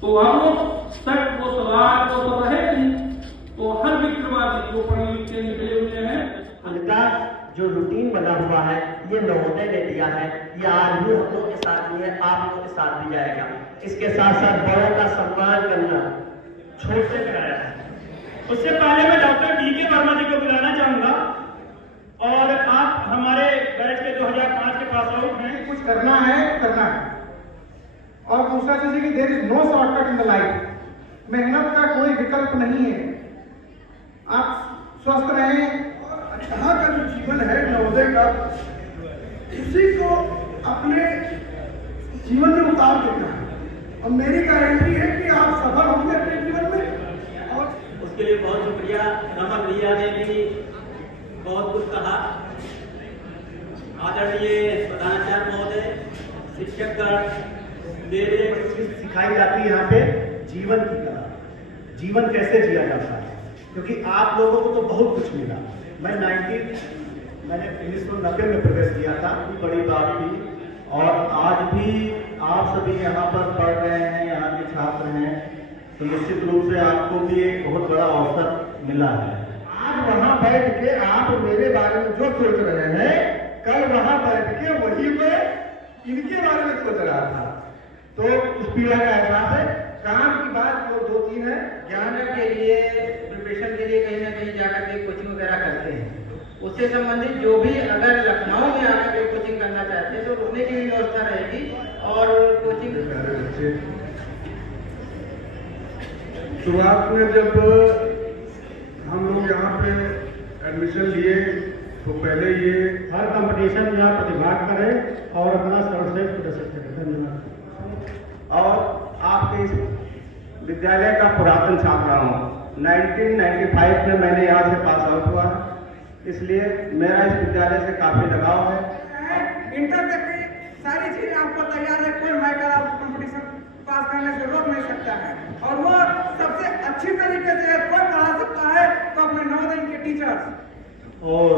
तो हम लोग सट वो सवाल वो सब रहे नहीं, तो हर विक्रमादित्य जो पढ़े लिखे निकले हुए हैं उनका जो रूटीन बना हुआ है ये नवोदय ने दिया है, ये आज भी हम लोग के साथ भी है, आप लोग के साथ भी जाएगा। इसके साथ साथ बड़ों का सम्मान करना छोटे कराया है। उससे पहले मैं डॉक्टर डी.के. वर्मा जी को बुलाना चाहूंगा, और आप हमारे बैच के 2005 के पास आउट हैं। कुछ करना है करना है, और दूसरा चीज है कि there is no shortcut in the life. मेहनत का कोई विकल्प नहीं है। आप स्वस्थ रहें, और यहाँ का जो जीवन है नवोदय का, इसी को अपने जीवन में उतार देना है, और मेरी गारंटी है कि आप सफल होंगे अपने जीवन में। और उसके लिए बहुत शुक्रिया। रमन भैया ने भी बहुत कुछ कहा। आदरणीय प्रधानाचार्य महोदय, शिक्षकगण, मेरे सिखाई जाती है यहाँ पे जीवन की कला, जीवन कैसे जिया जाता है, क्योंकि आप लोगों को तो बहुत कुछ मिला। मैंने 1990 में प्रवेश किया था, बड़ी बात थी, और आज भी आप सभी यहाँ पर पढ़ रहे हैं, यहाँ के छात्र हैं, तो निश्चित रूप से आपको भी एक बहुत बड़ा अवसर मिला है। आज वहाँ बैठ के आप मेरे बारे में जो सोच रहे हैं, कल वहाँ बैठ के वही मैं इनके बारे में सोच रहा था। तो उस पीड़ा का एहसास है। काम की बात जो 2-3 है, ज्ञान के लिए प्रिपरेशन के लिए कहीं ना कहीं जाकर के कोचिंग वगैरह करते हैं। उससे संबंधित जो भी अगर लखनऊ में आकर के कोचिंग करना चाहते हैं तो रुकने की भी व्यवस्था रहेगी, और कोचिंग शुरुआत में जब हम लोग यहाँ पे एडमिशन लिए तो पहले ये हर कंपटीशन में आप प्रतिभाग करें और अपना सर्वश्रेष्ठ प्रदर्शन करें। धन्यवाद। और आपके इस विद्यालय का पुरातन छात्र हूँ। 1995 में मैंने यहाँ से पास आउट हुआ, इसलिए मेरा इस विद्यालय से काफी लगाव है। इंटर तक की सारी चीजें आपको तैयार है, कोई मैटर आप कंपटीशन पास करने से रोक नहीं सकता है, और वो सबसे अच्छी तरीके से कोई पढ़ा सकता है तो अपने नवोदय के टीचर्स। और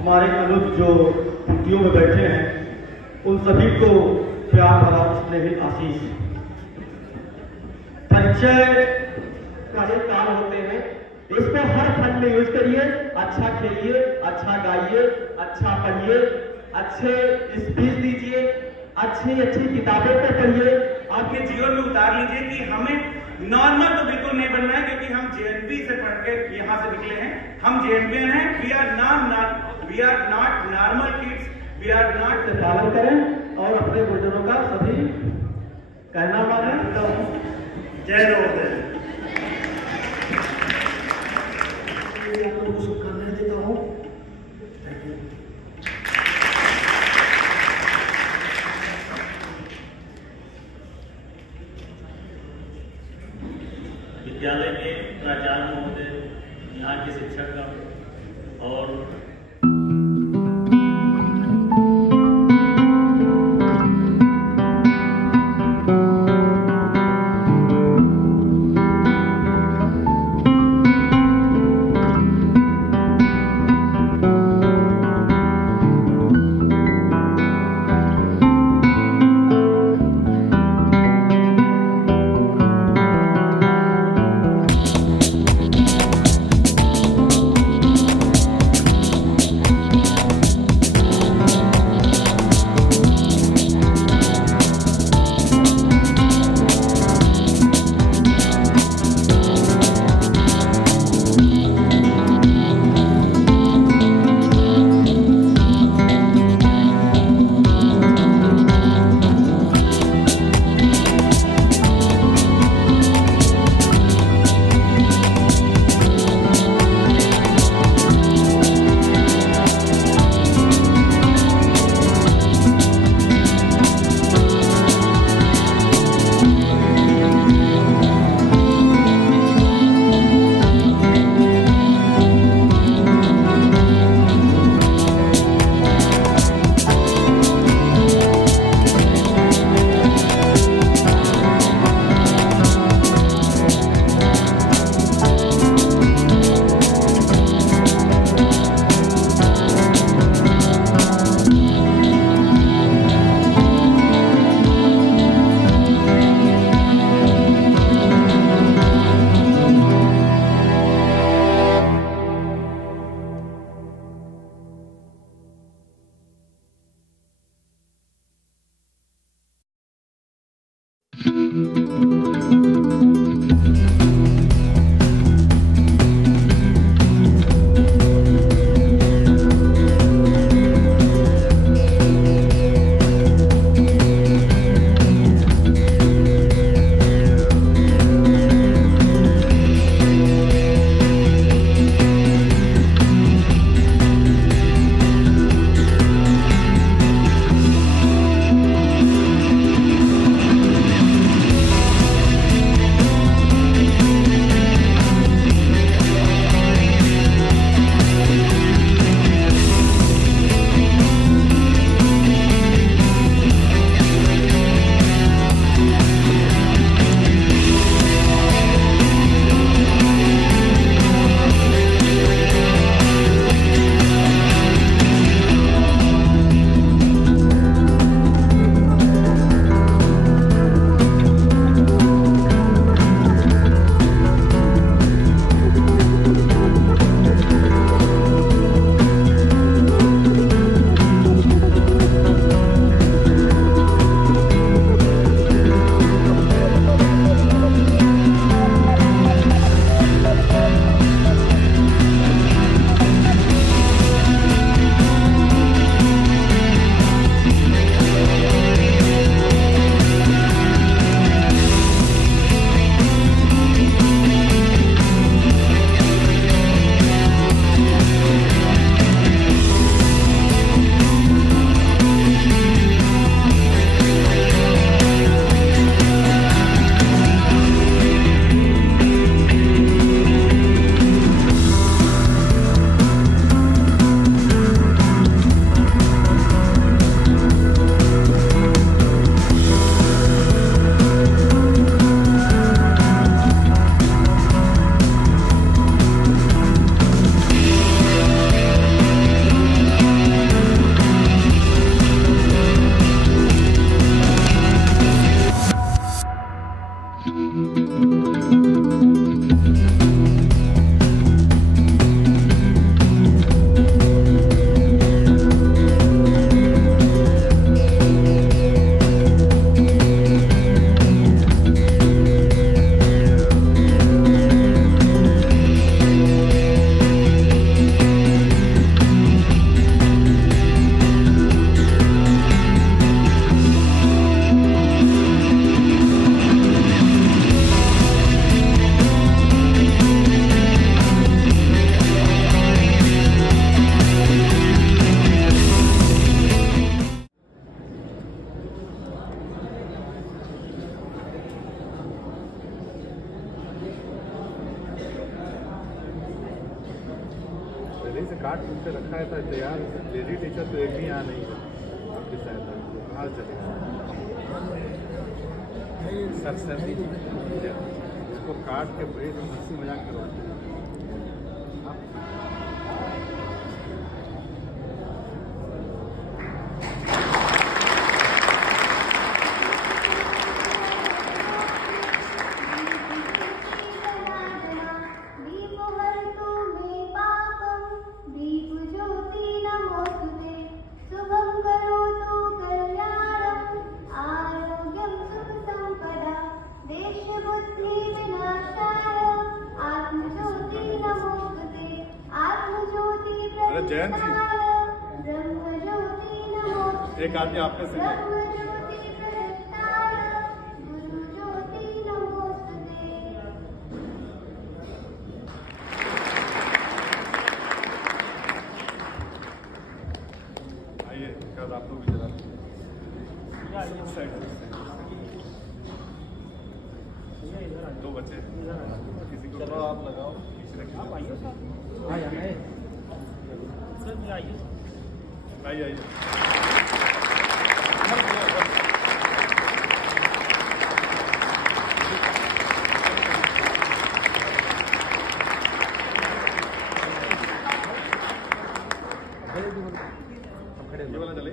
हमारे अनुज जो कुर्सियों में बैठे हैं, उन सभी को प्यार भरा स्नेहित आशीष। परिचय का एक काल होते हैं, इसको हर फन में यूज करिए। अच्छा खेलिए, अच्छा गाइए, अच्छा पढ़िए, अच्छे स्पीच दीजिए, अच्छी अच्छी किताबें पे पढ़िए, आपके जीवन में उतार लीजिए कि हमें नॉर्मल तो बिल्कुल नहीं बनना है, क्योंकि हम जेएनबी से पढ़ के यहाँ से निकले हैं। हम जेएनबीएन हैं। We are not normal kids, we are not. पालन करें और अपने गुरुजनों का सभी कहना मानें। तो जय नवोदय। आप लोगों को शुभकामनाएं देता हूँ। विद्यालय के प्राचार्य महोदय, यहाँ के शिक्षक और से कार्ड उनसे रखा है था तैयार, लेडी टीचर तो एक भी यहाँ नहीं है आपकी सहायता, कहाँ चलेगा सर सर्दी इसको काट के ब्रेड हंसी मजाक करवाते हैं। जयंत जी, एक आदमी आपने से आइए कल आप लोग भी जरा दो बच्चे किसी को चलो आप लगाओ, आप आइए सर, आइए आइए ये वाला चले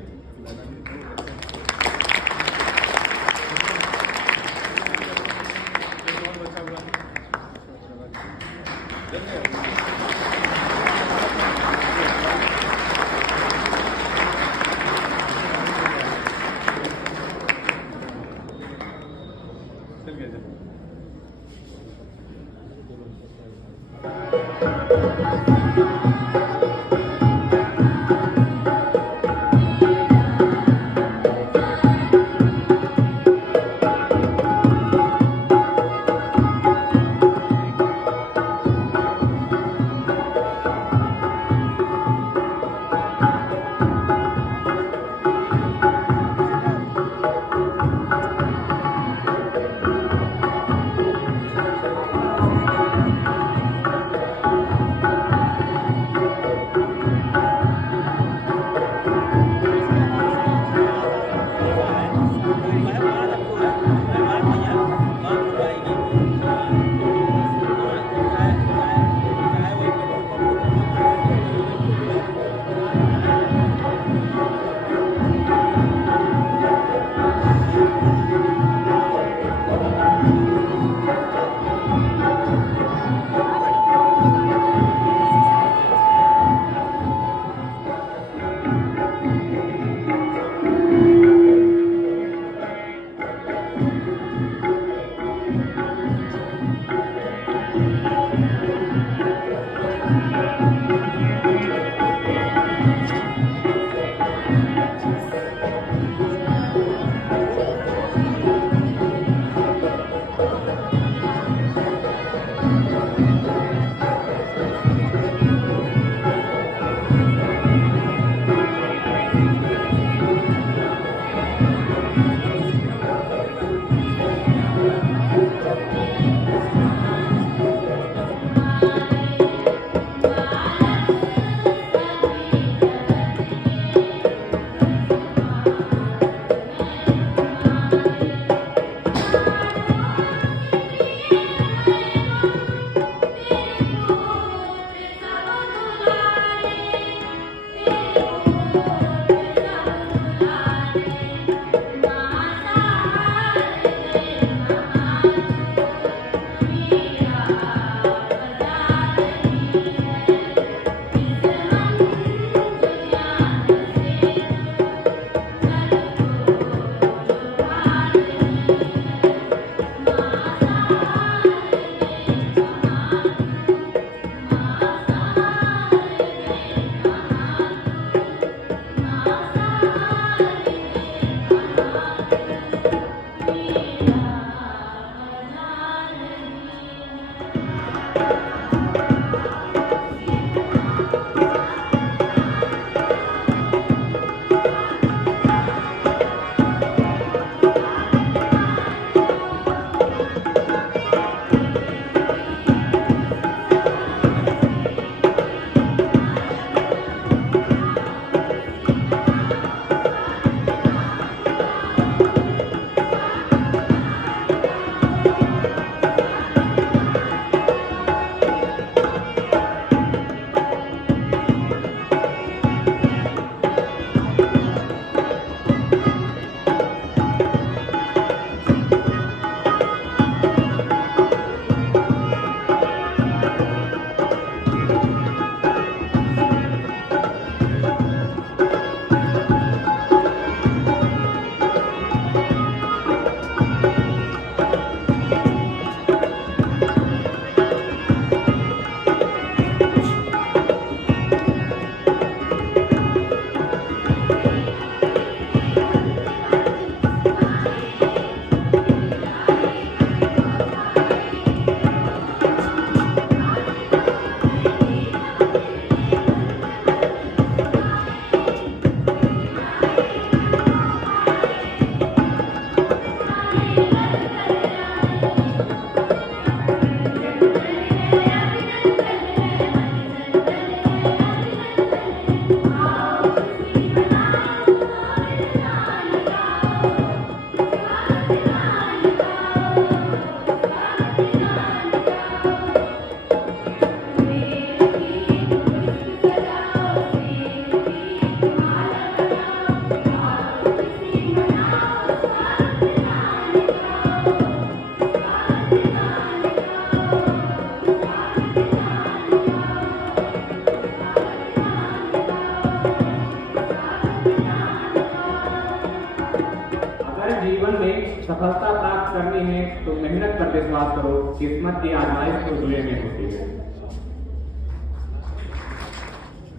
विश्वास करो, किस्मत की आजमाइश तो दुए में होती है।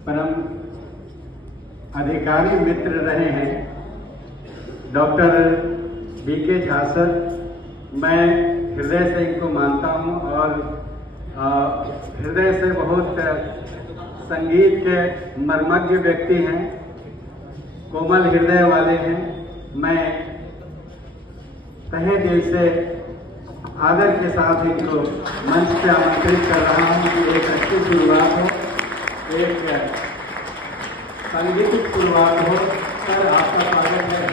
परम अधिकारी मित्र रहे हैं डॉक्टर BK झा सर, मैं हृदय से इनको मानता हूं और हृदय से बहुत संगीत के मर्मज्ञ व्यक्ति हैं, कोमल हृदय वाले हैं। मैं तहे दिल से आदर के साथ इनको मंच पे आमंत्रित कर रहा हूं कि एक अच्छी शुरुआत हो, एक संगीतिक शुरुआत हो। सर, आपका स्वागत है।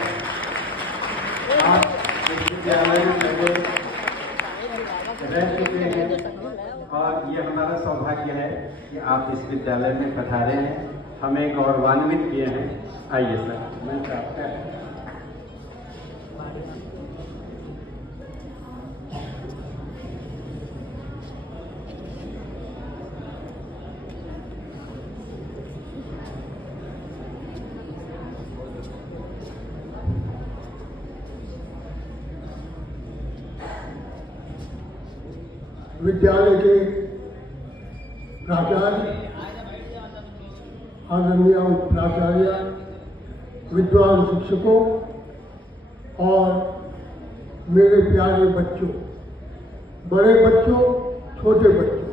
आप इस विद्यालय में पहले रह चुके हैं और ये हमारा सौभाग्य है कि आप इस विद्यालय में पधारे हैं, हमें गौरवान्वित किए हैं। आइए सर, मंच आपका है। विद्यालय के प्राचार्य, आदरणीय प्राचार्य, विद्वान शिक्षकों और मेरे प्यारे बच्चों, बड़े बच्चों, छोटे बच्चों,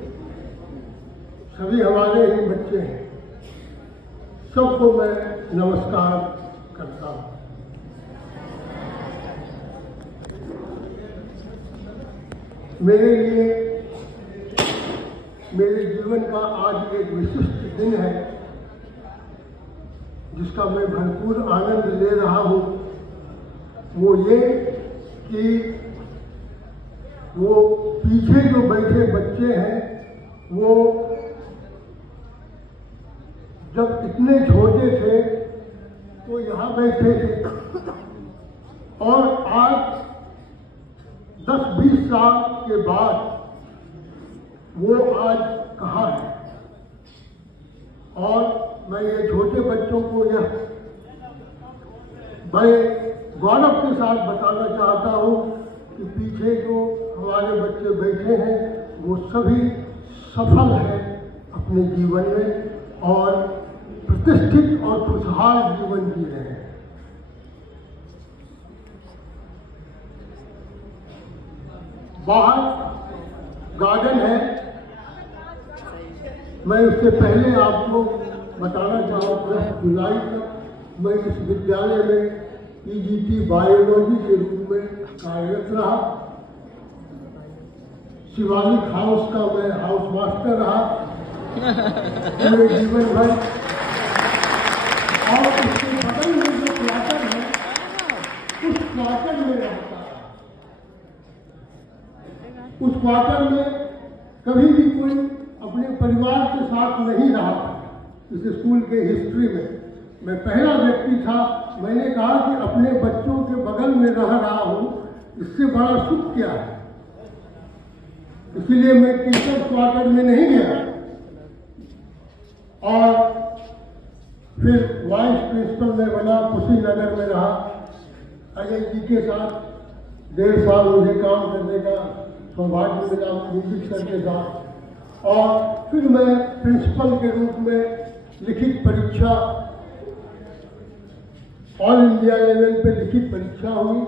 सभी हमारे ही बच्चे हैं, सबको मैं नमस्कार करता हूँ। मेरे लिए मेरे जीवन का आज एक विशिष्ट दिन है जिसका मैं भरपूर आनंद ले रहा हूँ। वो ये कि वो पीछे जो बैठे बच्चे हैं वो जब इतने छोटे थे तो यहाँ बैठे थे और आज 10-20 साल के बाद वो आज कहाँ है। और मैं ये छोटे बच्चों को यह बड़े गौरव के साथ बताना चाहता हूँ कि पीछे जो हमारे बच्चे बैठे हैं वो सभी सफल हैं अपने जीवन में और प्रतिष्ठित और खुशहाल जीवन जी रहे हैं। बाहर गार्डन है, मैं उससे पहले आपको बताना चाहूँगा, जुलाई तक मैं इस विद्यालय में PGT बायोलॉजी के रूप में कार्यरत रहा। शिवालिक हाउस का मैं हाउस मास्टर रहा पूरे जीवन भर। और उसके बगल में जो क्वार्टर है उस क्वार्टर में रहता है। उस क्वार्टर में कभी भी कोई अपने परिवार के साथ नहीं रहा। इस स्कूल के हिस्ट्री में मैं पहला व्यक्ति था। मैंने कहा कि अपने बच्चों के बगल में रह रहा हूं, इससे बड़ा सुख क्या है। इसीलिए मैं टीचर क्वार्टर में नहीं गया और फिर वाइस प्रिंसिपल में बना, कुशीनगर में रहा। अजय जी के साथ 1.5 साल मुझे काम करने का सौभाग्य मिला म्यूजिक सर के साथ। और फिर मैं प्रिंसिपल के रूप में लिखित परीक्षा, ऑल इंडिया लेवल पे लिखित परीक्षा हुई,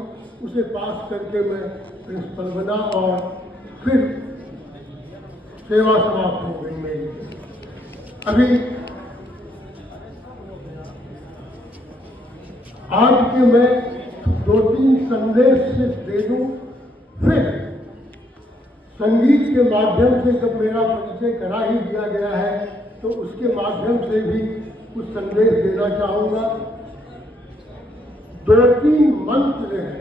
उसे पास करके मैं प्रिंसिपल बना और फिर सेवा समाप्त हो गई मेरी। अभी आज के मैं 2-3 संदेश से दे दूं, फिर संगीत के माध्यम से जब मेरा परिचय करा ही दिया गया है तो उसके माध्यम से भी कुछ संदेश देना चाहूंगा। 2-3 मंत्र हैं,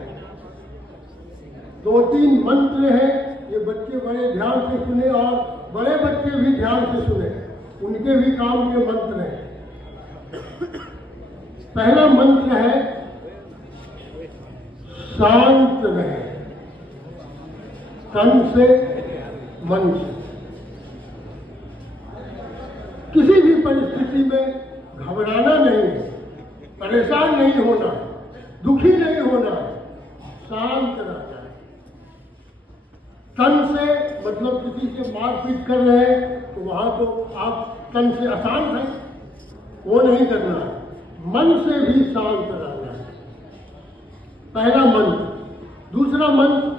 2-3 मंत्र हैं। ये बच्चे बड़े ध्यान से सुने और बड़े बच्चे भी ध्यान से सुने, उनके भी काम के मंत्र हैं। पहला मंत्र है शांत रहे, तन से मन से। किसी भी परिस्थिति में घबराना नहीं, परेशान नहीं होना, दुखी नहीं होना, शांत रहना है। तन से मतलब किसी से मारपीट कर रहे हैं तो वहां तो आप तन से अशांत हैं, वो नहीं करना है। मन से भी शांत रहना है, पहला मंत्र। दूसरा मंत्र,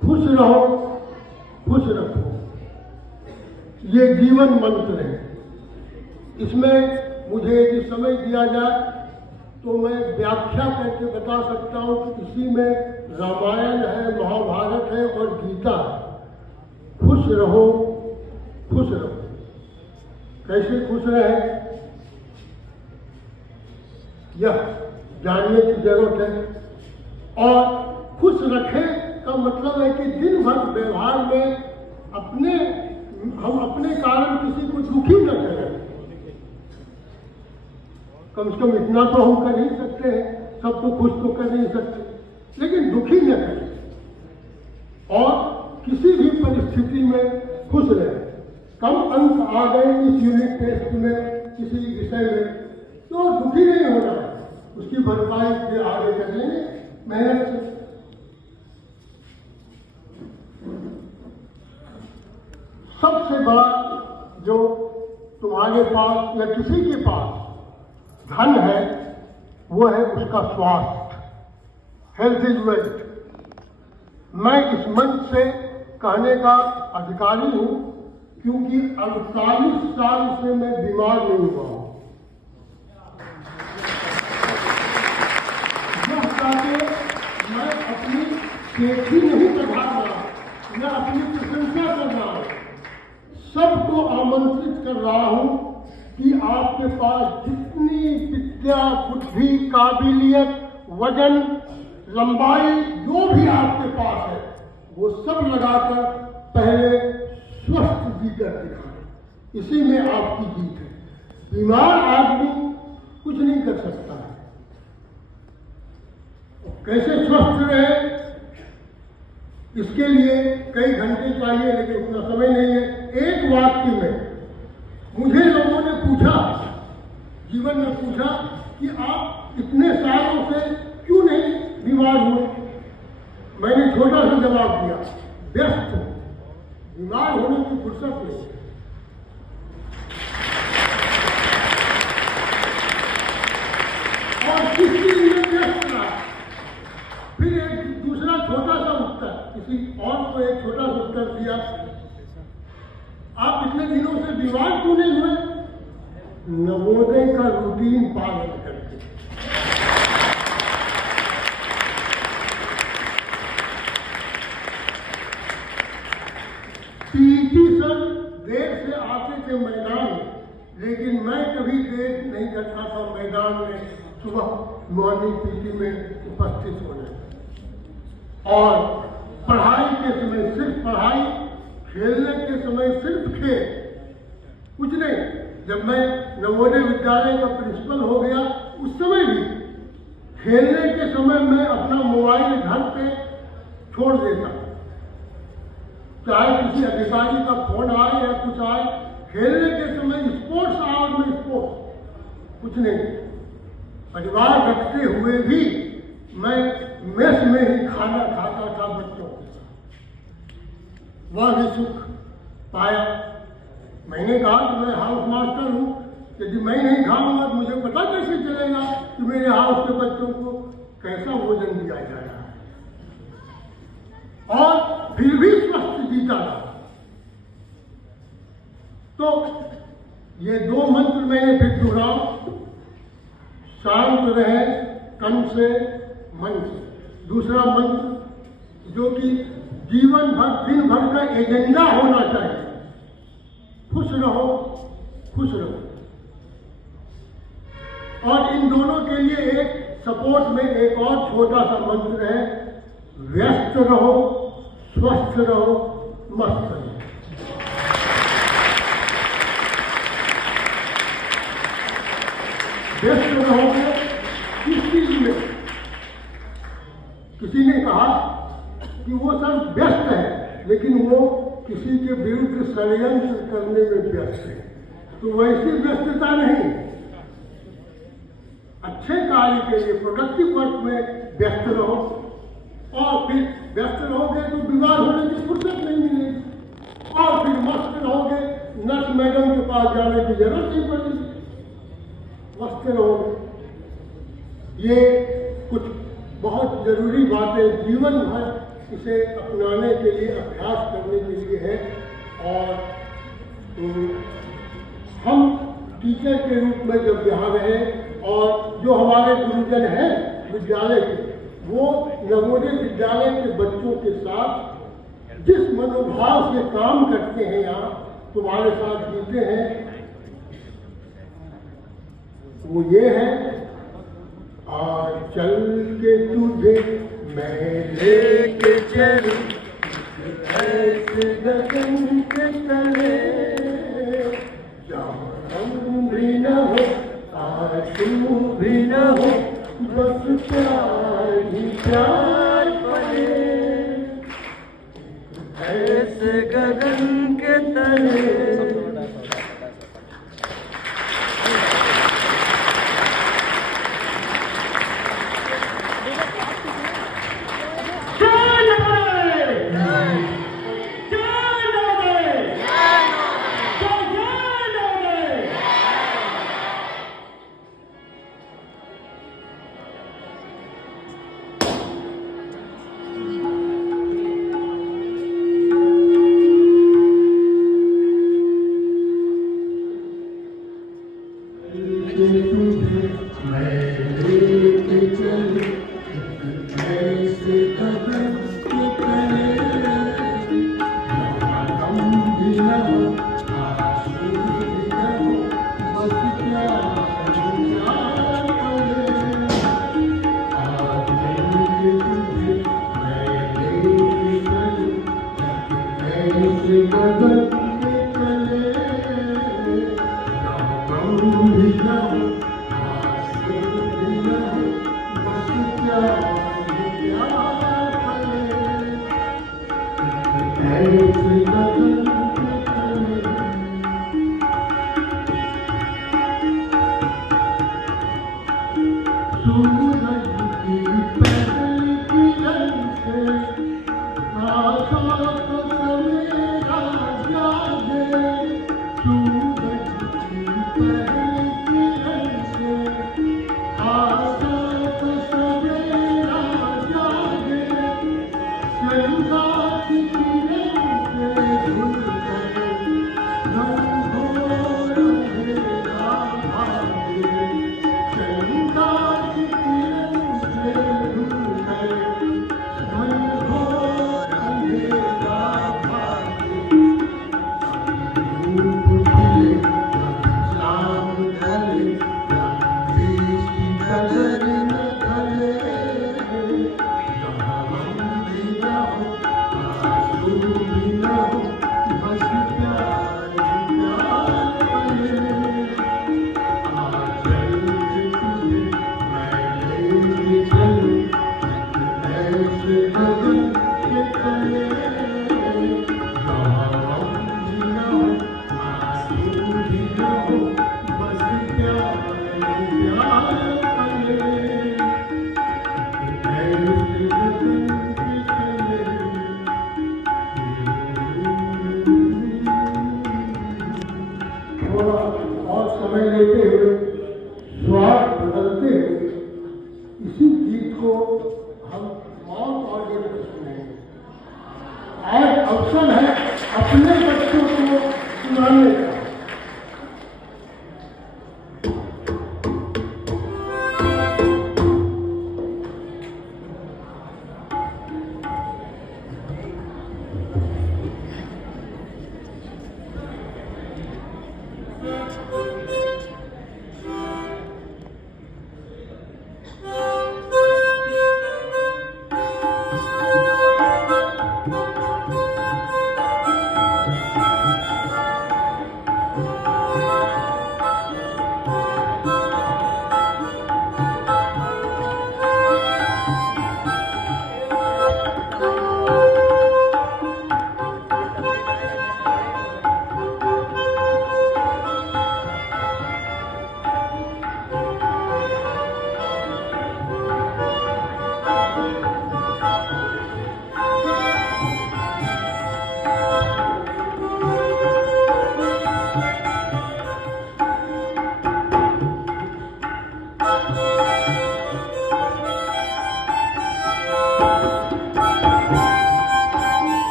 खुश रहो खुश रखो, ये जीवन मंत्र है। इसमें मुझे यदि समय दिया जाए तो मैं व्याख्या करके बता सकता हूं कि इसी में रामायण है, महाभारत है और गीता है। खुश रहो खुश रहो। कैसे खुश रहे यह जानने की जरूरत है। और खुश रखें का मतलब है कि दिन भर व्यवहार में हम अपने कारण किसी को दुखी न करें। कम से कम इतना तो हम कर ही सकते हैं, सबको खुश तो कर नहीं सकते, लेकिन दुखी न करें और किसी भी परिस्थिति में खुश रहे। कम अंक आ गए इस यूनिट टेस्ट में किसी विषय में तो दुखी नहीं होना है, उसकी भरपाई से आगे कर लेंगे मेहनत से। सबसे बड़ा जो तुम्हारे पास या किसी के पास धन है वो है उसका स्वास्थ्य। Health is wealth. मैं इस मंच से कहने का अधिकारी हूं क्योंकि 48 साल से मैं बीमार नहीं हुआ हूं। यह कहते मैं अपनी खेती नहीं बढ़ा रहा, मैं अपनी प्रशंसा कर रहा हूं, सबको आमंत्रित कर रहा हूं कि आपके पास जितनी विद्या, बुद्धि, काबिलियत, वजन, लंबाई जो भी आपके पास है वो सब लगाकर पहले स्वस्थ जीकर दिखाएं। इसी में आपकी जीत है। बीमार आदमी कुछ नहीं कर सकता है। कैसे स्वस्थ रहे इसके लिए कई घंटे चाहिए, लेकिन उतना समय नहीं है। एक वाक्य में मुझे लोगों ने पूछा, जीवन में पूछा कि आप इतने सालों से क्यों नहीं बीमार हुए। मैंने छोटा सा जवाब दिया, व्यस्त हूं, बीमार होने की फुर्सत नहीं। और किस चीज में व्यस्त रहा। फिर एक दूसरा छोटा सा उत्तर, किसी और को एक छोटा सा उत्तर दिया, आप इतने दिनों से बीमार क्यों नहीं हुए। नवोदय का रूटीन पालन करके। पीटी सर देर से आते थे मैदान में, लेकिन मैं कभी देर नहीं करता था मैदान में सुबह मॉर्निंग पीटी में उपस्थित होने। और पढ़ाई के समय सिर्फ पढ़ाई, खेलने के समय सिर्फ खेल, कुछ नहीं। जब मैं नवोदय विद्यालय का प्रिंसिपल हो गया उस समय भी खेलने के समय मैं अपना मोबाइल घर पे छोड़ देता, चाहे किसी अधिकारी का फोन आए या कुछ आए। खेलने के समय स्पोर्ट्स आवर में स्पोर्ट्स, कुछ नहीं। परिवार रखते हुए भी मैं मेस में ही खाना खाता था बच्चों के साथ, वह भी सुख पाया। मैंने कहा कि मैं हाउस मास्टर हूं, यदि मैं नहीं खाऊंगा तो मुझे पता कैसे चलेगा कि मेरे हाउस के बच्चों को कैसा भोजन दिया जा रहा है। और फिर भी स्वस्थ जीता था। तो ये दो मंत्र मैंने फिर दोहराओ, शांत रहे तन से मन से। दूसरा मंत्र जो कि जीवन भर दिन भर का एजेंडा होना चाहिए, खुश रहो खुश रहो। और इन दोनों के लिए एक सपोर्ट में एक और छोटा सा मंत्र है, व्यस्त रहो स्वस्थ रहो मस्त रहो। व्यस्त रहोगे किस चीज में। किसी ने कहा कि वो सब व्यस्त है लेकिन वो किसी के विरुद्ध षड्यंत्र करने में व्यस्त है, तो वैसी व्यस्तता नहीं। अच्छे कार्य के लिए प्रोडक्टिव वर्क में व्यस्त रहो। और फिर व्यस्त रहोगे तो बीमार होने की फुर्सत नहीं मिलेगी, और फिर मस्त रहोगे नर्स मैडम के पास जाने की जरूरत नहीं पड़ेगी, मस्त रहोगे। ये कुछ बहुत जरूरी बातें जीवन भर इसे अपनाने के लिए, अभ्यास करने के लिए है। और हम टीचर के रूप में जब यहाँ रहे और जो हमारे गुरुजन हैं विद्यालय के, वो नवोदय विद्यालय के बच्चों के साथ जिस मनोभाव से काम करते हैं, यहाँ तुम्हारे साथ जीते हैं, वो ये है, और चल के तुझे मैं लेके चलूं ऐसे गगन के तले, जहाँ हम भी न हो आंसू भी न हो, बस प्यार ही प्यार पले, ऐसे गगन के तले।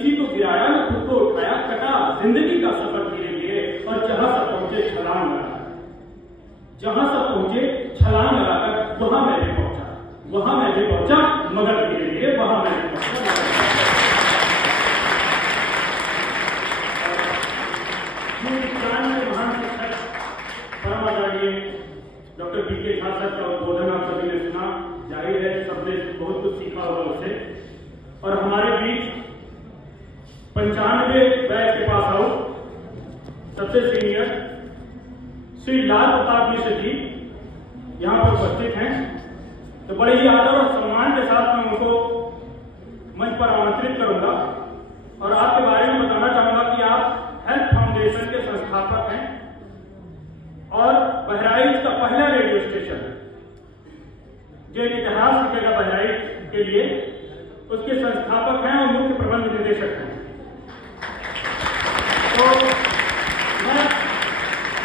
किसी को गिराया न खुद को उठाया, कटा जिंदगी का सफर धीरे धीरे और जहां तक पहुंचे छलांग लगाकर, जहां तक पहुंचे छलांग लगाकर वहां मैं भी पहुंचा, वहां मैं भी पहुंचा, मगर धीरे धीरे वहां मैं भी पहुंचा। महान शिक्षक परमाचार्य डॉक्टर बीके झा सर का उद्बोधन आप सभी ने सुना, जाहिर है सबने बहुत कुछ सीखा होगा उससे। और हमारे बीच 95 बैच के पास आउट सबसे सीनियर श्री लाल प्रताप मिश्र जी यहाँ पर उपस्थित हैं, तो बड़े ही आदर और सम्मान के साथ मैं उनको मंच पर आमंत्रित करूंगा और आपके बारे में बताना चाहूंगा कि आप हेल्थ फाउंडेशन के संस्थापक हैं और बहराइच का पहला रेडियो स्टेशन जो एक इतिहास लिखेगा बहराइच के लिए, उसके संस्थापक हैं और मुख्य प्रबंध निदेशक हैं। तो मैं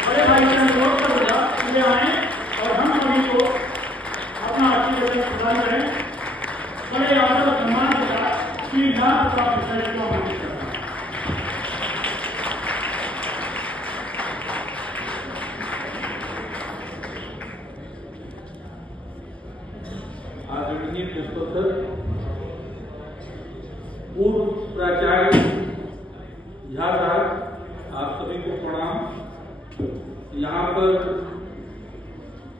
बड़े भाई से अनुरोध करूंगा कि आए और हम सभी को अपना आशीर्वाद प्रदान करें। बड़े आदर और सम्मान के साथ श्री लाल प्रताप मिश्र को आमंत्रित करता हूं। आदरणीय प्रोफेसर, पूर्व प्राचार्य झा साहब, आप सभी को प्रणाम। यहाँ पर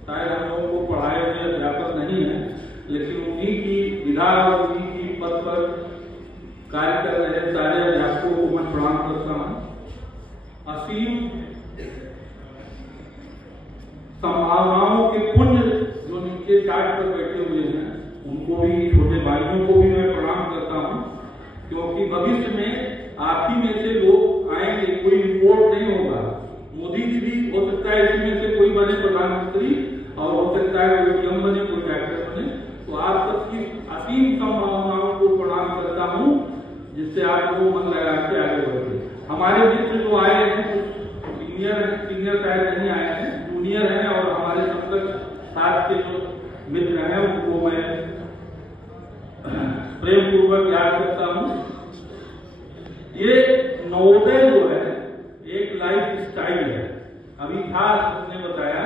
शायद हम लोगों को पढ़ाए हुए अध्यापक नहीं है, लेकिन उन्हीं की विधा और उन्हीं की पद पर कार्य कर रहे सारे अध्यापकों को मैं प्रणाम करता हूँ। असीम संभावनाओं के पुंज जो नीचे चार्ट पर बैठे हुए हैं, उनको भी, छोटे भाइयों को भी मैं प्रणाम करता हूँ, क्योंकि भविष्य में आप ही में से लोग आएंगे, कोई रिपोर्ट नहीं होगा। मोदी जी भी हो सकता है इसी में से कोई बने प्रधानमंत्री, और हो सकता है कोई पीएम बने, कोई डॉक्टर बने। तो आप सबकी असीम संभावनाओं को प्रणाम करता हूँ, जिससे आप लोग मन लगा के आगे बढ़े। हमारे मित्र जो आए हैं कुछ सीनियर शायद नहीं आए हैं, जूनियर हैं, और हमारे समकक्ष साथ के जो मित्र हैं उनको मैं प्रेम पूर्वक याद करता हूँ। ये नवोदय जो है एक लाइफ स्टाइल है। अभी खास उसने बताया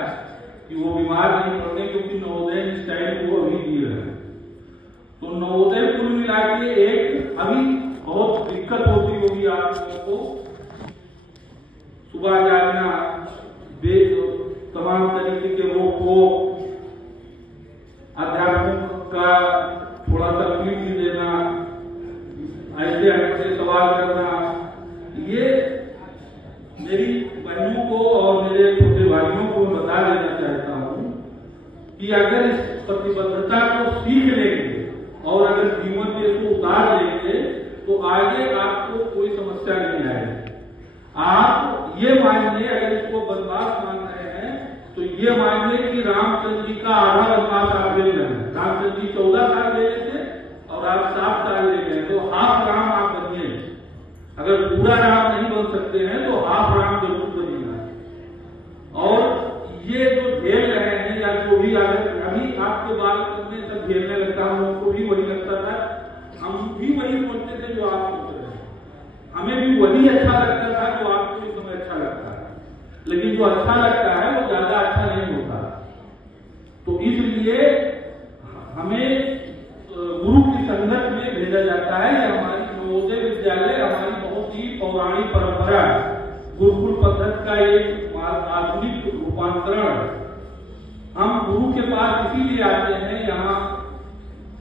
कि वो बीमार नहीं पड़ते क्योंकि नवोदय स्टाइल वो अभी दिए है। तो नवोदय कुल मिला के एक, अभी बहुत दिक्कत होती होगी आप लोगों को, सुबह जागना, तमाम तरीके के रोग को, अध्यापकों का थोड़ा सा फीस भी देना, ऐसे सवाल करना, ये मेरी बहनों को और मेरे छोटे भाइयों को बता देना चाहता हूँ कि अगर इस प्रतिबद्धता को सीख लेंगे और अगर जीवन में इसको उतार लेंगे तो आगे आपको कोई समस्या नहीं आएगी। आप ये मानिए, अगर इसको बदमाश मान रहे हैं तो ये मानिए कि रामचंद्र जी का आधा बदमाश आप ले रहे हैं। रामचंद्र जी 14 साल ले रहे थे और आप 7 साल ले गए, तो हाफ राम आप बनिए। अगर पूरा राम नहीं बन सकते हैं तो हाफ राम जरूर बनिएगा। और ये जो झेल रहे हैं या जो भी अभी आपके बाल में सब झेलने लगता है, उनको भी वही लगता था, हम भी वही सोचते थे जो आप सोच रहे हैं, हमें भी वही अच्छा लगता था जो आपको इस समय अच्छा लगता है, लेकिन जो अच्छा लगता है वो ज्यादा अच्छा नहीं होता। तो इसलिए हमें गुरु की संगत में भेजा जाता है। ये हमारी नवोदय विद्यालय हमारी बहुत ही पौराणिक परंपरा, गुरुकुल पद्धति का एक आधुनिक रूपांतरण है। हम गुरु के पास इसीलिए आते हैं यहाँ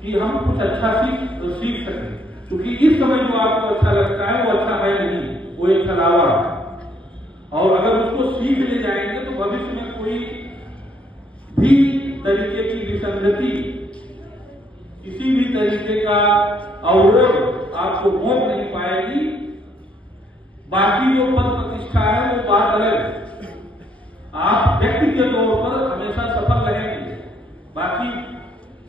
कि हम कुछ अच्छा सीख सकें, क्योंकि इस समय जो आपको अच्छा लगता है वो अच्छा है नहीं, वो एक छलावा है। और अगर उसको सीख ले जाएंगे तो भविष्य में कोई भी तरीके की विसंगति, किसी भी तरीके का अवरोध आपको रोक नहीं पाएगी। बाकी जो पद प्रतिष्ठा है वो बात अलग है, आप व्यक्ति के तौर पर हमेशा सफल रहेंगे। बाकी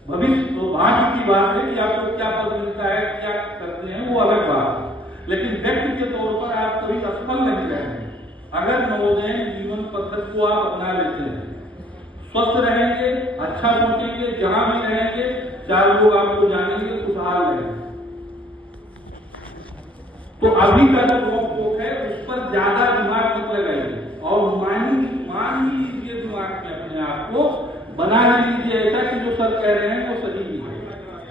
भविष्य तो भाग्य की बात है कि आपको क्या पद मिलता है, क्या करते हैं, वो अलग बात है, लेकिन व्यक्ति के तौर पर आप कभी असफल नहीं रहेंगे अगर नवोदय जीवन पद्धति को आप अपना लेते हैं। स्वस्थ रहेंगे, अच्छा सोचेंगे, जहां भी रहेंगे 4 लोग आपको जानेंगे, खुशहाल रहेंगे। तो अभी का जो रोक है उस पर ज्यादा दिमाग मत लगाइए और मान ही लीजिए दिमाग में अपने आप को बना ही लीजिए ऐसा कि जो सर कह रहे हैं वो सही नहीं है,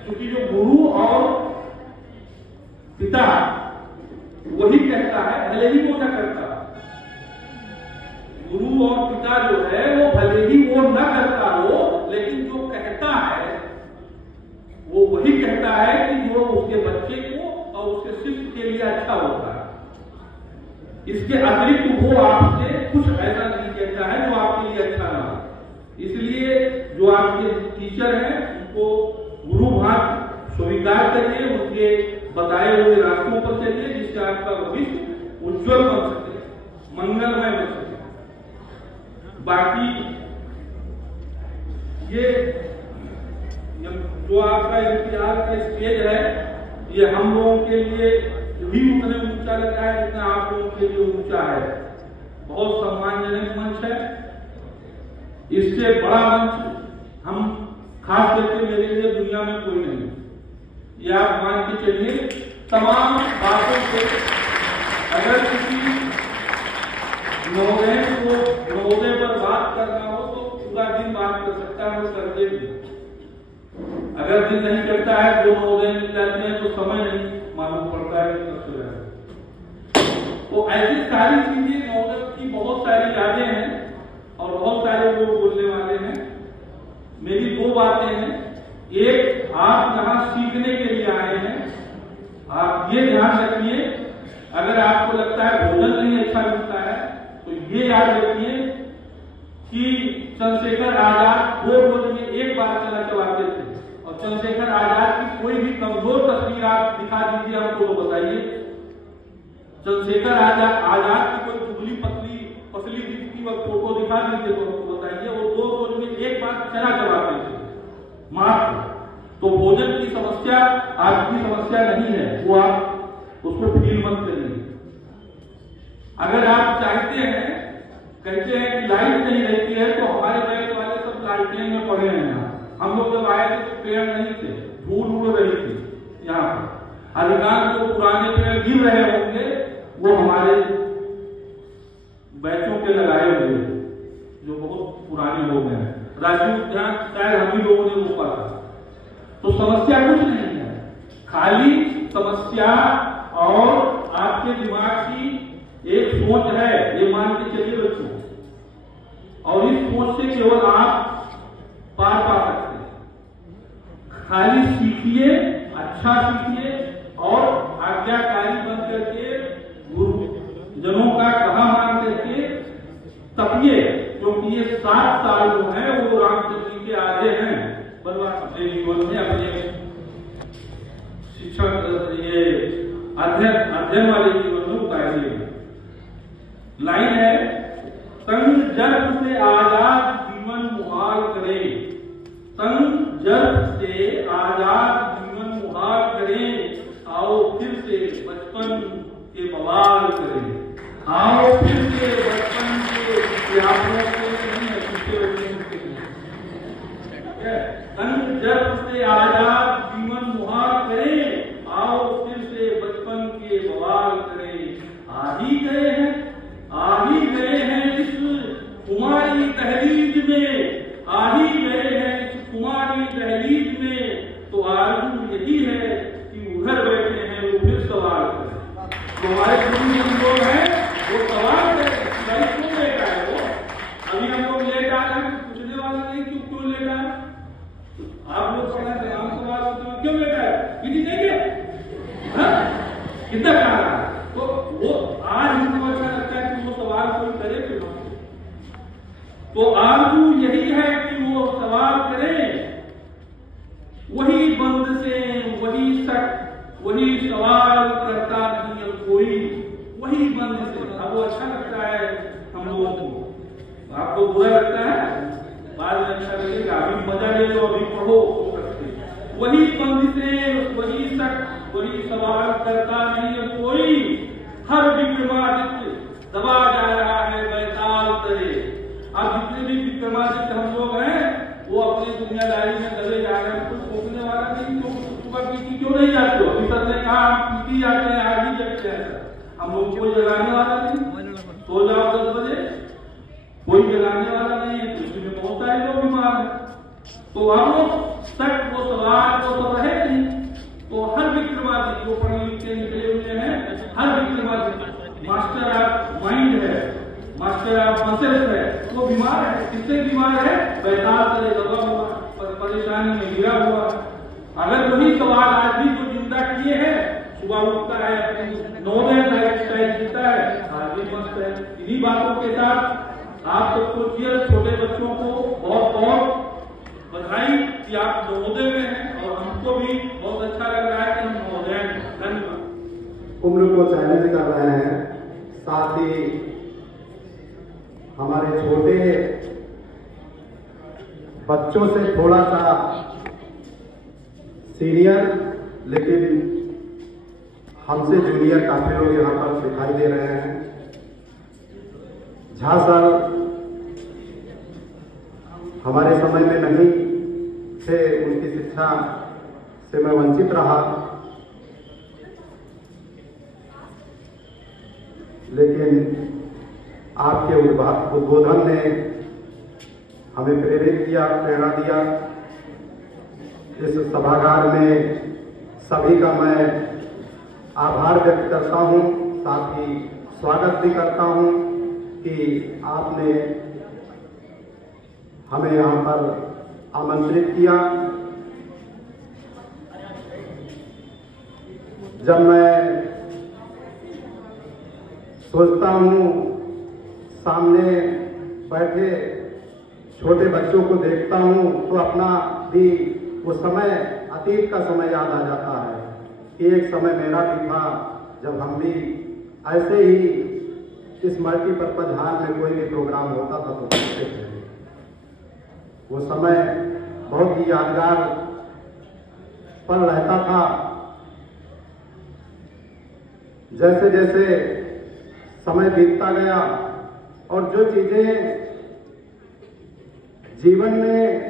क्योंकि जो गुरु और पिता वही कहता है, भले ही वो न करता, गुरु और पिता जो है वो भले ही वो न करता हो, लेकिन जो कहता है वो वही कहता है कि जो उसके बच्चे को और उसके शिष्य के लिए अच्छा होता है। इसके अतिरिक्त वो आपसे कुछ ऐसा नहीं कहता है जो आपके लिए अच्छा ना हो। इसलिए जो आपके टीचर हैं उनको गुरु भाग स्वीकार करिए, उनके बताए हुए रास्तों पर चलिए, जिससे आपका भविष्य उज्जवल बन सके, मंगलमय बन सके। बाकी ये जो आपका इम्तिहान का स्टेज है, ये हम लोगों के लिए भी उतने ऊंचा लगा है जितना आप लोगों के लिए ऊंचा है। बहुत सम्मानजनक मंच है, इससे बड़ा मंच हम खास करके मेरे लिए दुनिया में कोई नहीं। ये आप मान के चलिए, तमाम बातों से अगर किसी नवोदय पर बात करना हो तो पूरा दिन बात कर सकता है, वो करते भी। अगर दिन नहीं करता है, दो नवोदय मिल जाते हैं तो समय नहीं मालूम पड़ता है कि कब से। तो ऐसी सारी चीजें नवोदय की बहुत सारी यादें हैं और बहुत सारे लोग बोलने वाले हैं। मेरी दो बातें हैं, एक, आप यहाँ सीखने के लिए आए हैं, आप ये ध्यान रखिए, अगर आपको लगता है भोजन नहीं अच्छा मिलता है तो ये याद रखिए कि चंद्रशेखर आजाद 2 रोज में एक बार चना चलाते थे, और चंद्रशेखर आजाद की कोई भी कमजोर तस्वीर आप दिखा दीजिए हमको तो बताइए। चंद्रशेखर आजाद की कोई दुबली पतली दिखती वक्त फोटो दिखा दीजिए तो हमको बताइए। वो 2 रोज में एक बार चना चलाते थे मात्र। तो भोजन की समस्या आपकी समस्या नहीं है, वो आप उसको फील मत करिए। अगर आप चाहते हैं, कहते हैं कि लाइट नहीं रहती है, तो हमारे बैच वाले सब लालटेन में पड़े हैं। हम लोग जब आए थे तो पेड़ नहीं थे, धूल उड़ रही थी यहाँ पर। अधिकांश जो पुराने पेड़ गिर रहे होंगे वो हमारे बैचों के लगाए हुए जो बहुत पुराने हो गए हैं। राष्ट्रीय उद्यान शायद हम ही लोगों ने रोका था। तो समस्या कुछ नहीं है, खाली समस्या और आपके दिमाग की एक सोच है, ये मान के चलिए बच्चों, और इस सोच से केवल आप पार पा सकते हैं। खाली सीखिए, अच्छा सीखिए और आज्ञाकारी बन करके गुरुजनों का कहा मान करके तपिए, क्योंकि ये 7 साल जो है वो रामचंद्र जी के आगे हैं बनवास अपने जीवन में, अपने शिक्षक ये अध्ययन वाले जीवन में उतारिए। लाइन है, तंग जर्फ से आजाद जीवन मुहाल करे, तंग जर्फ से आजाद जीवन मुहाल करे, आओ फिर से बचपन के बवाल करे, आओ फिर से बचपन के यादों के नहीं तंग जर्फ से आजाद जीवन मुहाल करे, आओ फिर से बचपन के बवाल करे। आ ही गए हैं इस कुमारी दहलीज में, आ ही गए हैं इस कुमारी दहलीज में, तो आरज़ू यही है कि उधर बैठे हैं वो फिर सवाल करें। तो हमारे गुरु लोग हैं वो सवाल करें, भाई क्यों लेट आए हो? अभी हम लोग लेट आ रहे हैं, पूछने वाले नहीं क्यों लेट आए। आप लोग सवाल सवाल होते हैं क्यों लेट आए, किसी नहीं गया कितना कहा रहा है। तो वो आज हमको ऐसा लगता है कि वो सवाल कोई करे फिर, तो आरज़ू यही है कि वो सवाल करे, वही बंद से वही शक, वही सवाल करता नहीं है कोई, वही बंद से। अब वो अच्छा लगता है हम लोगों को, आपको बुरा लगता है, बाद में अच्छा लगेगा। अभी मजा ले लो, अभी पढ़ो, वही बंद से वही शक, वही सवाल करता नहीं है कोई, हर विक्रमादित्य दबा जा रहा है बैताल तरे। अब जितने भी विक्रमादित्य हम लोग हैं वो अपनी दुनियादारी में दबे जा रहे हैं, कुछ सोचने वाला नहीं। तो सुबह पीटी क्यों नहीं जाते हो? अभी सर ने कहा हम पीटी जाते हैं, आगे जगते हैं, रहता। हम लोग कोई जगाने वाला नहीं, सो जाओ 10 बजे, कोई जगाने वाला नहीं है, तो इसमें बहुत सारे लोग बीमार हैं। तो हम लोग तक वो सवाल वो तो रहे नहीं। तो हर विक्रमादित्य जो पढ़े लिख के निकले हुए हैं, हर विक्रमादित्य मास्टर ऑफ माइंड है, मास्टर ऑफ मसल्स है, वो बीमार है। किससे बीमार है? बैताल से दबा हुआ, परेशानी में गिरा हुआ। अगर वही सवाल आज भी जो जिंदा किए हैं, सुबह उठता है, अपनी नॉर्मल लाइफ स्टाइल जीता है, आज भी मस्त है। इन्हीं बातों के साथ आप सबको छोटे बच्चों को बहुत बहुत बधाई कि आप नवोदय में हैं, और हमको भी बहुत अच्छा लग रहा है कि हम नवोदय हैं। धन्यवाद। उम्र को चैलेंज कर रहे हैं, साथ ही हमारे छोटे बच्चों से थोड़ा सा सीनियर लेकिन हमसे जूनियर काफी लोग यहाँ पर दिखाई दे रहे हैं। झा सर हमारे समय में नहीं थे, उनकी शिक्षा से मैं वंचित रहा, लेकिन आपके उद्बोधन ने हमें प्रेरित किया, प्रेरणा दिया। इस सभागार में सभी का मैं आभार व्यक्त करता हूं, साथ ही स्वागत भी करता हूं कि आपने हमें यहाँ पर आमंत्रित किया। जब मैं सोचता हूँ, सामने बैठे छोटे बच्चों को देखता हूँ, तो अपना भी वो समय, अतीत का समय याद आ जाता है कि एक समय मेरा भी था जब हम भी ऐसे ही इस मल्टीपर्पज हॉल में कोई भी प्रोग्राम होता था तो देखते थे। वो समय बहुत ही यादगार पल रहता था। जैसे जैसे समय बीतता गया और जो चीजें जीवन में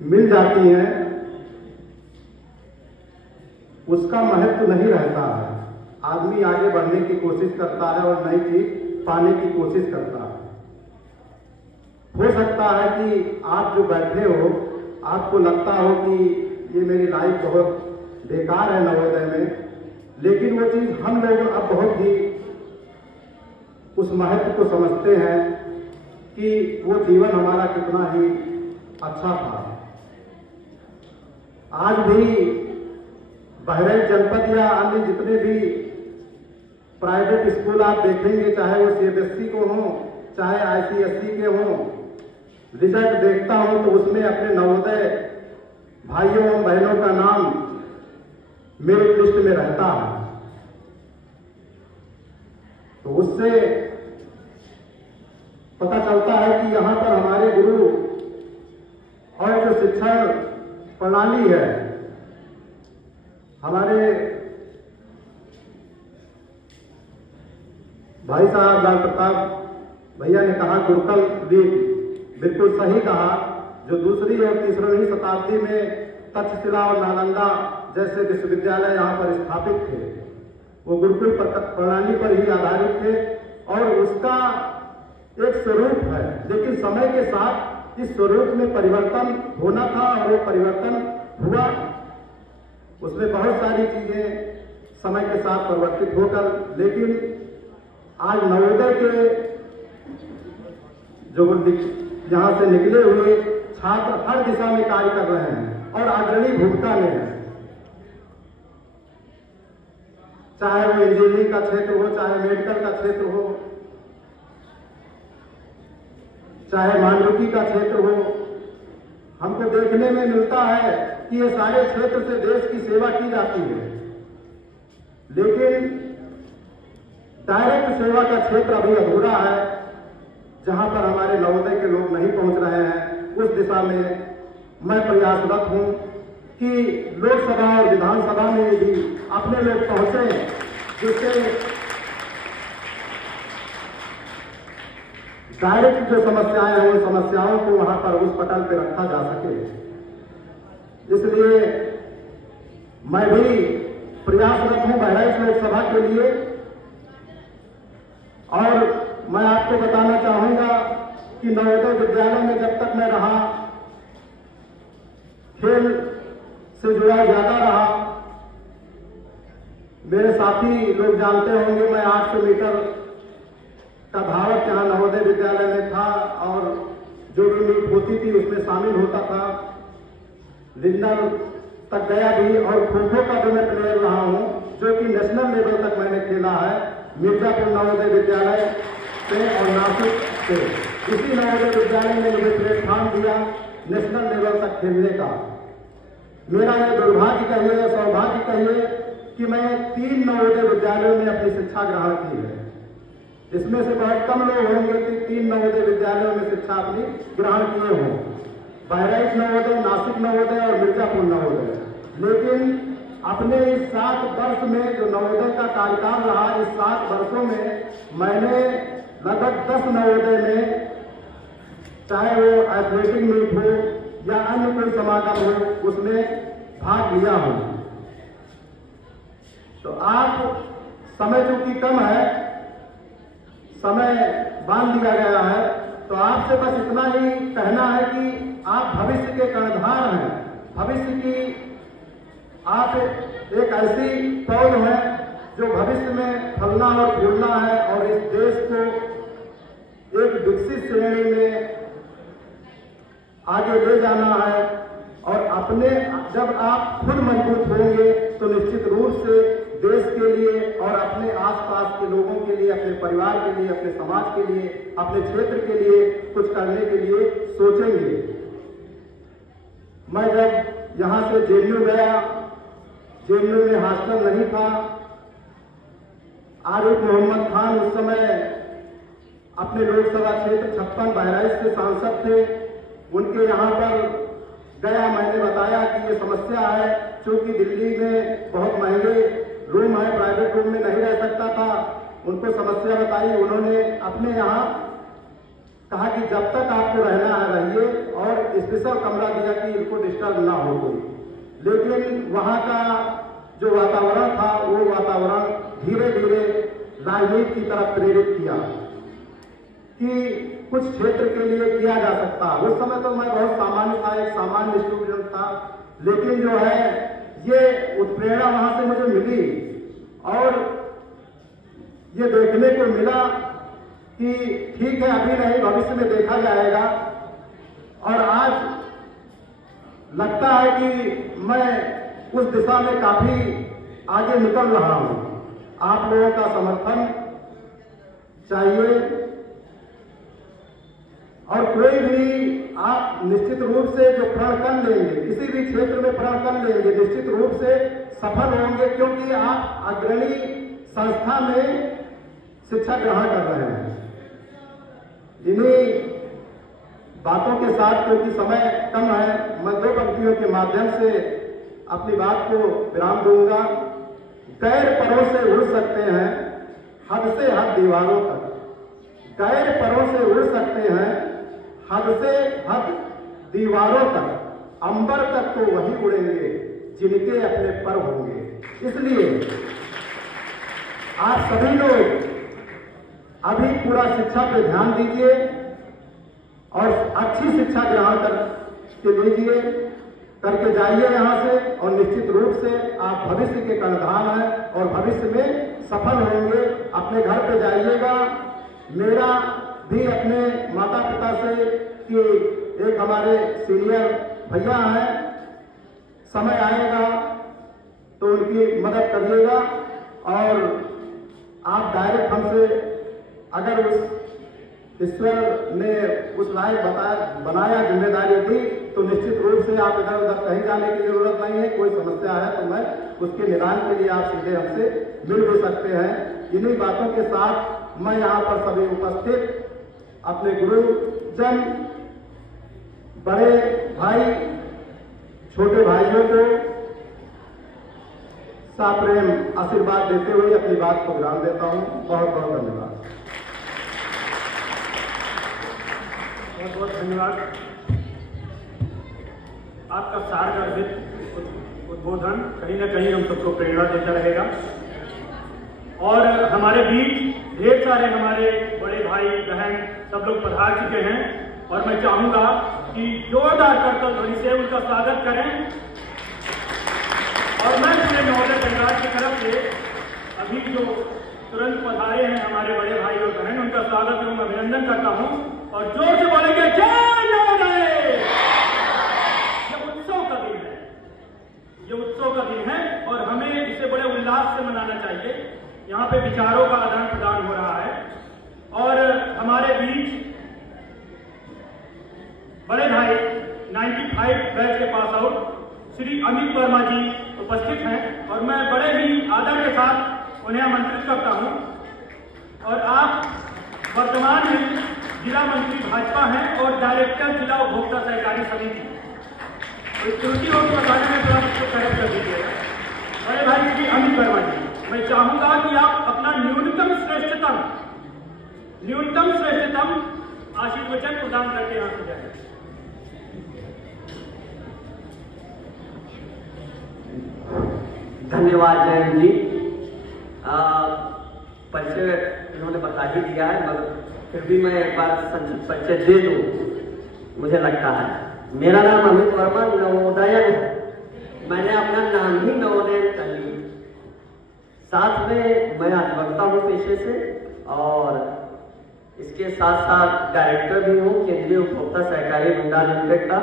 मिल जाती हैं उसका महत्व नहीं रहता है। आदमी आगे बढ़ने की कोशिश करता है और नई चीज पाने की कोशिश करता है। हो सकता है कि आप जो बैठे हो, आपको लगता हो कि ये मेरी लाइफ बहुत बेकार है नवोदय में, लेकिन वो चीज हम लोग अब बहुत ही उस महत्व को समझते हैं कि वो जीवन हमारा कितना ही अच्छा था। आज भी बहराइच जनपद या अन्य जितने भी प्राइवेट स्कूल आप देखेंगे, चाहे वो सीबीएसई को हो, चाहे आईसीएसई के हो, रिजल्ट देखता हूं तो उसमें अपने नवोदय भाइयों एवं बहनों का नाम मेरिट लिस्ट में रहता है। तो उससे पता चलता है कि यहाँ पर हमारे गुरु और जो शिक्षण प्रणाली है, हमारे भाई साहब लाल प्रताप भैया ने कहा गुरुकुल भी बिल्कुल सही कहा। जो दूसरी और तीसरी शताब्दी में तक्षशिला और नालंदा जैसे विश्वविद्यालय यहाँ पर स्थापित थे, वो गुरुकुल प्रणाली पर ही आधारित थे और उसका एक स्वरूप है। लेकिन समय के साथ इस स्वरूप में परिवर्तन होना था और वो परिवर्तन हुआ। उसमें बहुत सारी चीजें समय के साथ परिवर्तित होकर, लेकिन आज नवोदय के जो यहाँ से निकले हुए छात्र हर दिशा में कार्य कर रहे हैं और अग्रणी भूमिका में है। चाहे वो इंजीनियरिंग का क्षेत्र हो, चाहे मेडिकल का क्षेत्र हो, चाहे मानविकी का क्षेत्र हो, हमको देखने में मिलता है कि ये सारे क्षेत्र से देश की सेवा की जाती है। लेकिन डायरेक्ट सेवा का क्षेत्र अभी अधूरा है, जहां पर हमारे नवोदय के लोग नहीं पहुंच रहे हैं। उस दिशा में मैं प्रयासरत हूं कि लोकसभा और विधानसभा में भी अपने लोग पहुंचे, जिससे डायरेक्ट जो समस्याएं हैं उन समस्याओं को वहां पर उस पटल पर रखा जा सके। इसलिए मैं भी प्रयासरत हूं बहराइच लोकसभा के लिए। और मैं आपको बताना चाहूंगा कि नवोदय विद्यालय में जब तक मैं रहा, खेल से जुड़ा ज्यादा रहा। मेरे साथी लोग जानते होंगे, मैं 800 मीटर का धावक यहाँ नवोदय विद्यालय में था और जो भी मीट होती थी उसमें शामिल होता था। लिंडर तक गया भी और खो-खो का भी मैं प्लेयर रहा हूँ, जो कि नेशनल लेवल तक मैंने खेला है, मिर्जापुर नवोदय विद्यालय से और नासिक से। इसी नवोदय विद्यालय ने मुझे प्लेटफॉर्म दिया नेशनल लेवल तक खेलने का। मेरा ये दुर्भाग्य कहिए, सौभाग्य कहिए कि मैं 3 नवोदय विद्यालयों में अपनी शिक्षा ग्रहण की है। इसमें से बहुत कम लोग होंगे कि 3 नवोदय विद्यालयों में शिक्षा अपनी ग्रहण किए हों, बहराइच नवोदय, नासिक नवोदय और मिर्जापुर नवोदय। लेकिन अपने इस 7 वर्ष में जो नवोदय का कार्यकाल रहा, इस 7 वर्षों में मैंने लगभग 10 नवोदय में, चाहे वो एथलेटिक मीट हो या अन्य कोई समागम हो, उसमें भाग लिया हूं। तो आप, समय चूंकि कम है, समय बांध दिया गया है, तो आपसे बस इतना ही कहना है कि आप भविष्य के कर्णधार हैं। भविष्य की आप एक ऐसी पौध है जो भविष्य में फलना और फूलना है और इस देश को एक विकसित श्रेणी में आगे ले जाना है। और अपने, जब आप खुद मजबूत होंगे तो निश्चित रूप से देश के लिए और अपने आसपास के लोगों के लिए, अपने परिवार के लिए, अपने समाज के लिए, अपने क्षेत्र के लिए कुछ करने के लिए सोचेंगे। मैं जब यहां से जेएनयू गया, जेएनयू में हॉस्टल नहीं था। आरिफ मोहम्मद खान उस समय अपने लोकसभा क्षेत्र 56 बहराइच से सांसद थे। उनके यहाँ पर गया, मैंने बताया कि ये समस्या है, क्योंकि दिल्ली में बहुत महंगे रूम है, प्राइवेट रूम में नहीं रह सकता था। उनको समस्या बताई, उन्होंने अपने यहाँ कहा कि जब तक आपको रहना है रहिए, और स्पेशल कमरा दिया कि इनको डिस्टर्ब ना हो कोई। लेकिन वहाँ का जो वातावरण था, वो वातावरण धीरे धीरे राजनीति की तरफ प्रेरित किया कि कुछ क्षेत्र के लिए किया जा सकता। उस समय तो मैं बहुत सामान्य था, एक सामान्य स्टूडेंट था, लेकिन जो है ये उत्प्रेरणा वहां से मुझे मिली और ये देखने को मिला कि ठीक है, अभी नहीं, भविष्य में देखा जाएगा। और आज लगता है कि मैं उस दिशा में काफी आगे निकल रहा हूं। आप लोगों का समर्थन चाहिए और कोई भी आप निश्चित रूप से जो प्रण कर लेंगे, किसी भी क्षेत्र में प्रण कर लेंगे, निश्चित रूप से सफल होंगे, क्योंकि आप अग्रणी संस्था में शिक्षा ग्रहण कर रहे हैं। इन्हीं बातों के साथ, क्योंकि समय कम है, मैं 2 पंक्तियों के माध्यम से अपनी बात को विराम दूंगा। गैर परों से उड़ सकते हैं हद से हद दीवारों तक, गैर परों से उड़ सकते हैं हद से हद दीवारों तक, अंबर तक तो वही उड़ेंगे जिनके अपने पर होंगे। इसलिए आप सभी लोग अभी पूरा शिक्षा पे ध्यान दीजिए और अच्छी शिक्षा ग्रहण करके करके जाइए यहाँ से, और निश्चित रूप से आप भविष्य के कर्णधार हैं और भविष्य में सफल होंगे। अपने घर पे जाइएगा। मेरा भी अपने माता पिता से, कि एक हमारे सीनियर भैया हैं, समय आएगा तो उनकी मदद करिएगा। और आप डायरेक्ट हमसे, अगर उस ईश्वर ने उस लायक बनाया, जिम्मेदारी दी, तो निश्चित रूप से आप इधर उधर कहीं जाने की जरूरत नहीं है। कोई समस्या है तो मैं उसके निदान के लिए आप सीधे हमसे मिल भी सकते हैं। इन्हीं बातों के साथ मैं यहाँ पर सभी उपस्थित अपने गुरुजन, बड़े भाई, छोटे भाइयों को साप्रेम आशीर्वाद देते हुए अपनी बात को विराम देता हूँ। बहुत बहुत धन्यवाद। बहुत बहुत धन्यवाद। आपका सार गर्भित उद्बोधन कहीं ना कहीं हम सबको प्रेरणा देता रहेगा। और हमारे बीच ढेर सारे हमारे बड़े भाई बहन सब लोग पधार चुके हैं और मैं चाहूंगा कि जोरदार करतल ध्वनि से उनका स्वागत करें। और मैं पूरे महोदय परिवार की तरफ से अभी जो तुरंत पधारे हैं हमारे बड़े भाई और बहन, उनका स्वागत एवं अभिनंदन करता हूं और जोर से बोलेंगे जय नवोदय। ये उत्सव का दिन है, ये उत्सव का दिन है और हमें इसे बड़े उल्लास से मनाना चाहिए। यहाँ पे विचारों का आदान प्रदान हो रहा है और हमारे बीच बड़े भाई 95 बैच के पास आउट श्री अमित वर्मा जी उपस्थित हैं और मैं बड़े ही आदर के साथ उन्हें आमंत्रित करता हूं। और आप वर्तमान में जिला मंत्री भाजपा हैं और डायरेक्टर जिला उपभोक्ता सहकारी समिति, तो त्रुटि हो तो बताने में थोड़ा करेक्ट कर दीजिएगा। बड़े भाई श्री अमित वर्मा जी, मैं चाहूंगा कि आप अपना न्यूनतम श्रेष्ठतम आशीर्वचन प्रदान करके यहां से जाएं। धन्यवाद जयंत जी। परिचय इन्होंने बता ही दिया है, मगर फिर भी मैं एक बार संक्षिप्त परिचय दे दूं। मुझे लगता है मेरा नाम अमित वर्मा नवोदयन है। मैंने अपना नाम ही नवोदयन कर लिया। साथ में मैं अधिवक्ता हूँ पेशे से और इसके साथ साथ डायरेक्टर भी हूँ केंद्रीय उपभोक्ता सहकारी गुंडा लिमिटेड का।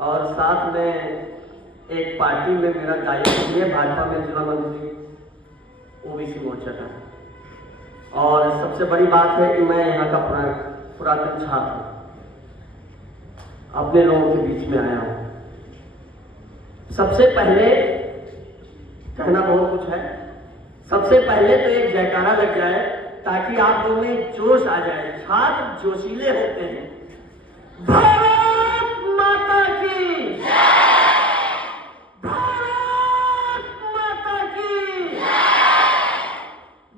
और साथ में एक पार्टी में मेरा दायित्व भी है, भाजपा में जिला मंत्री ओबीसी मोर्चा का। और सबसे बड़ी बात है कि मैं यहाँ का पुरातन छात्र अपने लोगों के बीच में आया हूँ। सबसे पहले कहना बहुत कुछ है, सबसे पहले तो एक जयकारा लग जाए ताकि आप लोगों में जोश आ जाए। छात्र जोशीले होते हैं। भारत माता की, भारत माता की,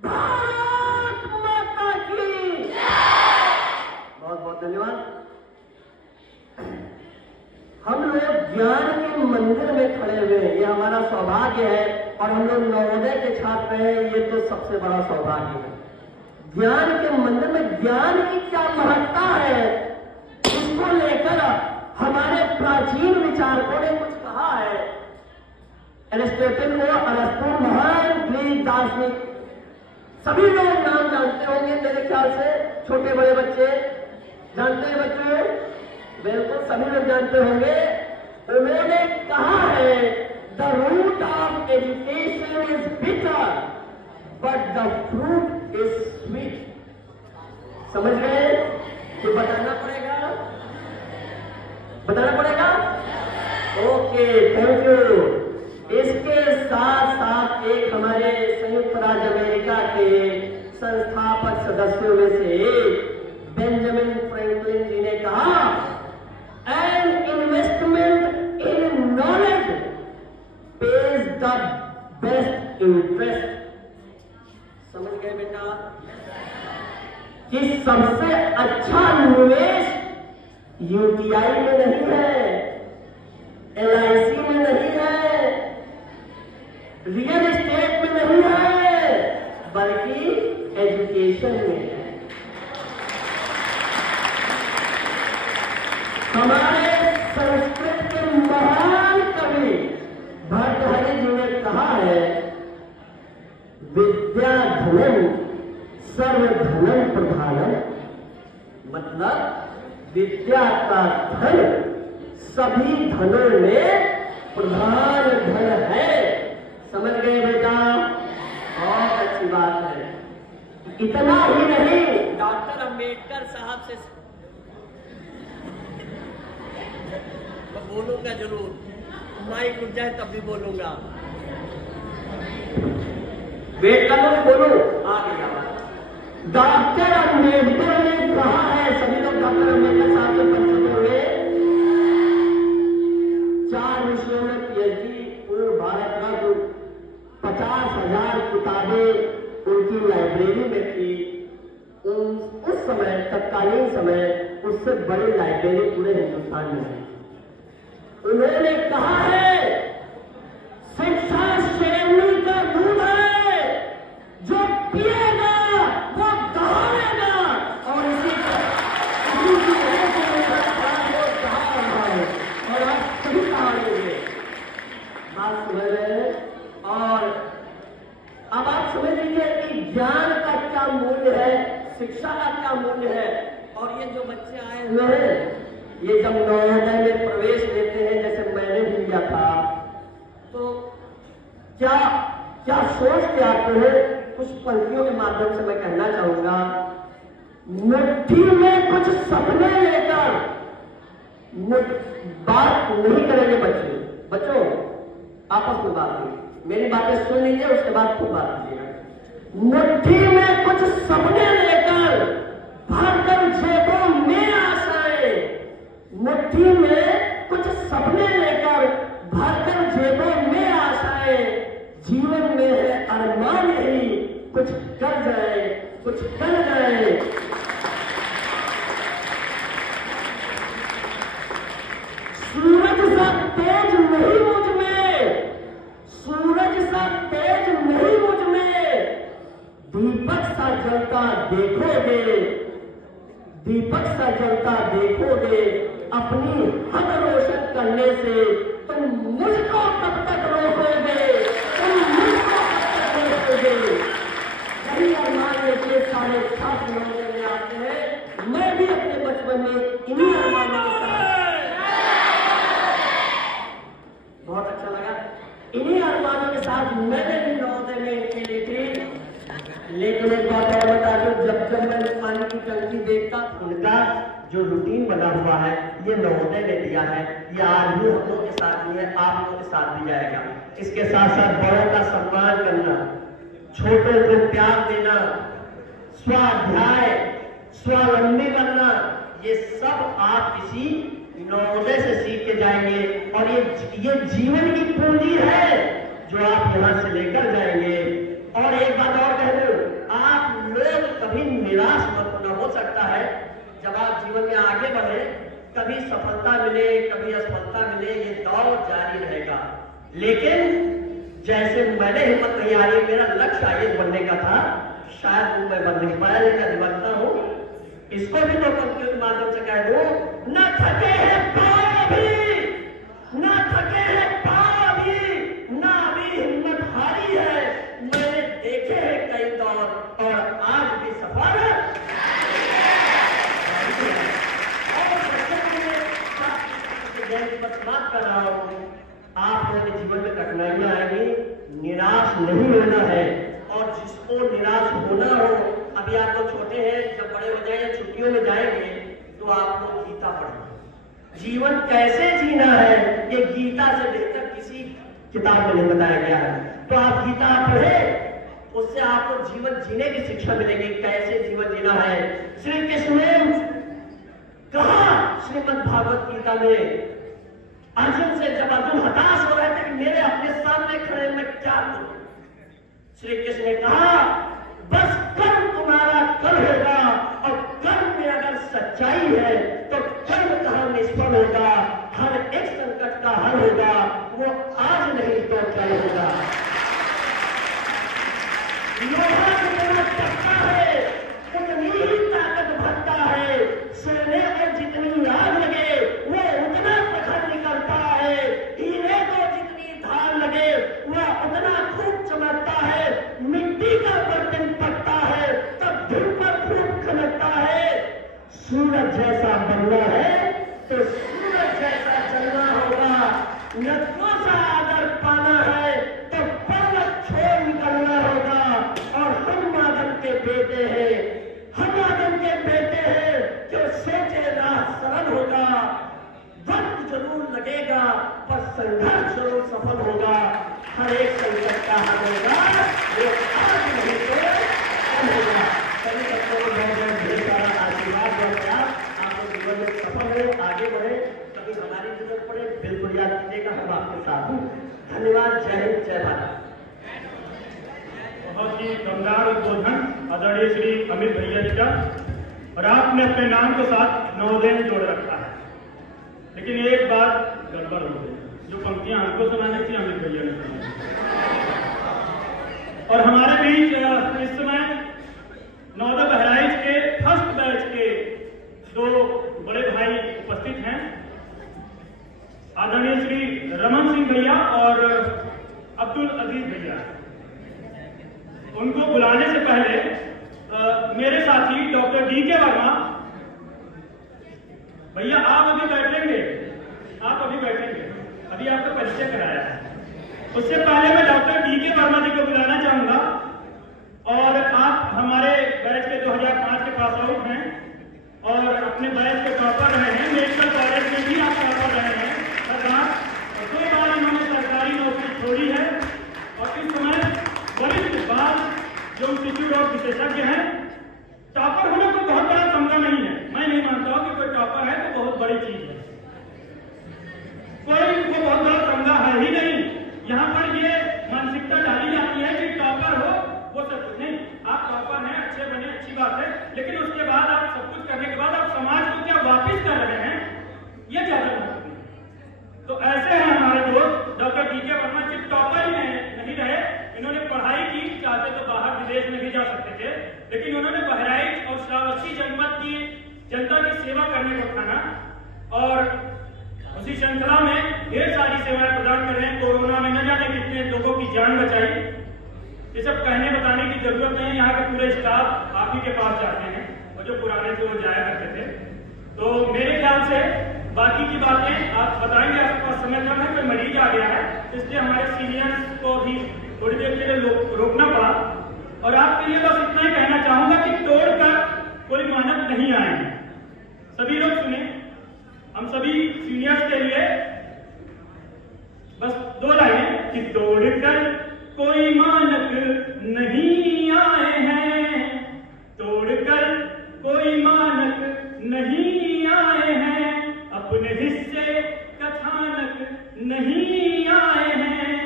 भारत माता की। बहुत बहुत धन्यवाद। हम लोग ज्ञान के मंदिर में खड़े हुए हैं, ये हमारा सौभाग्य है। और हम लोग नवोदय के छात्र हैं, ये तो सबसे बड़ा सौभाग्य है। ज्ञान के मंदिर में ज्ञान की क्या महत्ता है, इसको लेकर हमारे प्राचीन विचारकों ने कुछ कहा है। एरिस्टोटल को अरस्तु महान ग्रीक दार्शनिक, सभी लोग नाम जानते होंगे मेरे ख्याल से, छोटे बड़े बच्चे जानते हैं। बच्चे बिल्कुल सभी लोग जानते होंगे। उन्होंने कहा है the root of education is bitter but the fruit is sweet। समझ गए कि बताना पड़ेगा। Okay, thank you. इसके साथ साथ एक हमारे संयुक्त राज्य अमेरिका के संस्थापक सदस्यों में से एक बेंजामिन फ्रैंकलिन जी ने कहा, an investment in knowledge pays the best interest। समझ गए बेटा कि सबसे अच्छा निवेश यूटीआई में नहीं है, एलआईसी में नहीं है, रियल एस्टेट में नहीं है, बल्कि एजुकेशन में है। हमारे संस्कृत के महान कवि भर्तृहरि जी ने कहा है, विद्या धनम सर्वधनम प्रधानम। मतलब विद्या का धन सभी धनों में प्रधान धन है। समझ गए बेटा? बहुत अच्छी बात है। इतना ही नहीं, डॉक्टर अंबेडकर साहब से मैं बोलूंगा जरूर, माइक रुक जाए तब भी बोलूंगा। वेट कर लो, बोलो आगे। डॉक्टर अंबेडकर ने कहा है, सभी लोग डॉक्टर अंबेडकर साहब से परिचित होंगे। 4 विषयों में पीएचडी, पूर्ण भारत रत्न, 50,000 किताबें उनकी लाइब्रेरी में थी। उस समय तत्कालीन समय उससे बड़ी लाइब्रेरी पूरे हिंदुस्तान में थी। उन्होंने कहा है शिक्षा का क्या मूल्य है। और ये जो बच्चे आए हुए हैं, ये जब नवोदय में प्रवेश लेते हैं, जैसे मैंने भी लिया था, तो क्या क्या सोच के आते हैं, कुछ पंक्तियों के माध्यम से मैं कहना चाहूंगा। मुट्ठी में कुछ सपने लेकर, बात नहीं करेंगे बच्चों आपस में बात नहीं, मेरी बातें सुन लीजिए, उसके बाद खूब बात कीजिएगा। मुट्ठी में कुछ सपने लेकर भरकर जेबों में आशाएं, मुट्ठी में कुछ सपने लेकर भरकर जेबों में आशाएं, जीवन में है अरमान यही कुछ कर जाए, कुछ कर जाए। सूरज सा तेज नहीं मुझ में, सूरज सा तेज नहीं मुझ में, दीपक सा जलता देखोगे, दीपक सा जलता देखोगे, अपनी हद रोशन करने से तुम मुझको कब तक रोकोगे, तुम मुझको कब तक रोकोगे। यही अरमान लेके सारे छात्र लोगों में आते हैं। मैं भी अपने बचपन में इन्हीं अरमानों के साथ, बहुत अच्छा लगा, इन्हीं अरमानों के साथ मैंने भी नवोदय में एंट्री ली थी। लेकिन एक बात और बता दूं, जब मैं पानी की टंकी देखता, उनका जो रूटीन बना हुआ है ये नवोदय ने दिया है, ये आज भी हम लोग के साथ भी है, आप लोग के साथ भी जाएगा। इसके साथ साथ बड़ों का सम्मान करना, छोटों को प्यार देना, स्वाध्याय, स्वावलंबी बनना, ये सब आप किसी नवोदय से सीख के जाएंगे। और ये जीवन की पूंजी है जो आप यहाँ से लेकर जाएंगे। और एक बात और कह दूं, आप लोग कभी निराश मत होना। हो सकता है जब आप जीवन में आगे बढ़े, कभी सफलता मिले, कभी असफलता मिले, ये दौर जारी रहेगा। लेकिन जैसे मैंने हिम्मत नहीं हारी, मेरा लक्ष्य आईएएस बनने का था, शायद मैं बन नहीं पाया, लेकिन बनता हूँ। इसको भी तो पंक्तियों के माध्यम से कह दो, न थके हैं पाँव अभी, न थके हैं पाँव अभी, न अभी हिम्मत हारी है, मैंने देखे हैं कई दौर और आज भी सफल बात कर रहा हूँ। आप लोगों के जीवन में कठिनाइयां आएंगी, निराश नहीं होना है। और जिसको निराश होना हो, अभी आप लोग छोटे हैं, जब बड़े हो जाएंगे, छुट्टियों में जाएंगे, तो आप लोग गीता पढ़ें। जीवन कैसे जीना है ये गीता से बेहतर किसी किताब में नहीं बताया गया है। तो आप गीता पढ़े, उससे आपको जीवन जीने की शिक्षा मिलेगी, कैसे जीवन जीना है। श्री कृष्ण ने कहा श्रीमद् भागवत गीता में अर्जुन से, जब अर्जुन हताश हो रहे थे कि मेरे अपने सामने खड़े मैं क्या करूं, श्री कृष्ण ने कहा बस कर्म तुम्हारा कल होगा, और कर्म में अगर सच्चाई है तो कर्म कहाँ निष्फल होगा, हर एक संकट का हल होगा, वो आज नहीं तो कल होगा। लोहा जितना टकता है उतनी ही ताकत भरता है, सोने में जितनी आग लगे वो उतना प्रखर निकलता है, हीरे को जितनी धार लगे वह उतना खूब चमकता है, मिट्टी का बर्तन पकता है तब धूप पर खूब खनकता है। सूरज जैसा बनना है तो सूरज जैसा चलना होगा, नदियों सा आदर पाना है तो पर्वत छोड़ निकलना होगा। और हम आदम के बेटे हैं, हम आदम के बेटे हैं, जो सोचे राह सरल होगा, वक्त जरूर लगेगा पर संघर्ष जरूर सफल होगा, हर एक संकट का हल होगा, वो आज नहीं तो कल होगा। सभी बच्चों को बहुत बहुत ढेर सारा आशीर्वाद देता, आप लोग जीवन में सफल हो, आगे बढ़े, कभी हमारी जरूरत पड़े बिल्कुल याद कीजिएगा, हम आपके साथ हूँ। धन्यवाद। जय हिंद, जय भारत। बहुत ही दमदार उद्बोधन आदरणीय श्री अमित भैया जी का, और आपने अपने नाम के साथ नवोदय जोड़ रखा है। लेकिन एक बात गड़बड़ हो गई, जो पंक्तियां हमको सुनानी थी अमित भैया ने सुनाई। और हमारे बीच इस समय नवोदय बहराइच के फर्स्ट बैच के दो बड़े भाई उपस्थित हैं, आदरणीय श्री रमन सिंह भैया और अब्दुल अजीज भैया। उनको बुलाने से पहले मेरे साथी पास आउट हैं और अपने बैच के टॉपर रहे हैं, मेडिकल कॉलेज में भी आप टॉपर रहे हैं सरकार, और 2 बार इन्होंने सरकारी नौकरी छोड़ी है और इस समय वरिष्ठ बाल जो इंस्टीट्यूट ऑफ विशेषज्ञ हैं। टॉपर होना कोई बहुत बड़ा तमगा नहीं है, मैं नहीं मानता हूं कि कोई टॉपर है तो बहुत बड़ी चीज है, कोई वो बहुत बड़ा तमगा है ही नहीं। यहाँ पर ये मानसिकता डाली जाती है कि टॉपर हो वो सब कुछ नहीं, आप टॉपर हैं, अच्छे बने, अच्छी बात है, लेकिन उसके बाद आप सब कुछ करने के बाद आप समाज को क्या वापिस कर रहे हैं, ये ज्यादा महत्वपूर्ण है। तो ऐसे हैं हमारे दोस्त डॉक्टर डीके वर्मा, सिर्फ टॉपर ही नहीं रहे, इन्होंने पढ़ाई की, चाहते तो बाहर विदेश में भी जा सकते थे, लेकिन उन्होंने बहराइच और श्रावस्ती जनपद की जनता की सेवा करने को ठाना और उसी श्रृंखला में ढेर सारी सेवाएं प्रदान कर रहे हैं। कोरोना में न जाने कितने लोगों की जान बचाई, ये सब कहने बताने की जरूरत नहीं, यहाँ के पूरे स्टाफ आप ही के पास जाते हैं और जो पुराने थे वो जाया करते थे। तो मेरे ख्याल से बाकी की बातें आप बताएंगे, आपके पास समय कम है, कोई मरीज आ गया है, इसलिए हमारे सीनियर्स को भी थोड़ी देर के लिए रोकना पड़ा। और आपके लिए बस इतना ही कहना चाहूंगा कि तोड़कर कोई मानव नहीं आए हैं, सभी लोग सुने, हम सभी सीनियर्स के लिए बस 2 लाइनें कि तोड़कर कोई मानक नहीं आए हैं, तोड़कर कोई मानक नहीं आए हैं, अपने हिस्से कथानक नहीं आए हैं,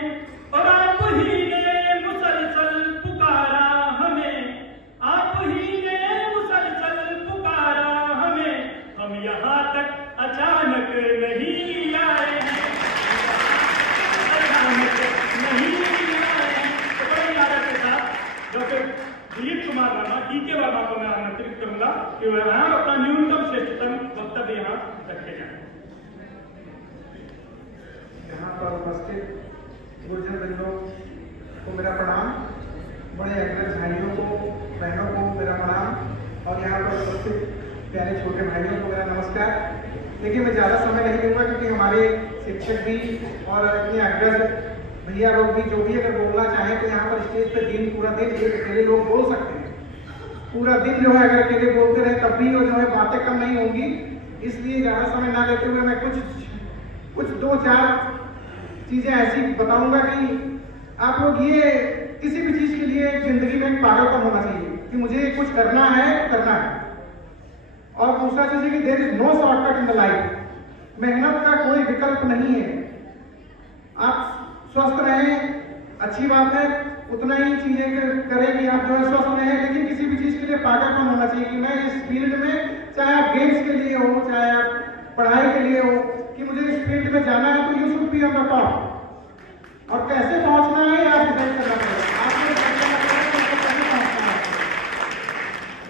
और आप ही ने मुसलसल पुकारा हमें, आप ही ने मुसलसल पुकारा हमें, हम यहाँ तक अचानक नहीं आए हैं, अचानक नहीं आए हैं। तो बड़ी आदत के साथ डॉक्टर दिलीप कुमार वर्मा, डीके वर्मा को मैं आमंत्रित करूंगा कि वह यहाँ अपना न्यूनतम श्रेष्ठतम वक्तव्य यहाँ रखे जाए। यहाँ पर उपस्थित गुरुजन बंधुओं को मेरा प्रणाम, बड़े अग्रज भाइयों को, बहनों को मेरा प्रणाम, और यहाँ पर उपस्थित प्यारे छोटे भाइयों को मेरा नमस्कार। देखिए, मैं ज़्यादा समय नहीं दूंगा क्योंकि हमारे शिक्षक भी और इतने अग्रज भैया लोग भी जो भी अगर बोलना चाहें तो यहाँ पर स्टेज पे पूरा दिन एक अकेले लोग बोल सकते हैं। पूरा दिन जो है अगर अकेले बोलते रहे तब भी वो जो है बातें कम नहीं होंगी, इसलिए ज़्यादा समय ना लेते हुए मैं कुछ 2-4 चीज़ें ऐसी बताऊंगा कि आप लोग ये किसी भी चीज़ के लिए जिंदगी में पागलपन होना चाहिए कि मुझे कुछ करना है। और दूसरा चीज़ है कि there is no shortcut in the life, मेहनत का कोई विकल्प नहीं है। आप स्वस्थ रहें, अच्छी बात है, उतना ही चीजें करें कि आप जो है स्वस्थ रहें, लेकिन किसी भी चीज के लिए पागलपन होना चाहिए कि मैं इस फील्ड में, चाहे आप गेम्स के लिए हो, चाहे आप पढ़ाई के लिए हो, कि मुझे इस फील्ड में जाना है तो you should be on the top. और कैसे पहुंचना है आप डिसाइड करना पड़ेगा,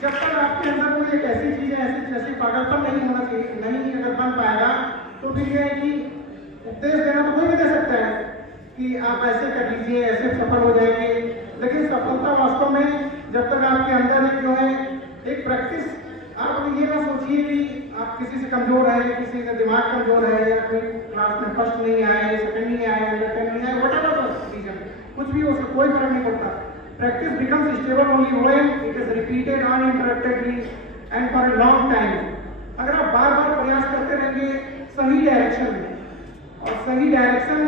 जब तक आपके अंदर कोई एक ऐसी चीज है, ऐसी पागलपन नहीं होना चाहिए, नहीं अगर बन पाएगा तो फिर यह है कि उपदेश देना तो कोई भी दे सकता है कि आप ऐसे कर लीजिए, ऐसे सफल हो जाएंगे, लेकिन सफलता वास्तव में जब तक आपके अंदर एक जो है एक प्रैक्टिस, आप ये ना सोचिए कि आप किसी से कमजोर है, किसी का दिमाग कमजोर है, या कोई क्लास में फर्स्ट नहीं आए, सेकंड नहीं आए, या 10 नहीं आए, व्हाटएवर रीजन, कुछ भी हो सकता, कोई फर्क नहीं पड़ता। Practice becomes stable only when it is repeated uninterruptedly and for a long time. अगर आप बार बार प्रयास करते रहेंगे सही डायरेक्शन में, और सही डायरेक्शन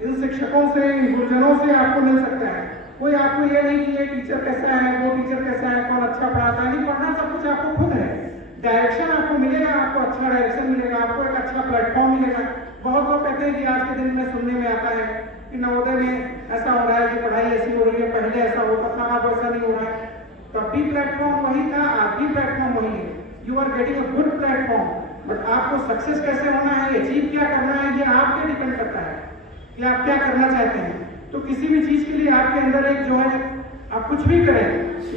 इन शिक्षकों से, इन गुरुजनों से आपको मिल सकता है। कोई आपको ये नहीं कि ये टीचर कैसा है, वो टीचर कैसा है, कौन अच्छा पढ़ाता है, नहीं, पढ़ना सब कुछ आपको खुद है। डायरेक्शन आपको मिलेगा, आपको अच्छा डायरेक्शन मिलेगा, आपको एक अच्छा प्लेटफॉर्म मिलेगा। बहुत लोग कहते हैं कि आज के दिन में सुनने में आता है कि नवोदय में ऐसा हो रहा है कि पढ़ाई ऐसी हो रही है, पहले ऐसा होता था, अब ऐसा नहीं हो रहा है। तब भी प्लेटफॉर्म वही था, आज भी प्लेटफॉर्म वही है। You are getting a good platform, but आपको सक्सेस कैसे होना है, अचीव क्या करना है, ये आप पे डिपेंड करता है कि आप क्या करना चाहते हैं। तो किसी भी चीज के लिए आपके अंदर एक जो है, आप कुछ भी करें,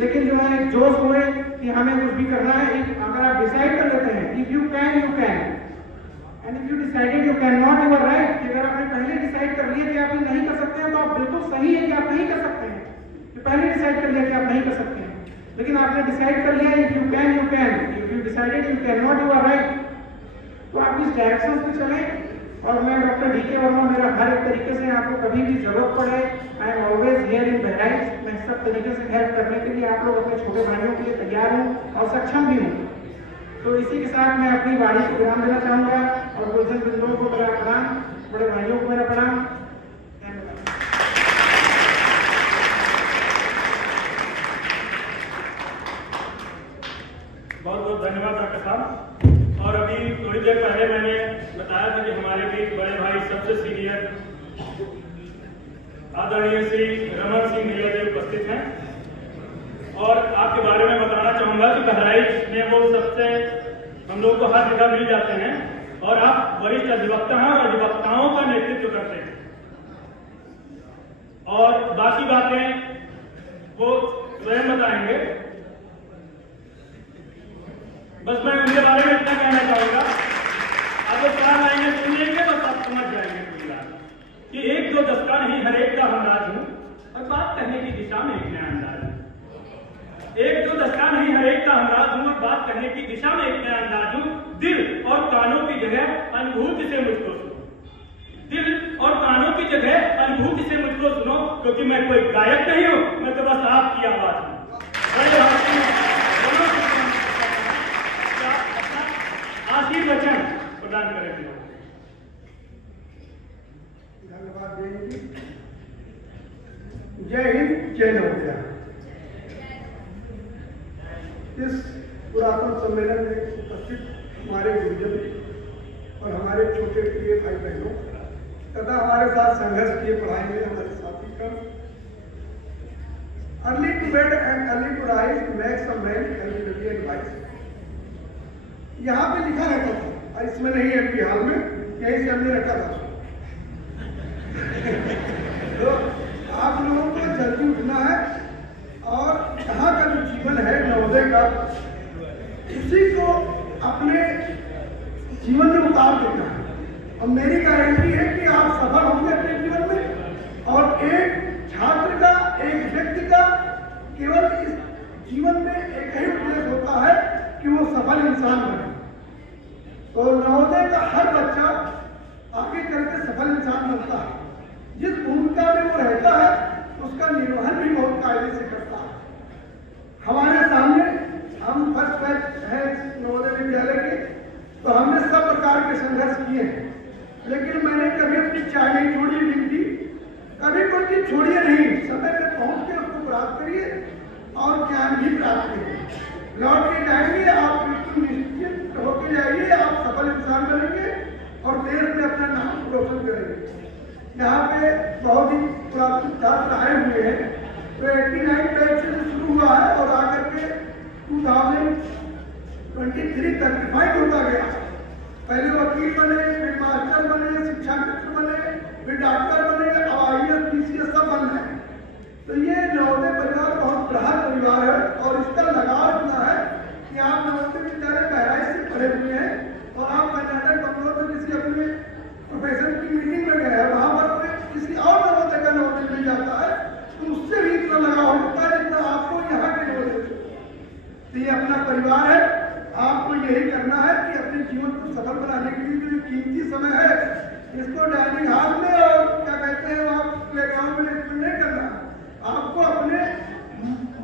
लेकिन जो है एक जोश होए कि हमें कुछ भी करना है। अगर आप डिसाइड कर लेते हैं, if you can you can, and if you decided you can not, you are right. कि अगर आपने पहले डिसाइड कर लिया कि आप ये नहीं कर सकते हैं तो आप बिल्कुल सही है कि आप नहीं कर सकते हैं, कि पहले डिसाइड कर लिया कि आप नहीं कर सकते हैं, लेकिन आपने डिसाइड कर लिया if you can you can, if you decided you can not, you are right. तो आप इस डायरेक्शन पे चलें। और मैं डॉक्टर डीके वर्मा, मेरा हर एक तरीके से आपको कभी भी जरूरत पड़े, I am always here in Bahraich. मैं सब तरीके से हेल्प करने के लिए आप लोग अपने छोटे भाइयों के लिए तैयार हूँ और सक्षम भी हूँ। तो इसी के साथ मैं अपनी वाणी को विराम देना चाहूँगा और गुरुजन बिंदुओं को मेरा प्रणाम, बड़े भाइयों को मेरा प्रणाम। बहुत बहुत धन्यवाद डॉक्टर साहब। और अभी थोड़ी देर पहले मैंने बताया था कि हमारे बीच बड़े भाई सबसे सीनियर आदरणीय श्री रमन सिंह नीला जी उपस्थित हैं और आपके बारे में बताना चाहूंगा कि बहराइच में वो सबसे हम लोग को हर जगह मिल जाते हैं और आप वरिष्ठ अधिवक्ता हैं और अधिवक्ताओं का नेतृत्व करते हैं और बाकी बातें वो स्वयं बताएंगे। बस मैं उनके बारे में इतना कहना चाहूंगा, आप 4 लाइनें सुन लेंगे बस आप समझ जाएंगे पूरी बात कि 1 2 10 का नहीं हर एक का अंदाज हूं और बात कहने की दिशा में एक नया अंदाज हूं। 1 2 10 का नहीं हर एक का अंदाज हूं और बात कहने की दिशा में एक नया अंदाज हूं। दिल और कानों की जगह अनुभूति से मुझको सुनो, दिल और कानों की जगह अनुभूति से मुझको सुनो, क्योंकि मैं कोई गायक नहीं हूं, मैं तो बस आपकी आवाज हूं। आशीर्वचन प्रदान करेंगे। धन्यवाद देंगे। जय हिंद, जय नवोदया। इस पुरातन सम्मेलन में उपस्थित हमारे गुरुजन और हमारे छोटे प्रिय भाई बहनों तथा हमारे साथ संघर्ष किए पढ़ाई में हमारे साथी का early to bed and early to rise makes a man healthy and wise. यहाँ पे लिखा रहता था, इसमें नहीं है बिहार में, यहीं से हमने रखा था। तो आप लोगों को जल्दी उठना है और यहाँ का जो जीवन है नवोदय का, उसी को अपने जीवन में उतार देना है। और मेरी गारंटी है कि आप सफल होंगे अपने जीवन में। और एक छात्र का, एक व्यक्ति का केवल इस जीवन में एक ही उद्देश्य होता है कि वो सफल इंसान बने। तो नवोदय का हर बच्चा आगे करके सफल इंसान बनता है। जिस भूमिका में वो रहता है उसका निर्वहन भी बहुत कायदे से करता है। हमारे सामने हम फर्स्ट बैच है नवोदय विद्यालय के, तो हमने सब प्रकार के संघर्ष किए हैं, लेकिन मैंने कभी अपनी चाय नहीं छोड़ी, ड्यूटी कभी कोई चीज छोड़िए नहीं। समय पे पहुंच के उसको प्राप्त करिए और ज्ञान भी प्राप्त करिए। लौट के जाएंगे आप बिल्कुल निश्चित होके जाइए, आप सफल इंसान बनेंगे और देश में अपना नाम रोशन करेंगे। यहाँ पे बहुत ही पुरातन छात्र आए हुए हैं, तो 89 बैच से शुरू हुआ है और आकर के 2023 तक रिफाइंड होता गया। पहले वकील बने, फिर मास्टर बने, शिक्षा मित्र बने, फिर डॉक्टर बने, अब IAS PCS सब बन रहे हैं। तो ये नवोदय परिवार बहुत बृहद परिवार है और इसका लगाव इतना है कि आप नवोदय विद्यालय बहराइच से पढ़े हुए हैं और आप कर्नाटक बंगलोर में किसी अपने प्रोफेसर की मीटिंग में गए हैं, वहां पर किसी और नवोदय का नवोदय मिल जाता है तो उससे भी इतना लगाव होता है जितना आपको यहाँ के नवोदय से। तो ये अपना परिवार है, आपको यही करना है कि अपने जीवन को सफल बनाने के लिए जो कीमती समय है इसको डाइनिंग हॉल में और क्या कहते हैं वहाँ प्लेग्राउंड में नहीं करना। आपको अपने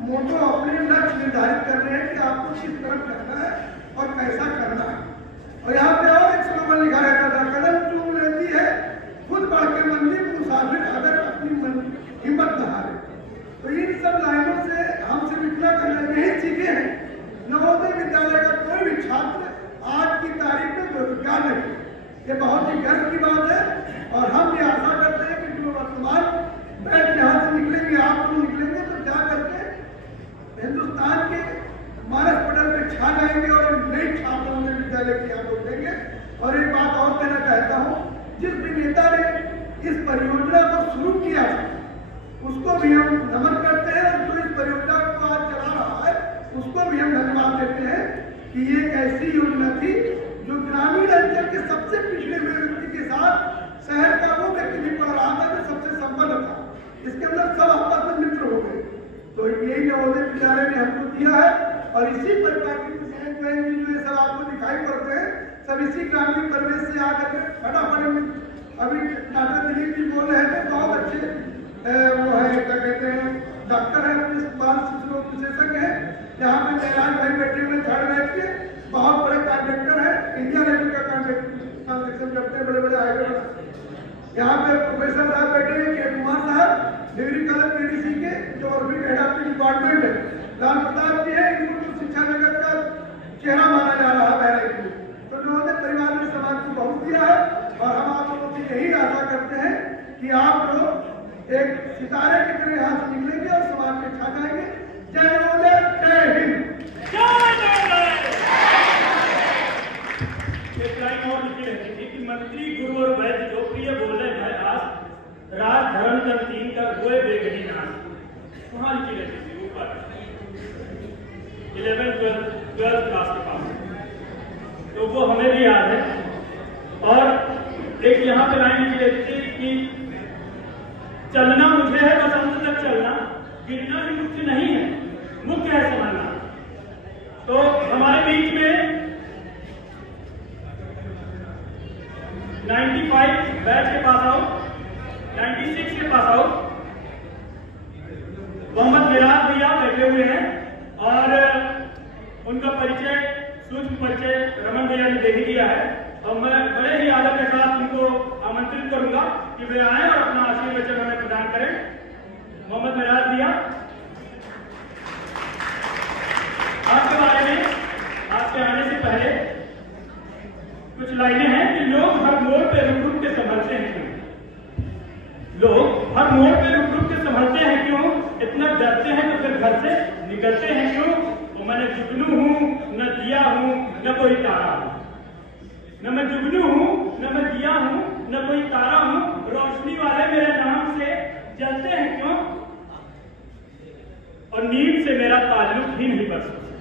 मोटो, अपने लक्ष्य निर्धारित करने हैं कि आपको किस तरफ करना है और कैसा करना है। और यहाँ पे और एक स्लोगन लिखा रहता था, कदम चूम लेती है खुद बढ़ के मंदिर, मुसाफिर अगर अपनी हिम्मत न हारे। तो इन सब लाइनों से हम सिर्फ इतना करना यही सीखे हैं, नवोदय विद्यालय का कोई भी छात्र आज की तारीख में बेरोजगार नहीं। ये बहुत ही गर्व की बात है और हम ये आशा करते हैं कि जो वर्तमान बैच यहाँ से निकलेंगे, आप लोग निकलेंगे तो जा करके हिंदुस्तान के मानस पटल पे छा जाएंगे और नई छाप नवोदय विद्यालय की आप लोग देंगे। और एक बात और कहना चाहता हूँ, जिस भी नेता ने इस परियोजना को शुरू किया उसको भी हम नमन करते हैं और जो इस परियोजना को आज चला रहा है उसको भी हम धन्यवाद देते हैं कि ये एक ऐसी योजना थी जो ग्रामीण अंचल के सबसे पिछड़े हुए व्यक्ति के साथ शहर का वो व्यक्ति भी पढ़ रहा था जो सबसे संपन्न था। इसके अंदर सब आपस में मित्र हो गए। तो यही नवोदय विद्यालय ने हमको दिया है और इसी प्रकार की जो ये सब आपको दिखाई पड़ते हैं सब इसी ग्रामीण परिवेश से आकर के फटाफट। अभी डॉक्टर दिलीप जी बोल रहे थे, बहुत अच्छे वो है क्या कहते हैं डॉक्टर है, बहुत बड़े कॉन्ट्रैक्टर हैं, इंडिया लेवल का कंस्ट्रक्शन करते हैं, बड़े बड़े हाईवे बनाते हैं। यहाँ पे प्रोफेसर साहब बैठे हैं, के कुमार साहब, डिग्री कॉलेज पीडीसी के जो ऑर्बिट हेड ऑफ डिपार्टमेंट है, लाल प्रताप जी है, इनको तो शिक्षा जगत का चेहरा माना जा रहा है बहराइच में। तो नवोदय परिवार ने समाज को बहुत दिया है और हम आप लोगों से यही आशा करते हैं कि आप लोग एक सितारे की तरह यहाँ से निकलेंगे और समाज में छा जाएंगे। जय नवोदय, जय हिंद। एक लाइन और लिखी रहती थी कि मंत्री गुरु और वैद्य जो प्रिय बोले भयदास राज धर्म तन तीन का हुए बेगनी नाश। वहां लिखी रहती थी ऊपर 11th क्लास के पास, तो वो हमें भी याद है। और एक यहाँ पे लाइन लिखी रहती थी कि चलना मुझे है बस अंत तक चलना, गिरना भी मुख्य नहीं है, मुख्य है संभालना। तो हमारे बीच में 95 बैच के पास आउट, 96 के पास आउट मोहम्मद मिराज भैया बैठे हुए हैं और उनका परिचय, सूक्ष्म परिचय रमन भैया ने दे ही दिया है। और मैं बड़े ही आदर के साथ उनको आमंत्रित करूंगा कि वे आए और अपना आशीर्वचन हमें प्रदान करें। मोहम्मद मिराज भैया, आपके बारे में आपके आने से पहले कुछ लाइनें हैं कि लोग हर मोड़ पे रुक के संभलते हैं क्यों? लोग हर मोड़ पे रुक के संभलते हैं क्यों? इतना डरते हैं तो फिर घर से निकलते हैं क्यों? तो मैं न जुगनू हूं, न दिया हूं, न कोई तारा हूं। न मैं जुगनू हूं, न मैं दिया हूं, न कोई तारा हूं। रोशनी वाले मेरे नाम से जलते हैं क्यों? और नींद से मेरा ताल्लुक ही नहीं बरसों से,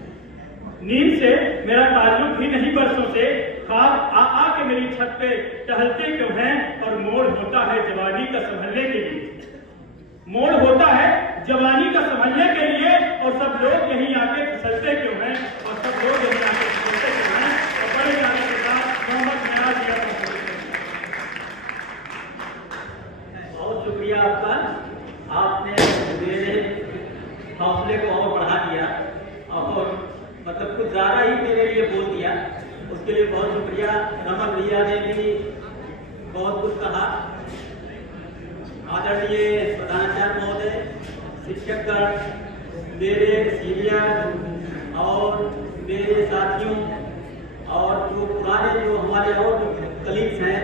नींद से मेरा ताल्लुक ही नहीं बरसों से। ख्वाब आ के मेरी छत पे टहलते क्यों हैं? और मोड़ होता है जवानी का संभलने के लिए, मोड़ होता है जवानी का संभलने के लिए। और सब लोग यहीं आके फिसलते क्यों हैं? और सब लोग यहीं आके फिसलते क्यों हैं? और बड़े आदर के साथ मोहम्मद मिराज भैया का बहुत शुक्रिया आपका, आपने मेरे हौसले को और बढ़ा दिया और मतलब कुछ ज्यादा ही मेरे लिए बोल दिया, उसके लिए बहुत शुक्रिया। रमन भैया ने भी बहुत कुछ कहा। आदरणीय प्रधानाचार्य महोदय, शिक्षकगण, मेरे सीनियर और मेरे साथियों और जो पुराने जो हमारे और कलीग्स हैं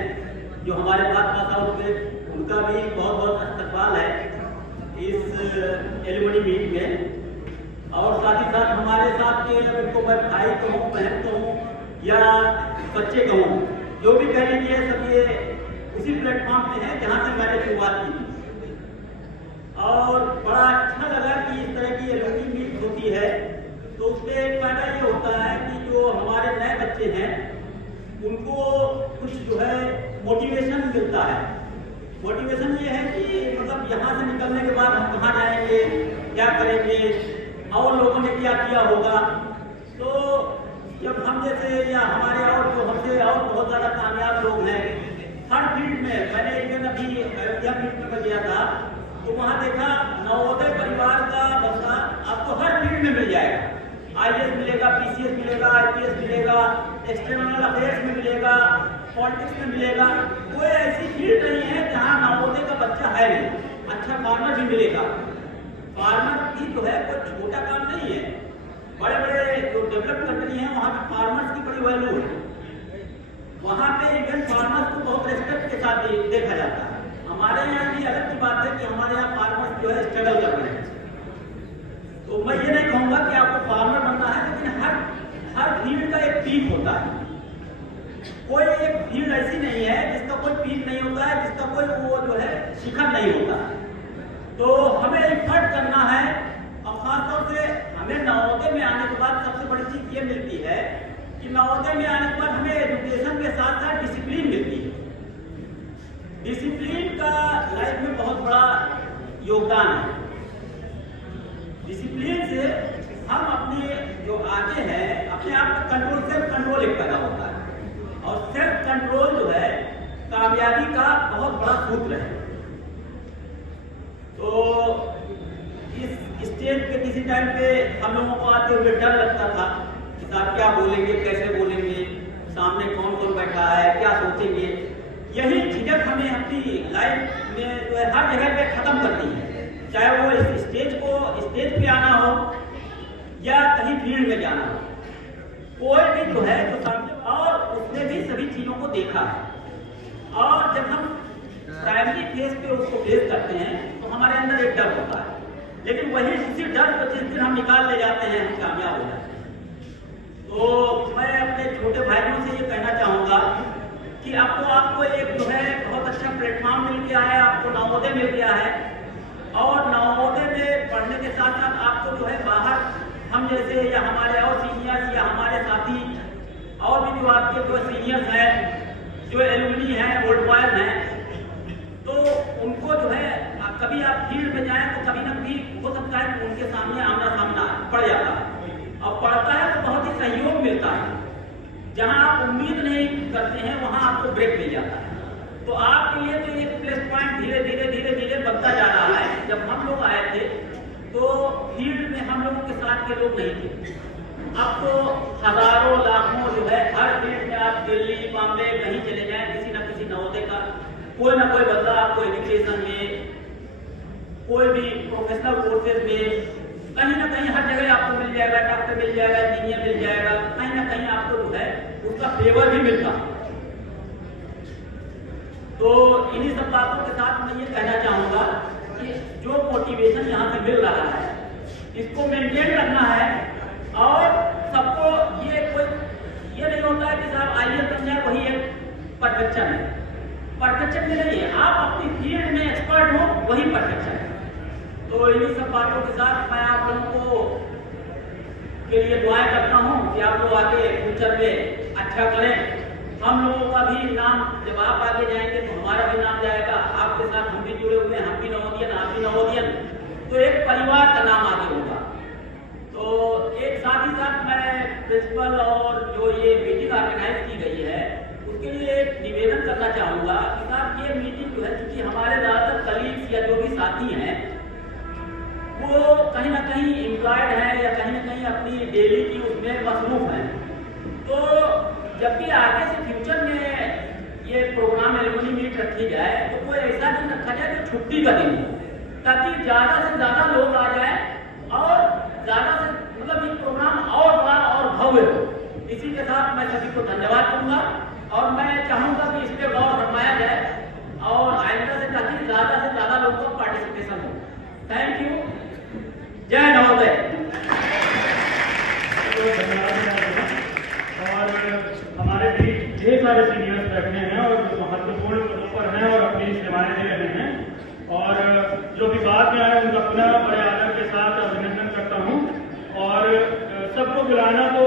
जो हमारे पास आउट हुए, उनका भी बहुत बहुत इस्तकबाल है इस एलुमनी मीट में। और साथ ही साथ हमारे साथ के उनको मैं भाई कहूँ, बहन कहूँ या बच्चे कहूँ, जो भी कह लीजिए, सब ये उसी प्लेटफॉर्म पे है जहाँ से मैंने शुरुआत की। और बड़ा अच्छा लगा कि इस तरह की एलुमनी मीट होती है, तो उसमें एक फायदा ये होता है कि जो हमारे नए बच्चे हैं उनको कुछ जो है मोटिवेशन मिलता है। मोटिवेशन ये है कि मतलब यहाँ से निकलने के बाद हम कहाँ जाएंगे, क्या करेंगे, और लोगों ने क्या किया होगा। तो जब हम जैसे या हमारे और जो हमसे और बहुत ज़्यादा कामयाब लोग हैं हर फील्ड में, मैंने एक दिन अभी अयोध्या फील्ड में गया था तो वहाँ देखा नवोदय परिवार का बंदा आपको हर फील्ड में मिल जाएगा। IAS मिलेगा, PCS मिलेगा, IPS मिलेगा, एक्सटर्नल अफेयर्स में मिलेगा, पॉलिटिक्स में मिलेगा। कोई ऐसी फील्ड नहीं है जहाँ नवोदय का बच्चा है नहीं। अच्छा फार्मर भी मिलेगा। फार्मर की जो है कोई छोटा काम नहीं है। बड़े बड़े जो डेवलप्ड कंट्री हैं वहाँ पे फार्मर्स की बड़ी वैल्यू है। वहाँ पे इवन फार्मर्स को बहुत रेस्पेक्ट के साथ देखा जाता है। हमारे यहाँ भी अलग की बात है कि हमारे यहाँ फार्मर्स जो है स्ट्रगल कर रहे हैं। तो मैं ये नहीं कहूँगा कि आपको फार्मर बनना है, लेकिन हर फील्ड का एक पीक होता है। कोई एक फील्ड ऐसी नहीं है जिसका कोई पीक नहीं होता है, जिसका कोई वो जो है शिखर नहीं होता है। तो हमें एफर्ट करना है। और खासतौर से हमें नवोदय में आने के बाद सबसे बड़ी चीज ये मिलती है कि नवोदय में आने के बाद हमें एजुकेशन के साथ साथ डिसिप्लिन मिलती है। डिसिप्लिन का लाइफ में बहुत बड़ा योगदान है। डिसिप्लिन से हम अपने जो आगे हैं अपने आप का कंट्रोल, सेल्फ कंट्रोल एक पैदा होता है। और सेल्फ कंट्रोल जो है कामयाबी का बहुत बड़ा सूत्र है। तो इस स्टेज पे किसी टाइम पे हम लोगों को आते हुए डर लगता था कि साथ क्या बोलेंगे, कैसे बोलेंगे, सामने कौन कौन बैठा है, क्या सोचेंगे। यही झिझक हमें अपनी लाइफ में जो है हर जगह पे खत्म करनी है, चाहे वो स्टेज पे आना हो या कहीं फील्ड में जाना हो। कोई भी जो है जो सामने, और उसने भी सभी चीजों को देखा है। और जब हम प्राइमरी फेज पे उसको फेस करते हैं तो हमारे अंदर एक डर होता है, लेकिन वही उसी डर को जिस दिन हम निकाल ले जाते हैं हम कामयाब हो जाते हैं। तो मैं अपने छोटे भाइयों से ये कहना चाहूँगा कि अब तो आपको एक जो है बहुत अच्छा प्लेटफॉर्म मिल गया है, आपको नवोदय मिल गया है, और नवोदय में पढ़ने के साथ साथ आपको जो है बाहर हम जैसे या हमारे और सीनियर्स या हमारे साथी और भी जो आपके जो सीनियर्स हैं, जो एलुमनी हैं, ओल्ड बॉयज हैं, तो उनको जो है कभी आप फील्ड में जाएं तो कभी ना कभी हो सकता है कि उनके सामने आमना सामना पड़ जाता है, और पड़ता है तो बहुत ही सहयोग मिलता है। जहां आप उम्मीद नहीं करते हैं वहां आपको ब्रेक मिल जाता है। तो आपके लिए तो ये प्लस पॉइंट धीरे धीरे बनता जा रहा है। जब हम लोग आए थे तो फील्ड में हम लोगों के साथ के लोग नहीं थे, अब तो हजारों लाखों जो है हर फील्ड में आप दिल्ली, बॉम्बे कहीं चले जाएं, किसी न किसी नवोदय का कोई ना कोई बंदा आपको एजुकेशन में, कोई भी प्रोफेशनल कोर्सेज में, कहीं ना कहीं हर जगह आपको मिल जाएगा, डॉक्टर मिल जाएगा, इंजीनियर मिल जाएगा, कहीं ना कहीं आपको जो है उसका फेवर भी मिलता है। तो इन्हीं सब बातों के साथ मैं ये कहना चाहूँगा कि जो मोटिवेशन यहाँ से मिल रहा है इसको मेंटेन रखना है, और सबको ये नहीं होता है कि साहब आईएएस बन जाए वही एक परफेक्शन है। परफेक्शन में नहीं है, आप अपनी फील्ड में एक्सपर्ट हो वही परफेक्शन है। तो इन्हीं सब बातों के साथ मैं आप लोगों को के लिए दुआएं करता हूँ कि आप लोग आगे फ्यूचर में अच्छा करें। हम लोगों का भी नाम, जब आप आगे जाएंगे तो हमारा भी नाम जाएगा, आपके साथ हम भी जुड़े हुए हैं, हम भी नवोदियन, आप भी नवोदियन, तो एक परिवार का नाम आगे होगा। तो एक साथ ही साथ मैं प्रिंसिपल और जो ये मीटिंग ऑर्गेनाइज की गई है उसके लिए एक निवेदन करना चाहूँगा कि साहब ये मीटिंग जो है, क्योंकि हमारे ज़्यादातर कलीग्स या जो भी साथी हैं वो कहीं ना कहीं एम्प्लॉयड हैं या कहीं ना कहीं अपनी डेली की उसमें मसरूफ हैं, तो जब भी आगे से फ्यूचर में ये प्रोग्राम एलुमनी मीट रखी जाए तो कोई ऐसा दिन रखा जाए जो छुट्टी का दिन हो, ताकि ज़्यादा से ज़्यादा लोग आ जाए और ज़्यादा से मतलब ये प्रोग्राम और बड़ा और भव्य हो। इसी के साथ मैं सभी को धन्यवाद दूंगा, और मैं चाहूँगा कि इस पर गौर फरमाया जाए और आइंदा से ताकि ज़्यादा से ज़्यादा लोगों को पार्टिसिपेशन हो। Thank you. जय नवोदय। और हमारे भी ढेर सारे सीनियर्स बैठे हैं और महत्वपूर्ण पदों पर हैं और अपनी सेवाएं दे रहे हैं, और जो भी बाद में आए उनका पुनः बड़े आदर के साथ अभिनंदन करता हूं। और सबको बुलाना तो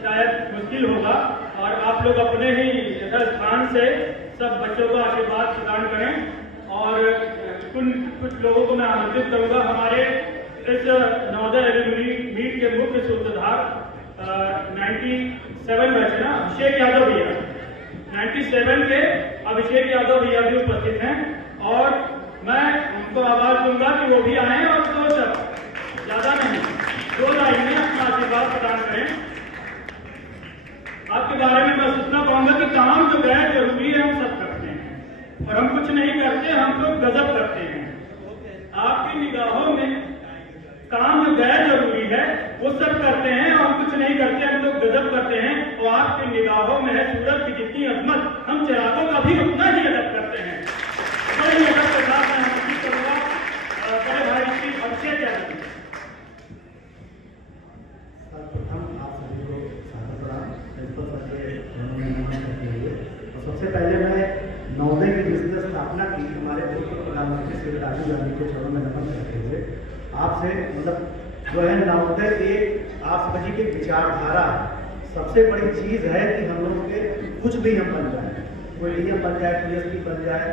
शायद मुश्किल होगा, और आप लोग अपने ही स्थान से सब बच्चों को आशीर्वाद प्रदान करें। और कुछ लोगों को मैं आमंत्रित करूंगा। हमारे इस नवोदय एलुमनी मीट के मुख्य सूत्रधार 97 बैच ना अभिषेक यादव भैया, 97 के अभिषेक यादव भैया भी उपस्थित हैं, और मैं उनको आवाज दूंगा कि वो भी आए और 2 शब्द, ज्यादा नहीं, 2 लाइन में अपना आशीर्वाद प्रदान करें। आपके बारे में बस इतना कहूंगा कि काम जो गैर जरूरी है हम सब करते हैं, और हम कुछ नहीं करते, हम लोग गजब करते हैं। आपकी निगाहों में काम जो गैर जरूरी है वो सब करते हैं, और कुछ नहीं करते, हम लोग गजब करते हैं। और आपकी निगाहों में है सूरज की जितनी अजमत, हम चिरागों का भी उतना ही अदब करते हैं। बड़े ही अदब के साथ मैं नमस्कार करूंगा बड़े भाई श्री अभिषेक यादव। सर्वप्रथम आप सभी को स्वागत प्रणाम प्रिंसिपल सर के चरणों में नमन करते हुए, और सबसे पहले मैं नवोदय की जिसने स्थापना की हमारे पूर्व प्रधानमंत्री श्री राजीव गांधी के चरणों में नमन करते हुए आपसे मतलब जो है नवोदय एक आप समझिए कि विचारधारा सबसे बड़ी चीज है कि हम लोग के कुछ भी हम बन जाए, कोई डीएम बन जाए, पीएचडी बन जाए,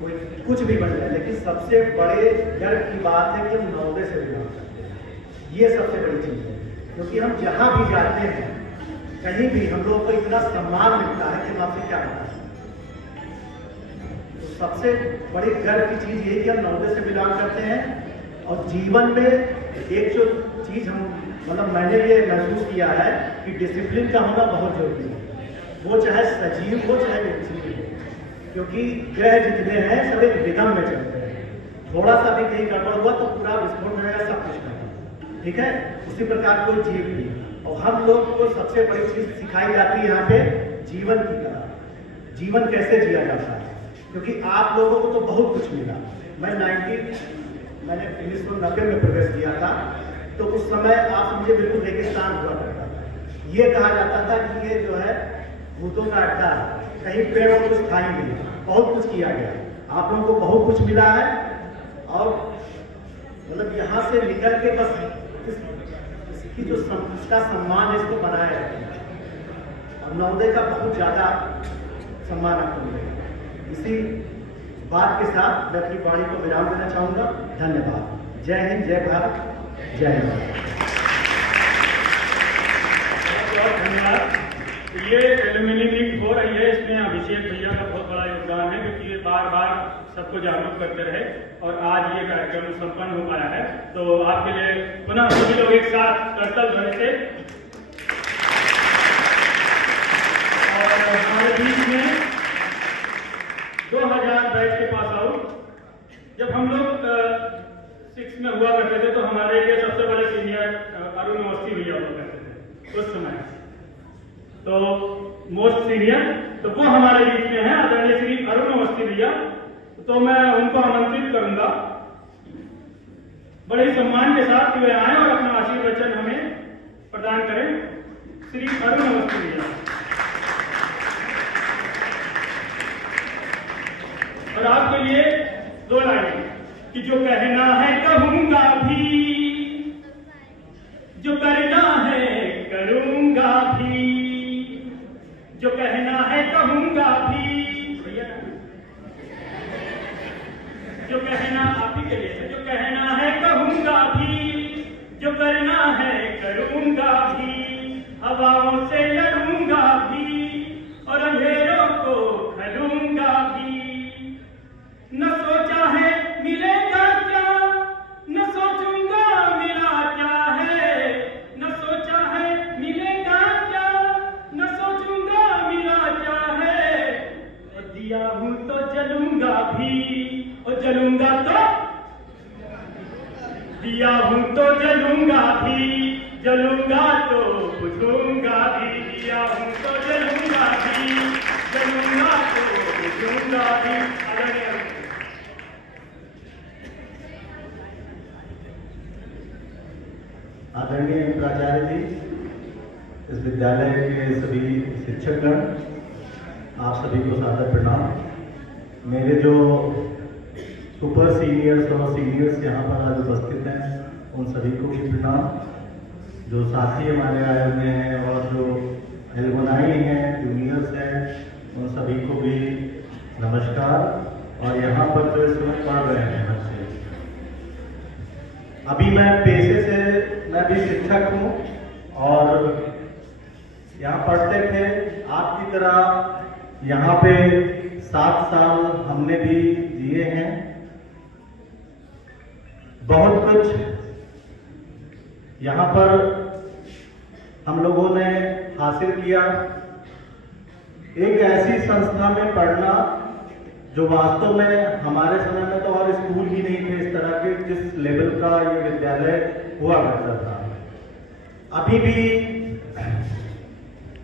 कोई कुछ भी बन जाए, लेकिन सबसे बड़े गर्व की बात है कि हम नवोदय से बिलोंग करते हैं। ये सबसे बड़ी चीज है, क्योंकि हम जहाँ भी जाते हैं कहीं भी हम लोग को इतना सम्मान मिलता है कि हम आपसे क्या बताएं। तो सबसे बड़ी गर्व की चीज ये कि हम नवोदय से बिलोंग करते हैं, और जीवन में एक जो चीज हम मतलब मैंने ये महसूस किया है कि डिसिप्लिन का होना बहुत जरूरी है, वो चाहे सजीव हो चाहे निर्जीव हो, क्योंकि ग्रह जितने हैं सब एक रिदम में चलते हैं। थोड़ा सा भी कहीं गड़बड़ हुआ तो पूरा विस्फोट हो जाएगा, सब कुछ करना, ठीक है। उसी प्रकार कोई जीव भी, और हम लोग को सबसे बड़ी चीज सिखाई जाती है यहाँ पे जीवन की कला, जीवन कैसे जिया जाता है, क्योंकि आप लोगों को तो बहुत कुछ मिला। मैंने 1990 में प्रवेश किया था, तो उस समय आप समझे बिल्कुल रेगिस्तान हुआ करता था। ये कहा जाता था कि ये जो है भूतों का अड्डा है, कहीं पेड़ और कुछ था ही नहीं, बहुत कुछ किया गया। आप लोगों को बहुत कुछ मिला है, और मतलब यहाँ से निकल के बस इसकी जो इसका सम्मान है इसको बनाए रखें, और नवोदय का बहुत ज्यादा सम्मान आपको मिलेगा। इसी बात के साथ मैं अपनी वाणी को विराम देना चाहूंगा। धन्यवाद। जय हिंद, जय भारत, जय हिंद। बहुत धन्यवाद। ये एल्यूमिनी मीट हो रही है, इसमें अभिषेक भैया का बहुत बड़ा योगदान है, क्योंकि ये बार बार सबको जागरूक करते रहे और आज ये कार्यक्रम संपन्न हो पाया है। तो आपके लिए पुनः सभी लोग एक साथ करतल ध्वनि से, और हमारे बीच में 2000 बैच के पास आउट, जब हम लोग 6 में हुआ करते थे तो हमारे लिए सबसे बड़े सीनियर अरुण अवस्थी भैया हुआ करते थे उस समय, तो मोस्ट सीनियर, तो वो हमारे बीच में है आदरणीय श्री अरुण अवस्थी भैया। तो मैं उनको आमंत्रित करूंगा बड़े सम्मान के साथ कि वे आए और अपना आशीर्वचन हमें प्रदान करें। श्री अरुण अवस्थी भैया। और आपके लिए 2 लाइन कि जो कहना है कहूंगा भी, जो करना है करूंगा भी, जो कहना है कहूंगा भी, भैया जो कहना आप ही के लिए, जो कहना है कहूंगा भी, जो करना है करूंगा भी, हवाओं से लड़ूंगा भी और अंधेरों को खलूंगा भी। न सोचा है मिलेगा क्या, न सोचूंगा मिला क्या है, न सोचा है मिलेगा क्या, न सोचूंगा मिला क्या है। और दिया हूं तो जलूंगा भी, और जलूंगा तो, दिया हूं तो जलूंगा भी, जलूंगा तो बुझूंगा भी, दिया हूं तो जलूंगा भी, जलूंगा तो बुझूंगा भी। आदरणीय प्राचार्य जी, इस विद्यालय के सभी शिक्षकगण, आप सभी को सादर प्रणाम। मेरे जो सुपर सीनियर्स और सीनियर्स यहाँ पर आज उपस्थित हैं उन सभी को भी प्रणाम। जो साथी हमारे आए हुए हैं और जो एल्युमनाई हैं, जूनियर्स हैं, उन सभी को भी नमस्कार। और यहाँ पर जो इस वक्त पढ़ रहे हैं बच्चे, अभी मैं पेशे से मैं भी शिक्षक हूँ और यहाँ पढ़ते थे आपकी तरह। यहाँ पे 7 साल हमने भी जिए हैं, बहुत कुछ यहाँ पर हम लोगों ने हासिल किया। एक ऐसी संस्था में पढ़ना जो वास्तव में हमारे समय में तो और स्कूल ही नहीं थे इस तरह के, जिस लेवल का ये विद्यालय हुआ करता था। अभी भी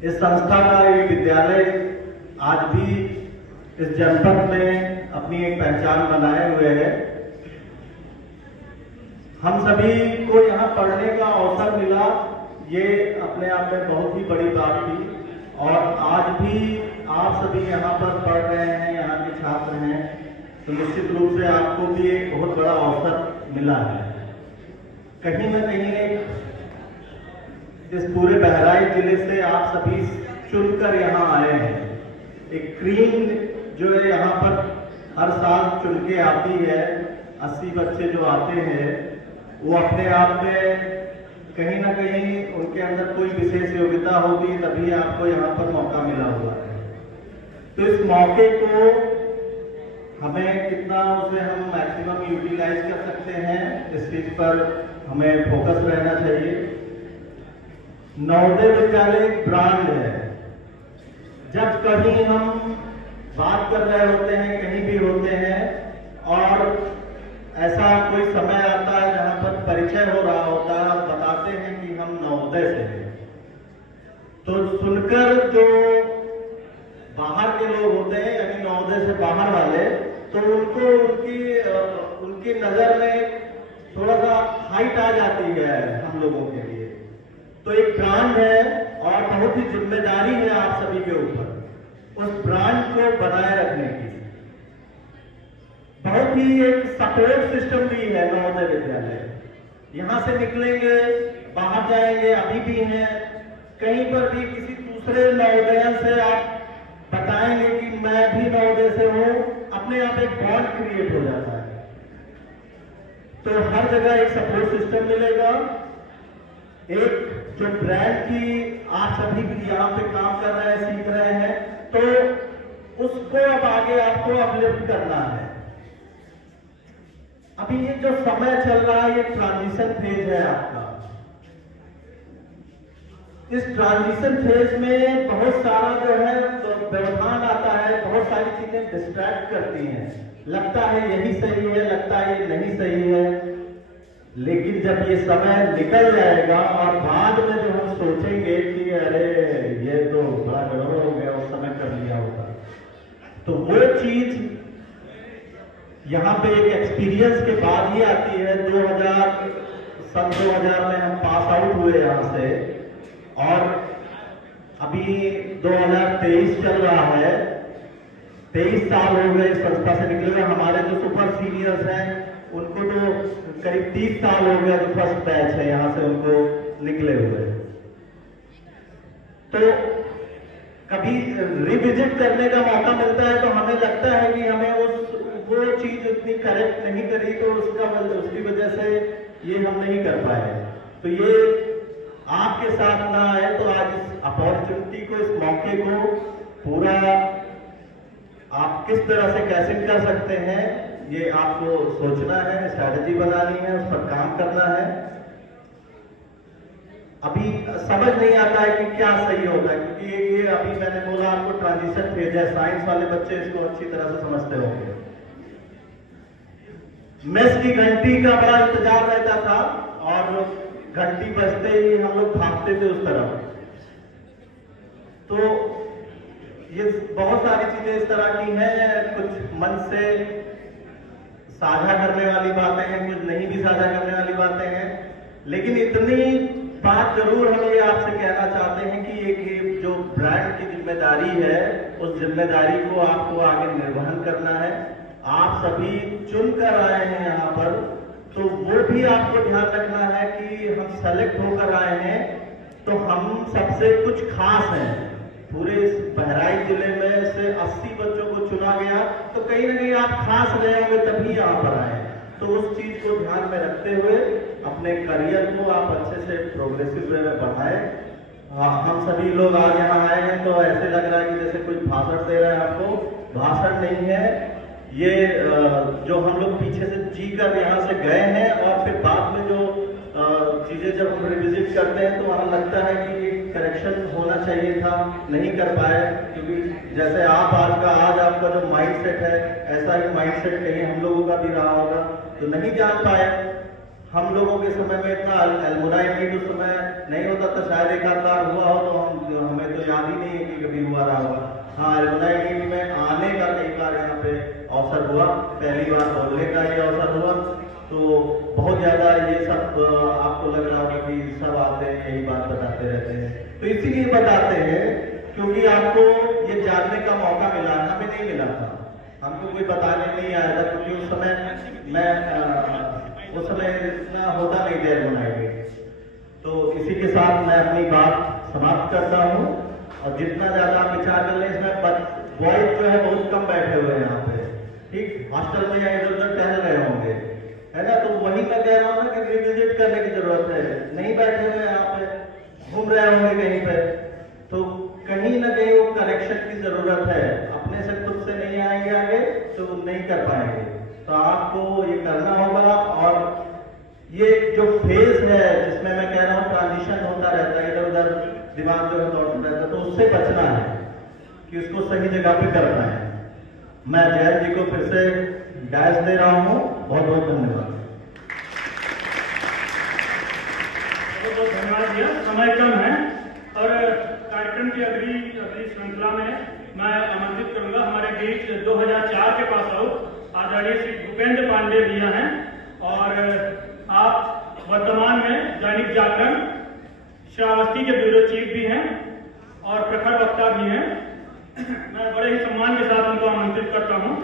इस संस्था का ये विद्यालय आज भी इस जनपद में अपनी एक पहचान बनाए हुए है। हम सभी को यहाँ पढ़ने का अवसर मिला, ये अपने आप में बहुत ही बड़ी बात थी। और आज भी आप सभी यहाँ पर पढ़ रहे हैं, यहाँ के छात्र हैं, तो निश्चित रूप से आपको भी एक बहुत बड़ा अवसर मिला है। कहीं न कहीं इस पूरे बहराइच जिले से आप सभी चुनकर यहाँ आए हैं। एक क्रीम जो है यहाँ पर हर साल चुन के आती है, 80 बच्चे जो आते हैं वो अपने आप में कहीं ना कहीं उनके अंदर कोई विशेष योग्यता होगी, तभी आपको यहाँ पर मौका मिला हुआ है। तो इस मौके को हमें कितना उसे हम मैक्सिमम यूटिलाइज कर सकते हैं, इस चीज पर हमें फोकस रहना चाहिए। नवोदय विद्यालय एक ब्रांड है। जब कहीं हम बात कर रहे होते हैं, कहीं भी होते हैं और ऐसा कोई समय आता है जहां पर परिचय हो रहा होता है, हम बताते हैं कि हम नवोदय से हैं, तो सुनकर जो बाहर के लोग होते हैं यानी नवोदय से बाहर वाले, तो उनको उनकी नजर में थोड़ा सा हाइट आ जाती है हम लोगों के लिए। तो एक ब्रांड है और बहुत ही जिम्मेदारी है आप सभी के ऊपर उस ब्रांड को बनाए रखने की। बहुत ही एक सपोर्ट सिस्टम भी है नवोदय विद्यालय। यहां से निकलेंगे, बाहर जाएंगे, अभी भी हैं, कहीं पर भी किसी दूसरे नवोदय से आप बताएंगे कि मैं भी नवोदय से हूं, अपने आप एक बॉन्ड क्रिएट हो जाता है। तो हर जगह एक सपोर्ट सिस्टम मिलेगा। एक जो ब्रांड की आप सभी भी यहाँ पे काम कर रहे हैं, सीख रहे हैं, तो उसको अब आगे आपको अपलिफ्ट करना है। अभी ये जो समय चल रहा है, ये ट्रांजिशन फेज है आपका। इस ट्रांजिशन फेज में बहुत सारा जो है व्यवधान आता है, बहुत सारी चीजें डिस्ट्रैक्ट करती हैं। लगता है यही सही है, लगता है ये नहीं सही है, लेकिन जब ये समय निकल जाएगा और बाद में जो हम सोचेंगे कि अरे ये तो बड़ा गड़बड़ हो गया, उस समय कर लिया होगा, तो वो चीज यहाँ पे एक एक्सपीरियंस के बाद ही आती है। 2000 में हम पास आउट हुए यहाँ से और अभी 2023 चल रहा है। 23 साल हो गए संस्था से निकले हुए। हमारे जो सुपर सीनियर्स हैं उनको तो करीब 30 साल हो गया, जो फर्स्ट बैच है यहाँ से उनको निकले हुए। तो कभी रिविजिट करने का मौका मिलता है तो हमें लगता है कि हमें वो चीज उतनी करेक्ट नहीं करी, तो उसकी वजह से ये हम नहीं कर पाए। तो ये आपके साथ ना आए, तो आज इस अपॉर्चुनिटी को, इस मौके को पूरा आप किस तरह से कैसे कर सकते हैं, ये आपको सोचना है, स्ट्रैटेजी बनानी है, उस पर काम करना है। अभी समझ नहीं आता है कि क्या सही होता है, क्योंकि ये अभी मैंने बोला आपको ट्रांजिशन फेज है। साइंस वाले बच्चे इसको अच्छी तरह से समझते होंगे। मेस की घंटी का बड़ा इंतजार रहता था और घंटी बजते ही हम लोग भागते थे उस तरफ। तो ये बहुत सारी चीजें इस तरह की हैं, कुछ मन से साझा करने वाली बातें हैं, कुछ नहीं भी साझा करने वाली बातें हैं। लेकिन इतनी बात जरूर हम ये आपसे कहना चाहते हैं कि ये जो ब्रांड की जिम्मेदारी है, उस जिम्मेदारी को आपको आगे निर्वहन करना है। आप सभी चुनकर आए हैं यहाँ पर, तो वो भी आपको ध्यान रखना है कि हम सेलेक्ट होकर आए हैं तो हम सबसे कुछ खास हैं। पूरे इस बहराइच जिले में से 80 बच्चों को चुना गया, तो कहीं ना कहीं आप खास रहे होंगे तभी यहाँ पर आए। तो उस चीज को ध्यान में रखते हुए अपने करियर को आप अच्छे से प्रोग्रेसिव वे में बढ़ाएं। हम सभी लोग आज यहाँ आए हैं तो ऐसे लग रहा है कि जैसे कोई भाषण दे रहा है। आपको भाषण नहीं है, ये जो हम लोग पीछे से जी कर यहाँ से गए हैं और फिर बाद में जो चीजें जब हम रिविजिट करते हैं तो वहाँ लगता है कि ये करेक्शन होना चाहिए था, नहीं कर पाए। क्योंकि जैसे आज आपका जो माइंड सेट है, ऐसा ही माइंड सेट कहीं हम लोगों का भी रहा होगा, तो नहीं जान पाए। हम लोगों के समय में इतना एल्मुनाई मीट उस समय नहीं होता था, शायद एक आध बार हुआ हो तो हमें तो याद ही नहीं है कि कभी हुआ रहा होगा। हाँ, एल्मुनाई मीट में आने का कई बार यहाँ पे अवसर हुआ, पहली बार बोलने का ये अवसर हुआ, तो बहुत ज्यादा ये सब आपको लग रहा होगा कि सब आते हैं यही बात बताते रहते हैं। तो इसीलिए बताते हैं क्योंकि आपको ये जानने का मौका मिला, हमें नहीं मिला था, हमको कोई बताने नहीं आया था, क्योंकि उस समय इतना होता नहीं था एल्मुनाई। तो इसी के साथ मैं अपनी बात समाप्त करता हूँ। और जितना ज्यादा आप विचार कर लें, इसमें बॉयज जो है बहुत कम बैठे हुए हैं यहाँ पे, ठीक, हॉस्टल में या इधर उधर टहल रहे होंगे, है ना। तो वही मैं कह रहा हूँ ना कि रिविजिट करने की जरूरत है। नहीं बैठे हुए यहाँ पे, घूम रहे होंगे कहीं पे, तो कहीं ना कहीं वो करेक्शन की जरूरत है। अपने से खुद से नहीं आएंगे आगे तो नहीं कर पाएंगे। तो आपको ये करना होगा। और ये जो फेज है जिसमें जिसमें मैं कह रहा हूँ ट्रांजिशन होता रहता है, इधर उधर दिमाग जो है दौड़ता रहता है, तो उससे बचना है कि उसको सही जगह पे करना है। मैं जयंत जी को फिर से डैश दे रहा हूँ। बहुत बहुत धन्यवाद। बहुत बहुत धन्यवाद भैया, समय कम है और कार्यक्रम की अगली श्रृंखला में मैं आमंत्रित करूंगा हमारे बीच 2004 के पास आउट आदरणीय श्री भूपेंद्र पांडे भैया हैं और आप वर्तमान में दैनिक जागरण श्रावस्ती के ब्यूरो चीफ भी हैं और प्रखर वक्ता भी हैं। मैं बड़े ही सम्मान के साथ उनको आमंत्रित करता हूं।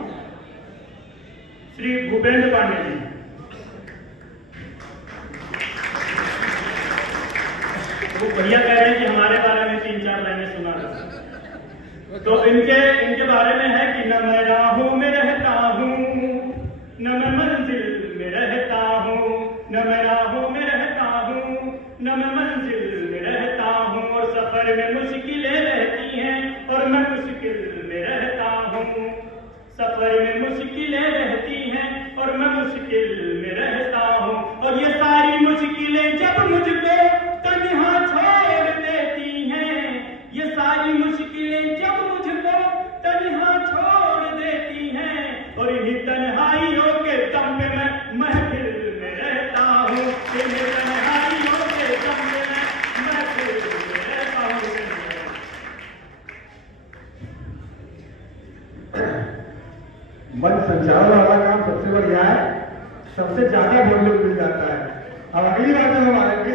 श्री भूपेंद्र पांडे जी। वो भैया कह रहे हैं कि हमारे बारे में 3-4 लाइनें सुना रहे, तो इनके बारे में है कि न मैं राहों में रहता हूँ, न मैं मंजिल में रहता हूँ, न मैं राहों में रहता हूँ, न मैं मंजिल में रहता हूँ, और सफर में मुश्किलें रहती हैं और मैं मुश्किल में रहता हूँ। सफर में मुश्किलें रहती हैं और मैं मुश्किल में रहता हूँ, और ये सारी मुश्किलें जब मुझको तन्हा छोड़ देती हैं, ये सारी मुश्किलें जब मुझको तन्हा छोड़ देती हैं, और इन्हीं तन्हाइयों के दम पे मैं महफिल में रहता हूँ, इन्हीं तन्हाइयों के दम पे मैं महफिल में रहता हूँ। मन संचार वाला काम सबसे बढ़िया है, सबसे ज्यादा वॉल्यूम मिल जाता है। अब अगली बार जब हम आएंगे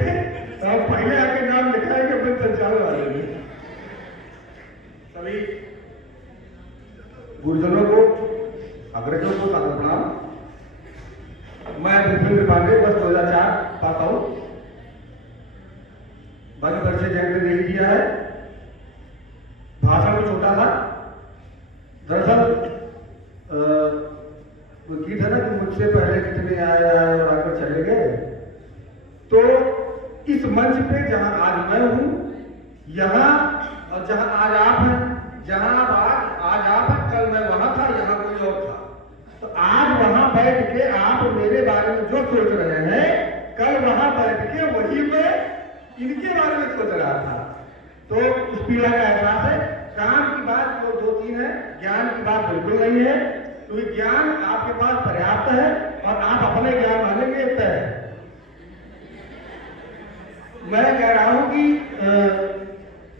तो हम पहले आके नाम लिखाएंगे मन संचार वाले में। सभी गुरुजनों को, अग्रजों को सादर प्रणाम। मैं भूपेंद्र पांडे, बस 2004 पास आउट। बाकी परिचय जयंत ने नहीं दिया है, भाषण में छोटा था। दरअसल वो गीत है ना कि मुझसे पहले कितने आए और आकर चले गए, तो इस मंच पे जहां आज मैं हूं, यहाँ और जहां आज आप हैं, जहां आज आप हैं, कल मैं वहां था, यहाँ कोई और था। तो आज वहां बैठ के आप मेरे बारे में जो सोच रहे हैं, कल वहां बैठ के वही मैं इनके बारे में सोच रहा था। तो उस पीड़ा का एहसास है। काम की बात वो 2-3 है, ज्ञान की बात बिल्कुल नहीं है, क्योंकि ज्ञान आपके पास पर्याप्त है और आप अपने ज्ञान मानेंगे तय है। मैं कह रहा हूं कि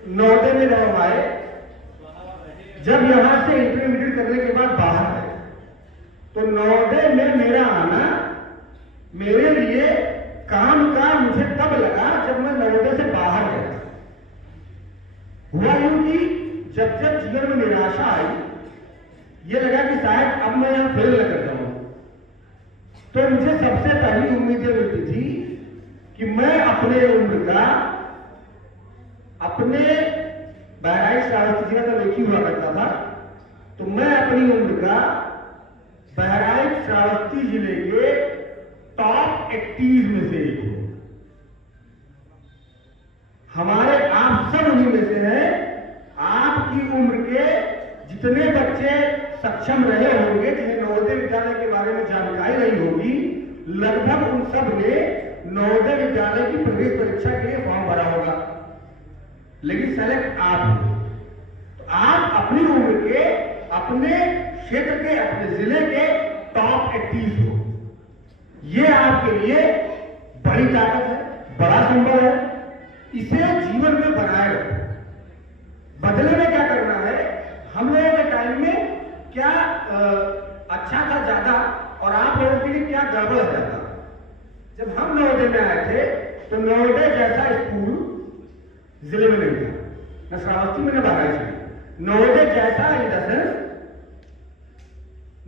नवोदय में जब हम आए, जब यहां से इंटरमीडिएट करने के बाद बाहर आए, तो नवोदय में मेरा आना मेरे लिए काम का मुझे तब लगा जब मैं नवोदय से बाहर गया। हुआ यूं कि जब जीवन में निराशा आई, ये लगा कि शायद अब मैं यहां फेल न कर जाऊं, तो मुझे सबसे पहली उम्मीद ये मिलती थी कि मैं अपने उम्र का, अपने बहराइच श्रावस्ती जिला का लेखी हुआ करता था, तो मैं अपनी उम्र का बहराइच श्रावस्ती जिले के टॉप 31 में से एक हूं। हमारे आप सब उन्हीं में से हैं। आपकी उम्र के जितने बच्चे सक्षम रहे होंगे, जिन्हें नवोदय विद्यालय के बारे में जानकारी रही होगी, लगभग उन सब ने नवोदय विद्यालय की प्रवेश परीक्षा के लिए फॉर्म भरा होगा, लेकिन सेलेक्ट आप हो। तो आप अपनी उम्र के, अपने क्षेत्र के, अपने जिले के टॉप 31 हो। ये आपके लिए बड़ी ताकत है, बड़ा संबल है। इसे जीवन में बनाए रखो। बदले में क्या करना है, हम लोगों के टाइम में क्या अच्छा था ज्यादा, और आप लोगों के लिए क्या गड़बड़ है ज्यादा। जब हम नवोदय में आए थे, तो नवोदय जैसा स्कूल जिले में नहीं था, न श्रावस्ती में न बहराइच में। नवोदय जैसा इन द सेंस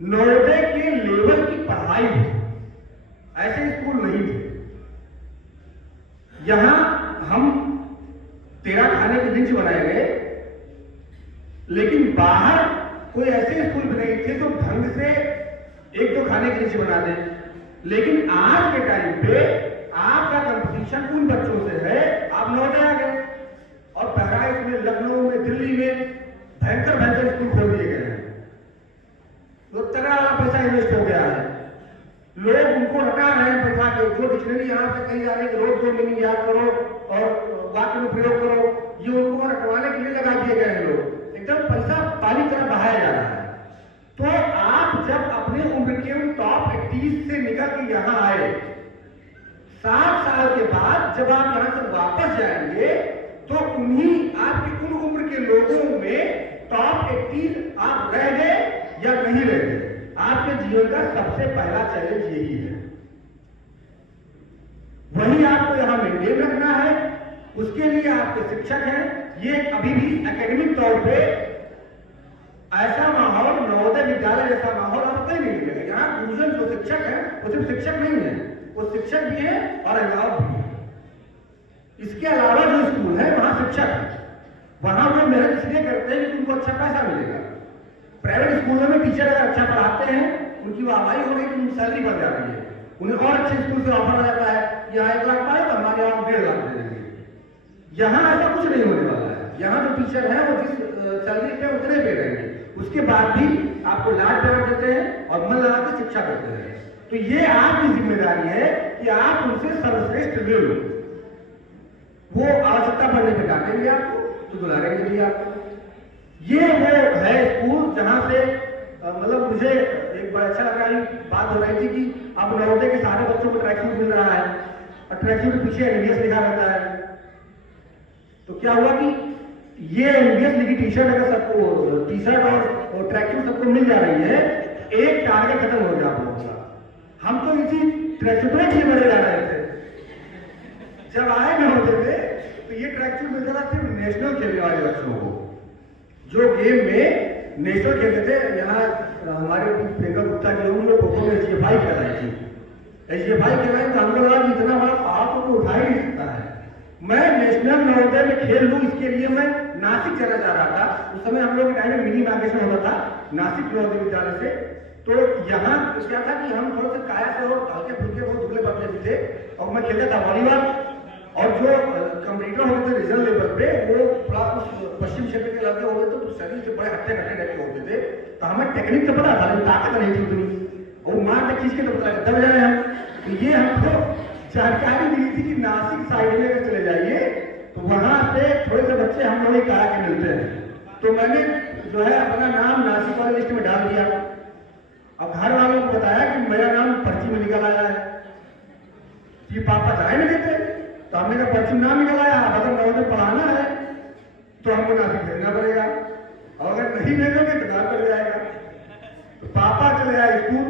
नवोदय के लेवल की पढ़ाई ऐसे स्कूल नहीं थे। यहां हम 13 खाने के बेंच बनाए गए, लेकिन बाहर कोई ऐसे स्कूल भी नहीं थे जो ढंग से 1-2 खाने के नीचे बना दे। लेकिन आज के टाइम पे आपका कंपटीशन उन बच्चों से है। आप नवोदय आ गए और बहराइच में, लखनऊ में, दिल्ली में भयंकर स्कूल खोल दिए गए हैं। तो तगड़ा वाला पैसा इन्वेस्ट हो गया है, लोग उनको हटा रहे हैं बैठा के जो डिक्शनरी यहाँ से कहीं जाने के रोज 2 मीनिंग याद करो और वाक्य में प्रयोग करो, ये उनको रखवाने के लिए लगा दिए गए हैं लोग, एकदम पैसा पानी तरह बहाया जा रहा है। तो आप जब अपने उम्र के उन टॉप 80 से निकल के यहाँ आए, 60 साल के बाद जब आप यहाँ से वापस जाएंगे तो उन्हीं आपकी उन उम्र के लोगों में टॉप 80 आप रह गए या नहीं रह गए। आपके जीवन का सबसे पहला चैलेंज यही है, वही आपको यहां मेंटेन रखना है। उसके लिए आपके शिक्षक हैं, ये अभी भी एकेडमिक तौर पे ऐसा माहौल, नवोदय विद्यालय जैसा माहौल आपको कहीं नहीं मिलेगा। यहाँ गुरुजन जो शिक्षक है वो सिर्फ शिक्षक नहीं है, वो शिक्षक भी है और अभिभावक भी है। इसके अलावा जो स्कूल है वहां शिक्षक है, वहां वो मेहनत इसलिए करते हैं कि उनको अच्छा पैसा मिलेगा। प्राइवेट स्कूलों में टीचर अगर अच्छा पढ़ाते हैं, उनकी वाहवाही हो रही है, उनकी सैलरी बढ़ जा रही है, उन्हें और अच्छे स्कूल से ऑफर आ जाता है, यहाँ 1 लाख पाए तो हमारे यहाँ 1.5 लाख दे देंगे। यहाँ ऐसा कुछ नहीं होने वाला है। यहाँ जो टीचर है वो जिस सैलरी पे उतने पे रहेंगे, उसके बाद भी आपको लाड प्यार देते हैं और मन लगा के शिक्षा करते हैं। तो ये आपकी जिम्मेदारी है कि आप उनसे सर्वश्रेष्ठ ले लो। वो आवश्यकता पड़ने पे डांटेंगे आपको तो दुलारेंगे भी आपको। ये वो है स्कूल जहां से मतलब मुझे एक बार अच्छा लगा, बात हो रही थी कि अब नवोदय के सारे बच्चों को ट्रैक सूट मिल रहा है और ट्रैक सूट के पीछे एनवीएस लिखा रहता है। तो क्या हुआ कि ये एनवीएस लिखी टी शर्ट अगर सबको, टी शर्ट और ट्रैक सूट सबको मिल जा रही है, एक टारगेट खत्म हो गया आप लोगों का। हम तो इसी ट्रैक सूट में बढ़े जा रहे थे। जब आए नवोदय थे तो ये ट्रैक सूट मिल जाता सिर्फ नेशनल खेलने वाले बच्चों को, जो गेम में नेशनल खेलते थे। यहाँ हमारे प्रियंका गुप्ता के लोगों ने खो-खो में HFI खेलाई थी। HFI खेलाई तो हम लोग आज इतना बड़ा पहाड़ तो उठा ही नहीं सकता है। मैं नेशनल नवोदय में खेल लूँ, इसके लिए मैं नासिक चला जा रहा था। उस समय हम लोग के टाइम में मिनी माइग्रेशन होता था नासिक नवोदय विद्यालय से। तो यहाँ क्या था कि हम थोड़े से काया से और हल्के फुल्के बहुत दुबले पतले भी थे और मैं खेलता था वॉलीबॉल। और जो कंपटीटर होते थे रीजनल लेवल पे, वो थोड़ा पश्चिम क्षेत्र के लड़के होते तो शरीर से बड़े हट्टे कट्टे टाइप के होते थे। तो हमें टेक्निक तो पता था लेकिन ताकत नहीं थी उतनी, और मार के खींच के तो पता दब जाए हम। तो ये हमको जानकारी मिली थी कि नासिक साइड में अगर चले जाइए तो वहां से थोड़े से बच्चे हम लोग काया के मिलते हैं। तो मैंने जो है अपना नाम नासिक वाले लिस्ट में डाल दिया। अब घर वालों को बताया कि मेरा नाम पर्ची में निकल आया है। ये पापा जाए नहीं देते, तो हमने कहा पर्ची नाम निकल आया, अगर नवोदय पढ़ाना है तो हमको नासिक भेजना पड़ेगा, और अगर नहीं भेजोगे तो घर पड़ जाएगा। तो पापा चले आए स्कूल,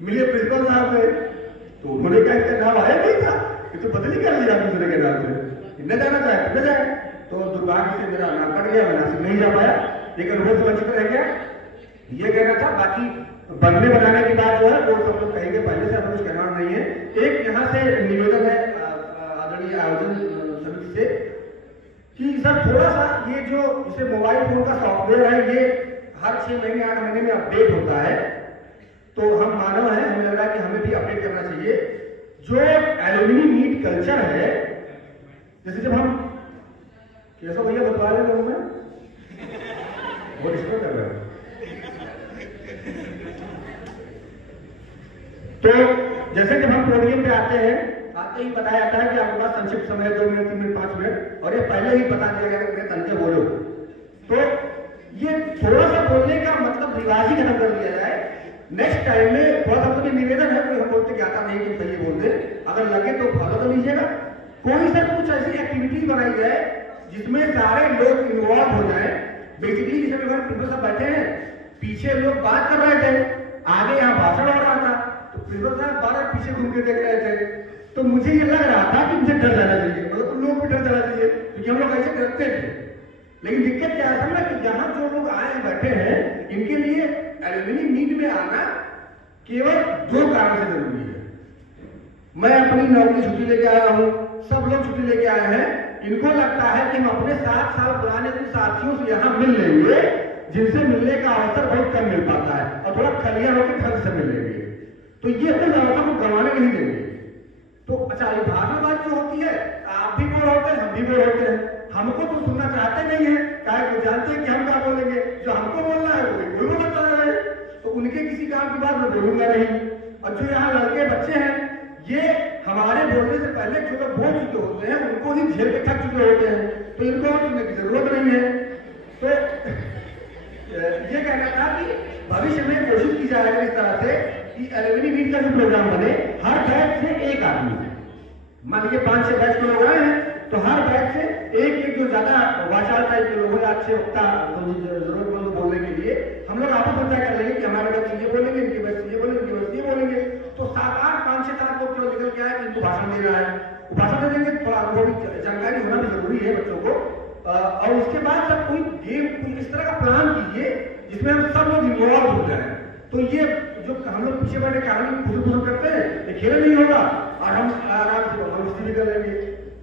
मिले प्रिंसिपल साहब से, तो उन्होंने कहा इसका नाम आया नहीं था, ये तो बदली कर लिया दूसरे के नाम से, न जाना चाहे तो न जाए। तो दुर्भाग्य से मेरा नाम कट गया, मैं नासिक नहीं जा पाया, लेकिन रोज वंचित रह गया। ये कहना था। बाकी बनने बनाने की बात जो है वो सब लोग कहेंगे, पहले से हमें कुछ कहना नहीं है। एक यहाँ से निवेदन है आदरणीय आयोजन समिति से कि सर थोड़ा सा ये जो जैसे मोबाइल फोन का सॉफ्टवेयर है, ये हर 6 महीने 8 महीने में अपडेट होता है। तो हम मानव हैं, हमें लग रहा है कि हमें भी अपडेट करना चाहिए। जो एल्यूमिनी मीट कल्चर है, जैसे जब हम कैसा भैया बता रहे लोगों में वो डिस्टर्ब कर रहे हैं। तो जैसे जब हम पोडियम पे आते ही बताया जाता है कि आपके पास संक्षिप्त समय 2 मिनट 3 मिनट 5 मिनट, और ये पहले ही बता दिया गया कि तनके बोलो। तो ये थोड़ा सा बोलने का मतलब रिवाज ही खत्म कर दिया जाए। नेक्स्ट टाइम में थोड़ा सा तो निवेदन है, कोई हम बोलते कि आता नहीं कि सही बोलते, अगर लगे तो फॉलो कर लीजिएगा। कोई सा कुछ ऐसी एक्टिविटीज बनाई जाए जिसमें सारे लोग इन्वॉल्व हो जाए। बेसिकली जिसमें प्रिंसिपल साहब बैठे हैं, पीछे लोग बात कर रहे थे, आगे यहाँ भाषण हो रहा था, तो प्रिंसिपल साहब बार पीछे घूम के देख रहे थे। तो मुझे ये लग रहा था कि मुझे डर जाना चाहिए, मतलब उन लोगों को डर जाना चाहिए, क्योंकि हम लोग ऐसे करते थे। लेकिन दिक्कत क्या है ना कि यहाँ जो लोग आए बैठे हैं, इनके लिए एल्यूमिनी मीट में आना केवल 2 कारण से जरूरी है। मैं अपनी नौकरी छुट्टी लेके आया हूँ, सब लोग छुट्टी लेके आए हैं। इनको लगता है कि हम अपने 7 साल पुराने कुछ साथियों से यहाँ मिल लेंगे, जिनसे मिलने का अवसर बहुत कम मिल पाता है, और थोड़ा खलिया होकर ढंग से मिल लेंगे। तो ये उस अवसर को गंवाने नहीं देंगे। तो अच्छा, ये भाषणबाजी जो होती है, आप भी बोल होते हैं, हम भी बोल होते हैं। हमको तो सुनना चाहते नहीं है, क्या वो जानते हैं कि हम क्या बोलेंगे। जो हमको बोलना है वो कोई बोलता रहे, तो उनके किसी काम की बात मैं बोलूंगा नहीं। और जो यहाँ लड़के बच्चे हैं, ये हमारे बोलने से पहले जो लोग बोल चुके होते हैं उनको ही झेल के थक चुके होते हैं, तो इनको और सुनने की जरूरत नहीं है। तो ये कहना था कि भविष्य में कोशिश की जाएगी इस तरह से कि एलुमनी मीट का जो प्रोग्राम बने, हर बैच से एक आदमी, मान लीजिए 5-6 बैच के लोग आए हैं तो हर बैच से एक जो ज्यादा वाचाल टाइप के लोग हैं, अच्छे वक्ता जरूरतमंद बोलने के लिए, हम लोग आपस में तय कर लेंगे कि हमारे बैच ये बोलेंगे, इनके बैच ये बोलेंगे, इनके बैच ये बोलेंगे। तो 7-8 5-6 लोग केवल निकल के आए इनको भाषण दे रहा है, भाषण दे देंगे, थोड़ा वो भी जानकारी होना भी जरूरी है बच्चों को। और उसके बाद सब कोई गेम, कोई इस तरह का प्लान कीजिए जिसमें हम सब लोग इन्वॉल्व हो जाए। तो ये जो हम लोग पीछे बैठे कहानी खुद करते हैं, ये खेल नहीं होगा और हम आराम से मस्ती भी कर लेंगे।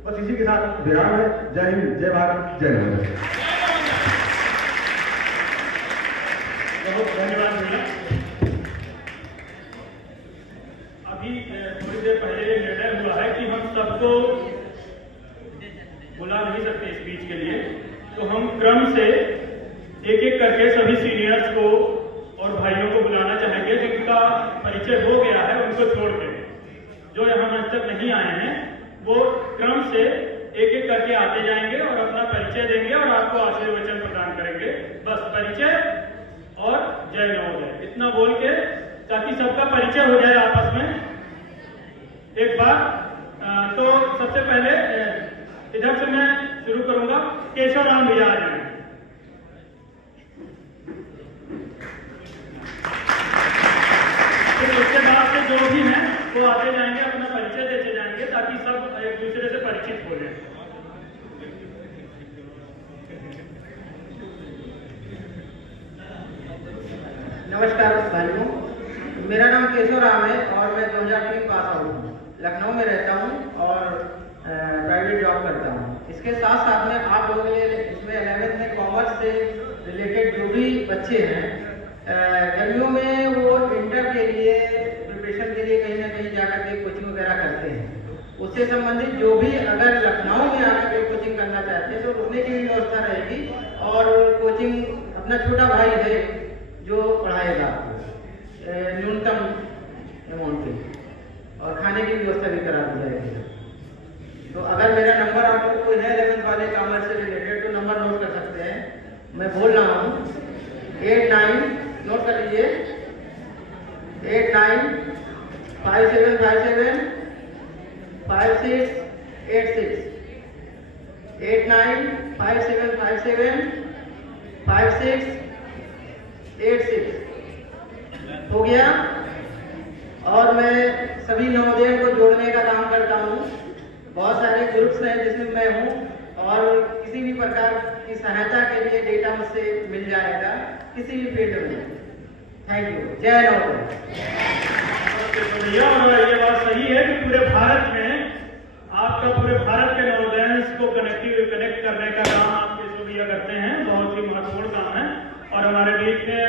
बस इसी के साथ विराम है। जय हिंद, जय भारत, जय हिंद। बहुत धन्यवाद भैया। अभी थोड़ी देर पहले निर्णय हुआ है कि हम सबको बुला नहीं सकते स्पीच के लिए, तो हम क्रम से एक एक करके सभी सीनियर्स को और भाइयों को बुलाना चाहेंगे जिनका परिचय हो गया है, उनको छोड़ के जो यहाँ मंच तक नहीं आए हैं वो क्रम से एक एक करके आते जाएंगे और अपना परिचय देंगे और आपको आशीर्वचन प्रदान करेंगे। बस परिचय और जय नवोदय इतना बोल के, ताकि सबका परिचय हो जाए आपस में एक बार। तो सबसे पहले इधर से मैं शुरू करूंगा, केशव राम भैया आ जाए। फिर उसके बाद से जो भी हैं वो आते जाएंगे, अपना परिचय देते जाएंगे ताकि सब एक दूसरे से परिचित हो जाए। नमस्कार भाइयों, मेरा नाम केशव राम है और मैं 2003 पास आउट हूँ। लखनऊ में रहता हूँ और प्राइवेट जॉब करता हूँ। इसके साथ साथ में आप लोगों के लिए इसमें 11th में कॉमर्स से रिलेटेड जो भी बच्चे हैं, गर्मियों में वो इंटर के लिए प्रिपरेशन के लिए कहीं ना कहीं जाकर के कोचिंग वगैरह करते हैं, उससे संबंधित जो भी अगर लखनऊ में आकर के कोचिंग करना चाहते हैं तो रुकने की भी व्यवस्था रहेगी और कोचिंग अपना छोटा भाई है जो पढ़ाएगा न्यूनतम अमाउंट पे, और खाने की व्यवस्था भी करा दी जाएगी। तो अगर मेरा नंबर आप लोग कोई है 11th वाले कॉमर्स से रिलेटेड तो नंबर नोट कर सकते हैं। मैं बोल रहा हूँ 89, नोट कर लीजिए, 89 5757 5686, 89 5757 5686 हो गया। और मैं सभी नवोदयों को जोड़ने का काम करता हूँ। बहुत सारे ग्रुप्स हैं जिसमें मैं हूँ और किसी भी प्रकार की सहायता के लिए डेटा मुझसे मिल जाएगा किसी भी फील्ड में। थैंक यू, जय नवोदय। और ये बात सही है कि पूरे भारत में आपका पूरे भारत के नवोदयंस को कनेक्ट करने का काम आप केशव भैया करते हैं, बहुत ही महत्वपूर्ण काम है। और हमारे बीच में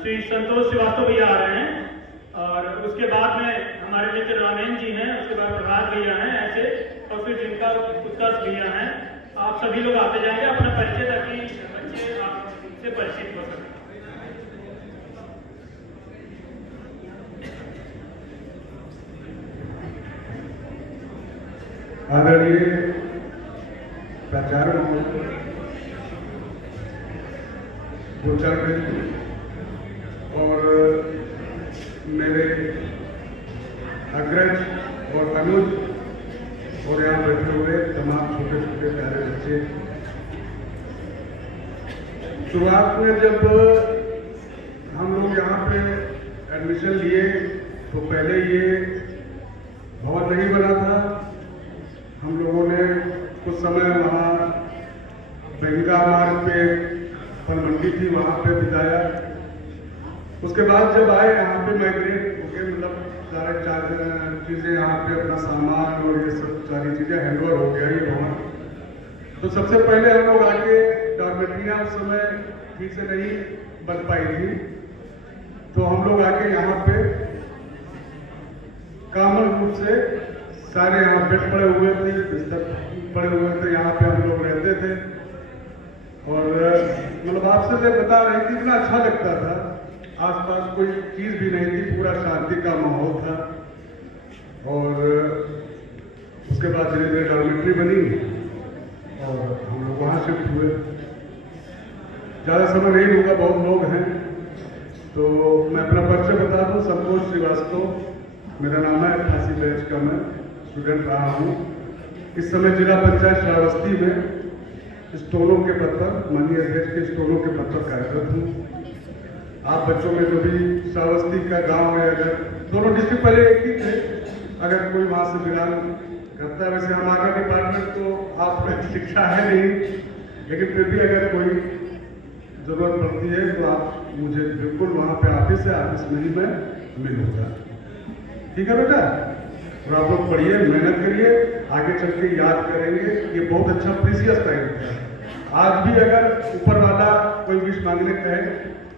श्री संतोष श्रीवास्तव भैया आ रहे हैं और उसके बाद में हमारे मित्र रामेन जी हैं, उसके बाद प्रभात भैया हैं, ऐसे और फिर जिनका उत्कर्ष भैया हैं। आप सभी लोग आते जाएंगे अपना परिचय, ताकि बच्चे आपसे परिचित हो सकें। आदरणीय प्राचार्य और मेरे अग्रज और अनुज और यहाँ बैठे हुए तमाम छोटे छोटे प्यारे बच्चे, शुरुआत में जब हम लोग यहाँ पे एडमिशन लिए तो पहले ये भवन नहीं बना था। हम लोगों ने कुछ समय वहाँ बेंगा मार्ग पे फल मंडी थी, वहाँ पे बिताया। उसके बाद जब आए यहाँ पे माइग्रेट हो गए, मतलब सारे चीज़ें यहाँ पे अपना सामान और ये सब सारी चीज़ें हैंडओवर हो गया ये भवन। तो सबसे पहले हम लोग आके डॉर्मेट्रियाँ उस समय ठीक से नहीं बन पाई थी, तो हम लोग आके यहाँ पे कॉमन रूप से सारे यहाँ बेड पड़े हुए थे, बिस्तर पड़े हुए थे, यहाँ पे हम लोग रहते थे। और मतलब आपसे मैं बता रही थी इतना अच्छा लगता था, आसपास कोई चीज़ भी नहीं थी, पूरा शांति का माहौल था। और उसके बाद धीरे धीरे डॉर्मेट्री बनी और हम लोग वहाँ शिफ्ट हुए। ज़्यादा समय नहीं लूँगा, बहुत लोग हैं, तो मैं अपना परिचय बता दूँ। संतोष श्रीवास्तव मेरा नाम है, 88 बैच का मैं स्टूडेंट रहा हूँ। इस समय जिला पंचायत श्रावस्ती में स्टोनों के पद पर, माननीय अध्यक्ष के स्टोनों के पद पर कार्यरत हूँ। आप बच्चों में जो भी श्रावस्ती का गांव है, अगर दोनों डिस्ट्रिक्ट पहले एक ही थे, अगर कोई वहाँ से बिलोंग करता है, वैसे हमारा डिपार्टमेंट तो आप शिक्षा है नहीं, लेकिन फिर भी अगर कोई जरूरत पड़ती है तो आप मुझे बिल्कुल वहाँ पे ऑफिस है, ऑफिस में ही मैं मिलूंगा। ठीक है बेटा? और आप लोग पढ़िए, मेहनत करिए, आगे चल के याद करेंगे। ये बहुत अच्छा प्रीसियस टाइम है। आज भी अगर ऊपर वाला कोई विश मांगने कहे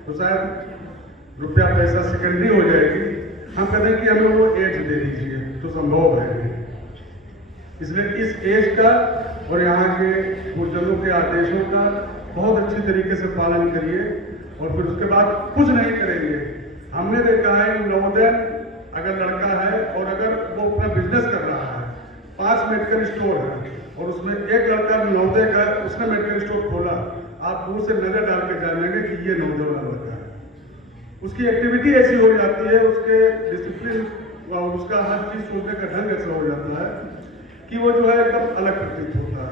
तो शायद रुपया पैसा सेकेंडरी हो जाएगी, हम कहते हैं कि हमें वो एज दे दीजिए, तो संभव है नहीं। इसलिए इस एज का और यहाँ के गुरुजनों के आदेशों का बहुत अच्छी तरीके से पालन करिए और फिर उसके बाद कुछ नहीं करेंगे। हमने देखा है नवोदय अगर लड़का है और अगर वो अपना बिजनेस कर रहा है, 5 मेडिकल स्टोर है और उसमें एक लड़का नवोदय का, उसने मेडिकल स्टोर खोला, आप दूर से नजर डाल के जानेंगे कि ये नवोदय वाला लड़का है। उसकी एक्टिविटी ऐसी हो जाती है, उसके डिसिप्लिन और उसका हर चीज सोचने का ढंग ऐसा हो जाता है कि वो जो है एकदम अलग प्रतीत होता है।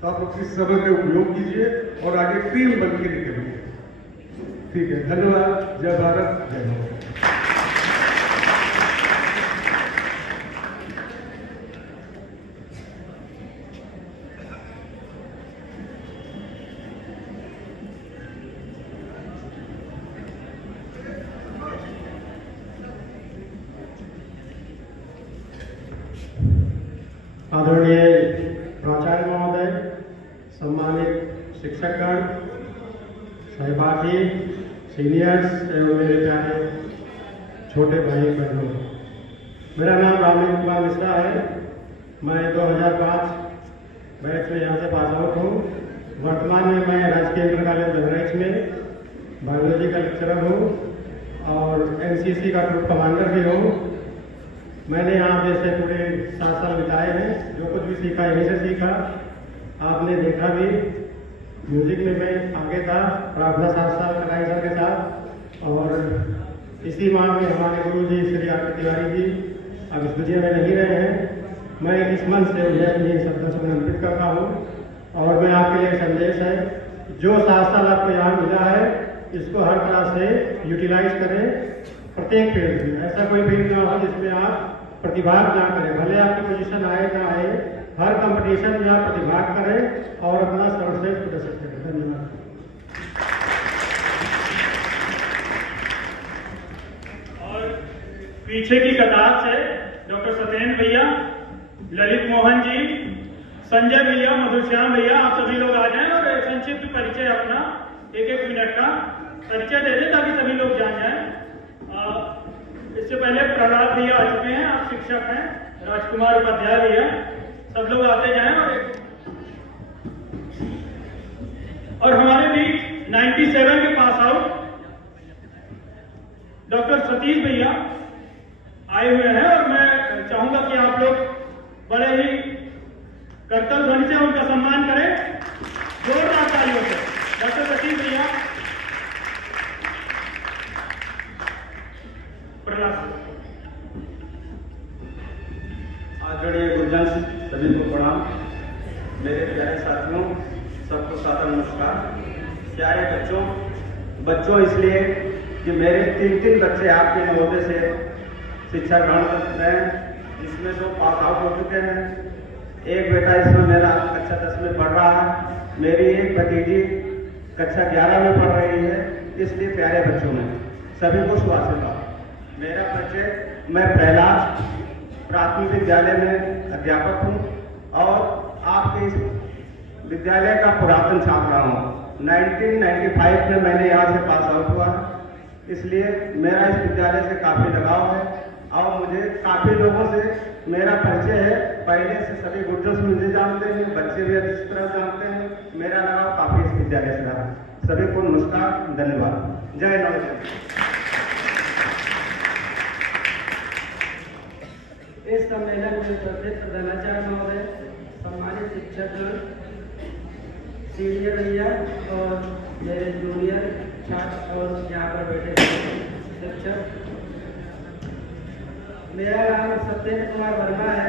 तो आप लोग इस समय का उपयोग कीजिए और आगे क्रीम बन के निकलिए। ठीक है, धन्यवाद। जय भारत, जय भारत। आदरणीय प्राचार्य महोदय, सम्मानित शिक्षकगण, सहपाठी, सीनियर्स एवं मेरे प्यारे छोटे भाई बहनों, मेरा नाम रामेंद्र कुमार मिश्रा है। मैं 2005 बैच में यहाँ से पास आउट हूँ। वर्तमान में मैं राजकीय इंटर कॉलेज बहराइच में बायोलॉजी का लेक्चरर हूँ और एनसीसी का ट्रूप कमांडर भी हूँ। मैंने यहाँ पे से पूरे 7 साल बिताए हैं। जो कुछ भी सीखा यहीं से सीखा, आपने देखा भी। म्यूजिक में मैं आगे था, प्रार्थना 7 साल कटाई सर के साथ, और इसी माह में हमारे गुरु जी श्री आर तिवारी जी अब इस दुनिया में नहीं रहे हैं। मैं इस मन से उन्हें शब्दों से समर्पित करता हूँ और मैं आपके लिए संदेश है, जो 7 साल आपको यहाँ मिला है इसको हर तरह से यूटिलाइज करें। प्रत्येक फील्ड में ऐसा कोई फील्ड ना हो जिसमें आप प्रतिभाग ना करें, भले आपकी पोजीशन आए ना आए, हर कंपटीशन में आप प्रतिभाग करें और अपना सर्वश्रेष्ठ प्रदर्शन करें। धन्यवाद। और पीछे की कतार से डॉक्टर सत्येंद्र भैया, ललित मोहन जी, संजय भैया, मधुश्याम भैया, आप सभी लोग आ जाएं और संक्षिप्त परिचय अपना 1-1 मिनट का परिचय दे दें ताकि सभी लोग जान जाएं। इससे पहले प्रहलाद भैया आ चुके हैं, आप शिक्षक हैं, राजकुमार उपाध्याय भैया, सब लोग आते जाएं। और हमारे बीच 97 के पास आउट डॉक्टर सतीश भैया आए हुए हैं और मैं चाहूंगा कि आप लोग बड़े ही करतल ध्वनि से उनका सम्मान करें, जोरदार तालियों से। डॉक्टर सतीश भैया, आदरणीय गुरुजन, सभी को प्रणाम। मेरे प्यारे साथियों, सबको सादर नमस्कार। प्यारे बच्चों इसलिए कि मेरे 3 बच्चे आपके नवोदय से शिक्षा ग्रहण कर रहे हैं, जिसमें 2 पास आउट हो चुके हैं। एक बेटा इसमें मेरा कक्षा 10 में पढ़ रहा है, मेरी एक भतीजी कक्षा 11 में पढ़ रही है। इसलिए प्यारे बच्चों में सभी को शुभाशीर्वाद। मेरा परिचय, मैं प्रहलाद प्राथमिक विद्यालय में अध्यापक हूँ और आपके इस विद्यालय का पुरातन छात्र हूँ। 1995 में मैंने यहाँ से पास आउट हुआ, इसलिए मेरा इस विद्यालय से काफ़ी लगाव है और मुझे काफ़ी लोगों से मेरा परिचय है। पहले से सभी गुरुजन मुझे जानते हैं, बच्चे भी अच्छी तरह जानते हैं। मेरा लगाव काफ़ी इस विद्यालय से रहा। सभी को नमस्कार, धन्यवाद। जय नवोदय। इस सम्मेलन में उपस्थित प्रधानाचार्य महोदय, सम्मानित शिक्षक, सीनियर भैया और मेरे जूनियर छात्र और यहाँ पर बैठे शिक्षक। मेरा नाम सत्येंद्र कुमार वर्मा है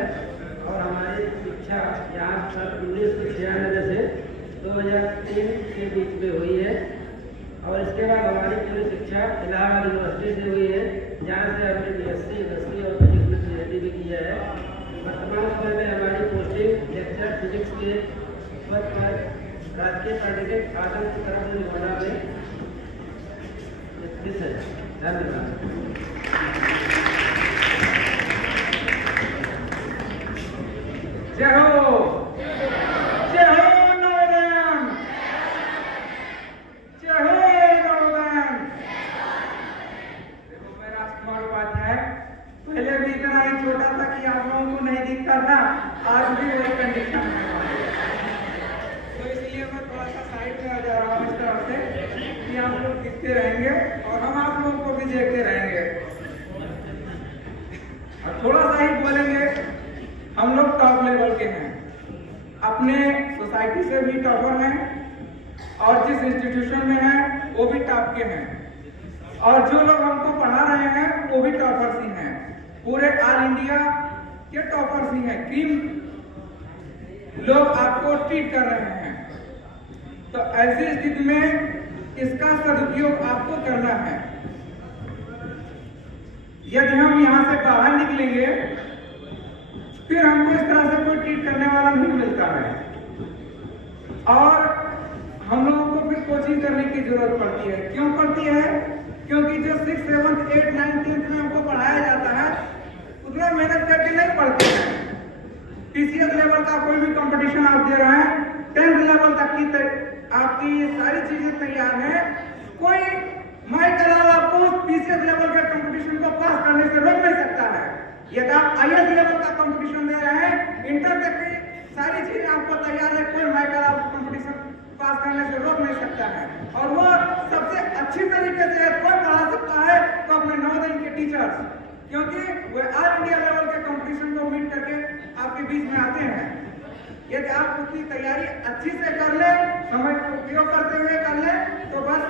और हमारी शिक्षा यहाँ सन 1996 से 2003 के बीच में हुई है और इसके बाद हमारी पूरी शिक्षा इलाहाबाद यूनिवर्सिटी से हुई है, जहाँ से हमने BSc, MSc और फिजिक्स में PhD भी किया है। वर्तमान समय में हमारी पोस्टिंग लेक्चर फिजिक्स के पद पर राजकीय पॉलिटेक्निक आदमपुर निगोड़ा में स्थित है। धन्यवाद। जय हो, जय हो नवोदयम, जय हो नवोदयम। देखो मैं राजकुमार उपाध्याय, पहले भी इतना ही छोटा था कि आप लोगों को नहीं दिखता था, आज भी वही कंडीशन है। तो इसलिए मैं थोड़ा सा साइड में आ जा रहा हूँ इस तरह से कि आप लोग दिखते रहेंगे और हम आप लोगों को भी देखते रहेंगे और थोड़ा सा ही बोलेंगे। हम लोग टॉप लेवल के हैं, अपने सोसाइटी से भी टॉपर हैं और जिस इंस्टीट्यूशन में हैं वो भी टॉप के हैं और जो लोग हमको पढ़ा रहे हैं वो भी टॉपर्स ही हैं, पूरे ऑल इंडिया के टॉपर्स ही हैं। क्रीम लोग आपको ट्रीट कर रहे हैं, तो ऐसी स्थिति में इसका सदुपयोग आपको करना है। यदि हम यहाँ से बाहर निकलेंगे फिर हमको इस तरह से कोई ट्रीट करने वाला नहीं मिलता है और हम लोगों को फिर कोचिंग करने की जरूरत पड़ती है। क्यों पड़ती है? क्योंकि जो 6, 7, 8, 9, 10th में हमको पढ़ाया जाता है उतना मेहनत करके नहीं पढ़ते हैं। TCS लेवल का कोई भी कंपटीशन आप दे रहे हैं, 10th लेवल तक की आपकी ये सारी चीजें तैयार हैं। कोई मैं कल आपको TCS लेवल के कंपटीशन को पास करने से रोक नहीं सकता है। यदि आप IAS लेवल का कंपटीशन दे रहे हैं, इंटर तक की सारी चीजें आपको तैयार है, कोई मैटर आप कंपटीशन पास करने से रोक नहीं सकता है और वो सबसे अच्छी तरीके से कोई पढ़ा सकता है तो अपने नवोदय के टीचर्स, क्योंकि वे ऑल इंडिया लेवल के कंपटीशन को मीट करके आपके बीच में आते हैं। यदि आप उसकी तैयारी अच्छी से कर ले, समय का उपयोग करते हुए कर ले तो बस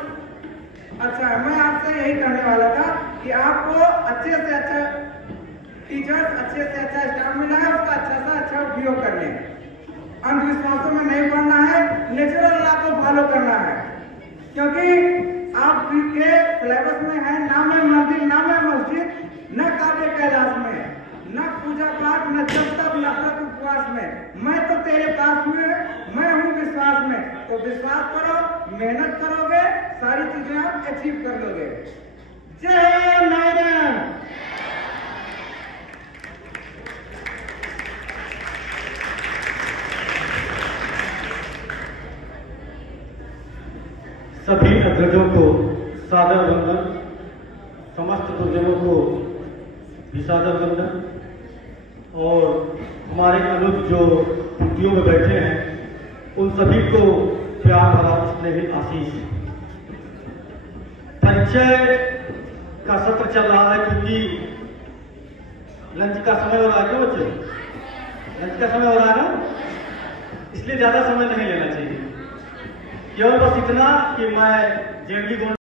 अच्छा है। मैं आपसे यही कहने वाला था कि आपको अच्छे से अच्छा टीचर्स, अच्छे से अच्छा स्टाफ मिला है, उसका अच्छा से अच्छा उपयोग कर लें। अंधविश्वासों में नहीं पढ़ना है, नेचुरल लॉ को फॉलो करना है, क्योंकि आपके सिलेबस में है नाम है मंदिर, नाम है मस्जिद, न काव्य कैलाश में, न पूजा पाठ, न जब तक नफरत उपवास में। मैं तो तेरे पास में, मैं हूँ विश्वास में। तो विश्वास करो, मेहनत करोगे, सारी चीजें आप अचीव कर लोगे। जय नारायण। सभी अग्रजों को सादर वंदन, समस्त गुरुजनों को भी सादर वंदन और हमारे अनुज जो कुर्सियों में बैठे हैं उन सभी को प्यार भरा स्नेही आशीष। परिचय का सत्र चल रहा है क्योंकि लंच का समय हो रहा है। क्यों बच्चे? लंच का समय हो रहा है ना, इसलिए ज्यादा समय नहीं लेना चाहिए। केवल बस इतना कि मैं JNV